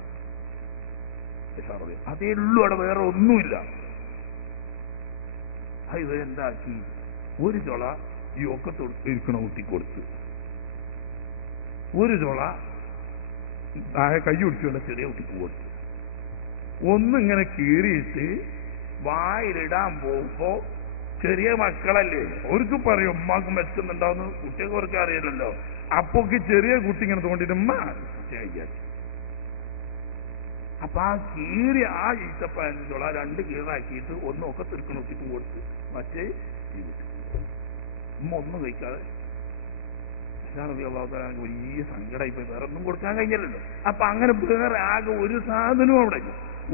അതേ ഉള്ളൂ, അവിടെ വേറെ ഒന്നുമില്ല. ഇവരെന്താക്കി? ഒരു ചുള ഈ ഒക്കത്തൊടുത്ത് ഇരിക്കണ കുട്ടി കൊടുത്ത്, ഒരു ചുള താഴെ കൈ പിടിച്ചുള്ള ചെറിയ കുട്ടിക്ക് കൊടുത്തു. ഒന്നിങ്ങനെ കീറിയിട്ട് വായിലിടാൻ പോകുമ്പോ ചെറിയ മക്കളല്ലേ, അവർക്ക് പറയും ഉമ്മാക്കും വെക്കുന്നുണ്ടാവുന്ന, കുട്ടികൾക്ക് അവർക്ക് അറിയില്ലല്ലോ. അപ്പൊക്ക് ചെറിയ കുട്ടി ഇങ്ങനെ തോണ്ടിട്ട് ഉമ്മ വിചാരിച്ചു. അപ്പൊ ആ കീറി ആ ഈത്തപ്പഴഞ്ചോള 2 കീറാക്കിയിട്ട് ഒന്നൊക്കെ തിരുക്ക് നോക്കിയിട്ട് കൊടുത്ത് മറ്റേ ഉമ്മ ഒന്നും കഴിക്കാതെ വലിയ സങ്കടമായി പോയി. വേറെ ഒന്നും കൊടുക്കാൻ കഴിഞ്ഞല്ലോ. അപ്പൊ അങ്ങനെ വേറെ ആകെ ഒരു സാധനവും അവിടെ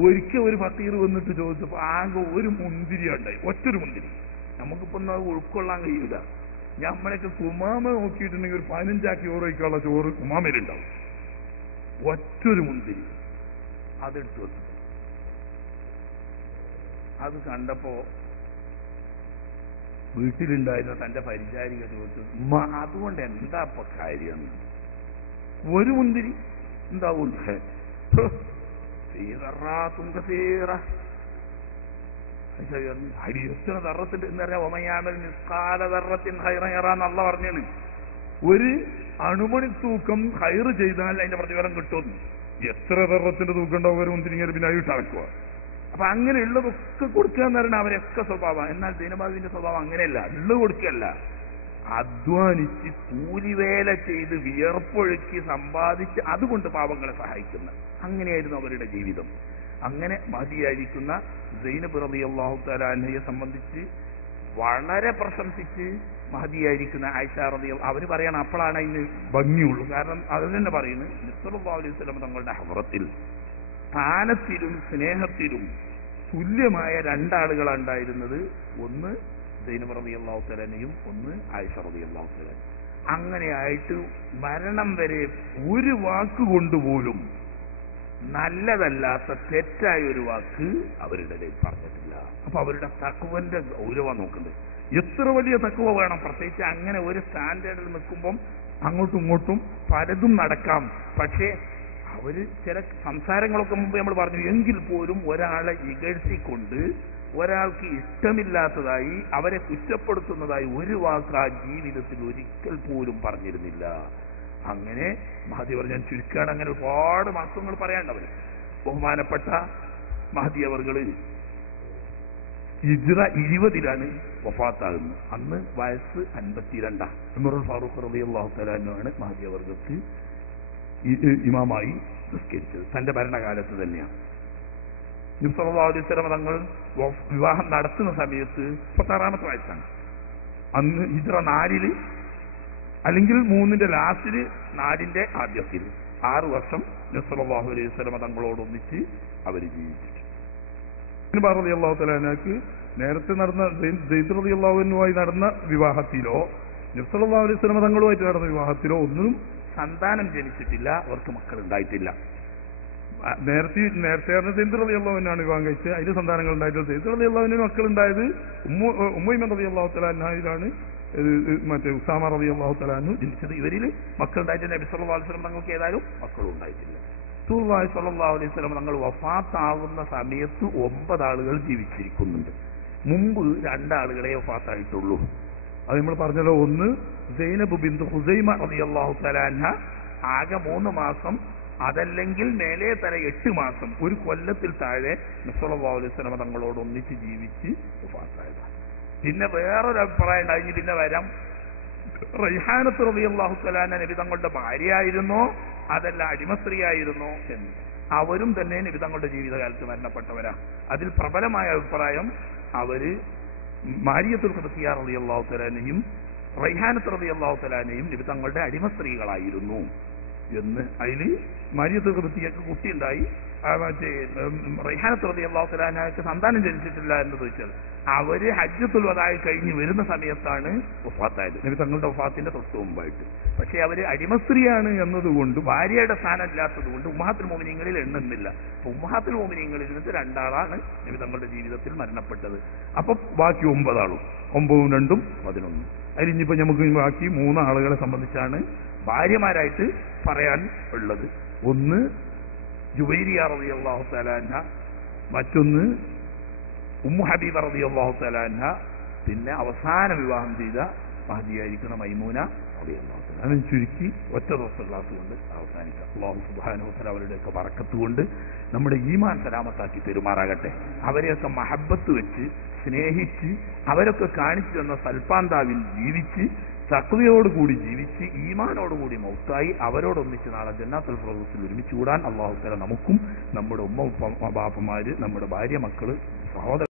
ഒരിക്കൽ ഒരു ഫക്കീർ വന്നിട്ട് ചോദിച്ചപ്പോ ആകെ ഒരു മുന്തിരി ഉണ്ടായി, ഒറ്റൊരു മുന്തിരി. നമുക്കിപ്പോ അത് ഉൾക്കൊള്ളാൻ കഴിയില്ല. നമ്മളൊക്കെ കുമാമ നോക്കിയിട്ടുണ്ടെങ്കിൽ ഒരു 15 ചോറ് കഴിക്കാനുള്ള ചോറ് കുമാമയിലുണ്ടാവും. ഒറ്റൊരു മുന്തിരി അതെടുത്തു വെച്ചു. അത് കണ്ടപ്പോ വീട്ടിലുണ്ടായിരുന്ന തന്റെ പരിചാരിക ചോദിച്ചു, അതുകൊണ്ട് എന്താ ഇപ്പൊ കാര്യം? ഒരു മുന്തിരി എന്താവും? അടിയത്തിന് തറത്തിന്റെ എന്ന് പറഞ്ഞാൽ ഒമയാമൽ നിസ്കാല തറത്തിൻ ഹൈറയറാന്നല്ല പറഞ്ഞാണ്. ഒരു അണുമണി തൂക്കം ഹൈറ് ചെയ്താൽ അതിന്റെ പ്രതിഫലം കിട്ടുമെന്ന്. എത്ര തറത്തിന്റെ തൂക്കം ഉണ്ടാവും ഒരു മുന്തിരിങ്ങനെ പിന്നെ ആയിട്ട് അടക്കുക. അപ്പൊ അങ്ങനെയുള്ളതൊക്കെ കൊടുക്കുക എന്ന് പറഞ്ഞാൽ അവരൊക്കെ സ്വഭാവം. എന്നാൽ ദീനബാബുവിന്റെ സ്വഭാവം അങ്ങനെയല്ല, ഉള്ളത് കൊടുക്കുകയല്ല, അധ്വാനിച്ച് കൂലിവേല ചെയ്ത് വിയർപ്പൊഴുക്കി സമ്പാദിച്ച് അതുകൊണ്ട് പാവങ്ങളെ സഹായിക്കുന്ന അങ്ങനെയായിരുന്നു അവരുടെ ജീവിതം. അങ്ങനെ മഹദിയായിരിക്കുന്ന സൈനബ് റളിയല്ലാഹു തആല അൻഹയെ സംബന്ധിച്ച് വളരെ പ്രശംസിച്ച് മഹദിയായിരിക്കുന്ന ആയിഷ റളിയല്ലാഹു അവര് പറയണം, അപ്പോഴാണ് അതിന് ഭംഗിയുള്ളൂ. കാരണം അത് തന്നെ പറയുന്നത് സല്ലല്ലാഹു അലൈഹി വസല്ലം തങ്ങളുടെ ഹദ്റത്തിൽ സ്ഥാനത്തിലും സ്നേഹത്തിലും തുല്യമായ 2 ആളുകളാണ് ഉണ്ടായിരുന്നത്. ഒന്ന് സൈനബ് റളിയല്ലാഹു തആലയും ഒന്ന് ആയിഷ റളിയല്ലാഹു തആല. അങ്ങനെയായിട്ട് മരണം വരെ ഒരു വാക്കുകൊണ്ടുപോലും നല്ലതല്ലാത്ത തെറ്റായ ഒരു വാക്ക് അവരുടെ ഇടയിൽ പറഞ്ഞിട്ടില്ല. അപ്പൊ അവരുടെ തഖ്വന്റെ ഗൗരവം നോക്കുന്നത് എത്ര വലിയ തഖ്വ വേണം. പ്രത്യേകിച്ച് അങ്ങനെ ഒരു സ്റ്റാൻഡേർഡിൽ നിൽക്കുമ്പം അങ്ങോട്ടും ഇങ്ങോട്ടും പലതും നടക്കാം. പക്ഷേ അവര് ചില സംസാരങ്ങളൊക്കെ മുമ്പ് നമ്മൾ പറഞ്ഞു, എങ്കിൽ പോലും ഒരാളെ ഇകഴ്ത്തിക്കൊണ്ട് ഒരാൾക്ക് ഇഷ്ടമില്ലാത്തതായി അവരെ കുറ്റപ്പെടുത്തുന്നതായി ഒരു വാക്ക് ആ ജീവിതത്തിൽ ഒരിക്കൽ പോലും പറഞ്ഞിരുന്നില്ല. അങ്ങനെ മഹദി അവർ ഞാൻ ചുരുക്കാണ്, അങ്ങനെ ഒരുപാട് മാസങ്ങൾ പറയാണ്ടവര്. ബഹുമാനപ്പെട്ട മഹദി അവർകള് ഹിജ്റ 20 വഫാത്താകുന്നത്. അന്ന് വയസ്സ് 52. ഉമറുൽ ഫാറൂഖ് റളിയല്ലാഹു തആല ആണ് മഹദി അവർക്ക് ഇമാമായി നിസ്കരിച്ചത്. തന്റെ ഭരണകാലത്ത് തന്നെയാണ്. നബി സല്ലല്ലാഹു അലൈഹി വസല്ലം തങ്ങൾ വിവാഹം നടത്തുന്ന സമയത്ത് 36 വയസ്സാണ്. അന്ന് ഹിജ്റ 4 അല്ലെങ്കിൽ 3 ലാസ്റ്റില് 4 ആദ്യത്തിൽ 6 വർഷം നബി സല്ലല്ലാഹു അലൈഹി വസല്ലം തങ്ങളോടൊന്നിച്ച് അവർ ജീവിച്ചു. റളിയല്ലാഹു തആല അൻഹുക്ക് നേരത്തെ നടന്ന സയ്യിദ് റളിയല്ലാഹു അൻഹുമായി നടന്ന വിവാഹത്തിലോ നബി സല്ലല്ലാഹു അലൈഹി വസല്ലം തങ്ങളുമായിട്ട് നടന്ന വിവാഹത്തിലോ ഒന്നും സന്താനം ജനിച്ചിട്ടില്ല, അവർക്ക് മക്കൾ ഉണ്ടായിട്ടില്ല. നേരത്തെ സയ്യിദ് റളിയല്ലാഹു അൻഹുവാണ് വിവാഹം കഴിച്ചത്, അതിന് സന്താനങ്ങൾ ഉണ്ടായിട്ടില്ല. സയ്യിദ് റളിയല്ലാഹു അൻഹു മക്കൾ ഉണ്ടായത് ഉമ്മൈമൻ റളിയല്ലാഹു തആല അൻഹയിലാണ് മറ്റേ ഉസാമ റളിയല്ലാഹു തആല അൻഹു ജനിച്ചത്. ഇവരിൽ മക്കൾ ഉണ്ടായിട്ട് നബി സല്ലല്ലാഹു അലൈഹി വസല്ലം തങ്ങൾക്ക് ഏതായാലും മക്കളും ഉണ്ടായിട്ടില്ല. റസൂലുള്ളാഹി സ്വല്ലല്ലാഹു അലൈഹി വസല്ലം തങ്ങൾ വഫാത്താവുന്ന സമയത്ത് 9 ആളുകൾ ജീവിച്ചിരിക്കുന്നുണ്ട്. മുമ്പ് 2 ആളുകളെ വഫാത്തായിട്ടുള്ളൂ. അത് നമ്മൾ പറഞ്ഞല്ലോ, ഒന്ന് സൈനബ് ബിന്ത് ഖുസൈമ റളിയല്ലാഹു തആല അൻഹ ആകെ 3 മാസം, അതല്ലെങ്കിൽ മേലെ തല 8 മാസം, ഒരു കൊല്ലത്തിൽ താഴെ നബി സല്ലല്ലാഹു അലൈഹി വസല്ലം തങ്ങളോട് ഒന്നിച്ച് ജീവിച്ച് വഫാത്തായതാണ്. പിന്നെ വേറൊരു അഭിപ്രായം ഉണ്ടായി, പിന്നെ വരാം, റൈഹാനത്ത് റളിയല്ലാഹു തആല അൻഹ നബി തങ്ങളുടെ ഭാര്യയായിരുന്നോ അതല്ല അടിമസ്ത്രീയായിരുന്നോ എന്ന്. അവരും തന്നെ നബി തങ്ങളുടെ ജീവിതകാലത്ത് മരണപ്പെട്ടവരാ. അതിൽ പ്രബലമായ അഭിപ്രായം അവര് മാരിയത്തുൽ ഖുദ്സിയ്യ റളിയല്ലാഹു തആല അൻഹയും റൈഹാനത്ത് റളിയല്ലാഹു തആല അൻഹയും നബി തങ്ങളുടെ അടിമസ്ത്രീകളായിരുന്നു എന്ന്. അതിൽ മാരിയത്തുൽ ഖുദ്സിയ്യക്ക് കുട്ടിയുണ്ടായി, മറ്റേ റൈഹാനത്ത് റളിയല്ലാഹു തആല അൻഹയ്ക്ക് സന്താനം ജനിച്ചിട്ടില്ല എന്ന് ചോദിച്ചാൽ അവര് ഹജ്ജത്തുൽ വദാഇ കഴിഞ്ഞ് വരുന്ന സമയത്താണ് വഫാത്തായത്, നബി തങ്ങളുടെ വഫാത്തിന്റെ തൊട്ട് മുമ്പായിട്ട്. പക്ഷെ അവര് അടിമസ്ത്രീയാണ് എന്നതുകൊണ്ട് ഭാര്യയുടെ സ്ഥാനം ഇല്ലാത്തത് കൊണ്ട് ഉമ്മഹാത്തുൽ മുഅ്മിനീങ്ങളിൽ എണ്ണുന്നില്ല. അപ്പൊ ഉമ്മഹാത്തുൽ മുഅ്മിനീങ്ങളിൽ നിന്ന് 2 ആളാണ് നബി തങ്ങളുടെ ജീവിതത്തിൽ മരണപ്പെട്ടത്. അപ്പൊ ബാക്കി 9 ആളും 9 ഉം 2 ഉം 11. അതിലിഞ്ഞിപ്പോ നമുക്ക് ബാക്കി 3 ആളുകളെ സംബന്ധിച്ചാണ് ഭാര്യമാരായിട്ട് പറയാൻ ഉള്ളത്. ഒന്ന് ജുവൈരിയ റളിയല്ലാഹു തആല അൻഹ, മറ്റൊന്ന് ഉമ്മു ഹബീബ റളിയല്ലാഹു തആല അൻഹ, പിന്നെ അവസാന വിവാഹം ചെയ്ത മഹദിയായിരിക്കുന്ന മൈമൂന അത് ചുരുക്കി ഒറ്റ ദിവസത്തെ ക്ലാസ് കൊണ്ട് അവസാനിക്കാം. അല്ലാഹു സുബ്ഹാനഹു വ തആല അവരുടെയൊക്കെ ബറക്കത്ത് കൊണ്ട് നമ്മുടെ ഈമാൻ സലാമത്താക്കി പെരുമാറാകട്ടെ. അവരെയൊക്കെ മഹബത്ത് വെച്ച് സ്നേഹിച്ച് അവരൊക്കെ കാണിച്ചു തന്ന സൽപാന്താവിൽ ജീവിച്ച് തഖ്വയോടുകൂടി ജീവിച്ച് ഈമാനോടുകൂടി മൗത്തായി അവരോടൊന്നിച്ച് നാളെ ജന്നാത്തുൽ ഫിർദൗസിൽ ഒരുമിച്ച് കൂടാൻ അല്ലാഹു തആല നമുക്കും നമ്മുടെ ഉമ്മ ബാപ്പമാര് നമ്മുടെ ഭാര്യ മക്കള് സഹോദര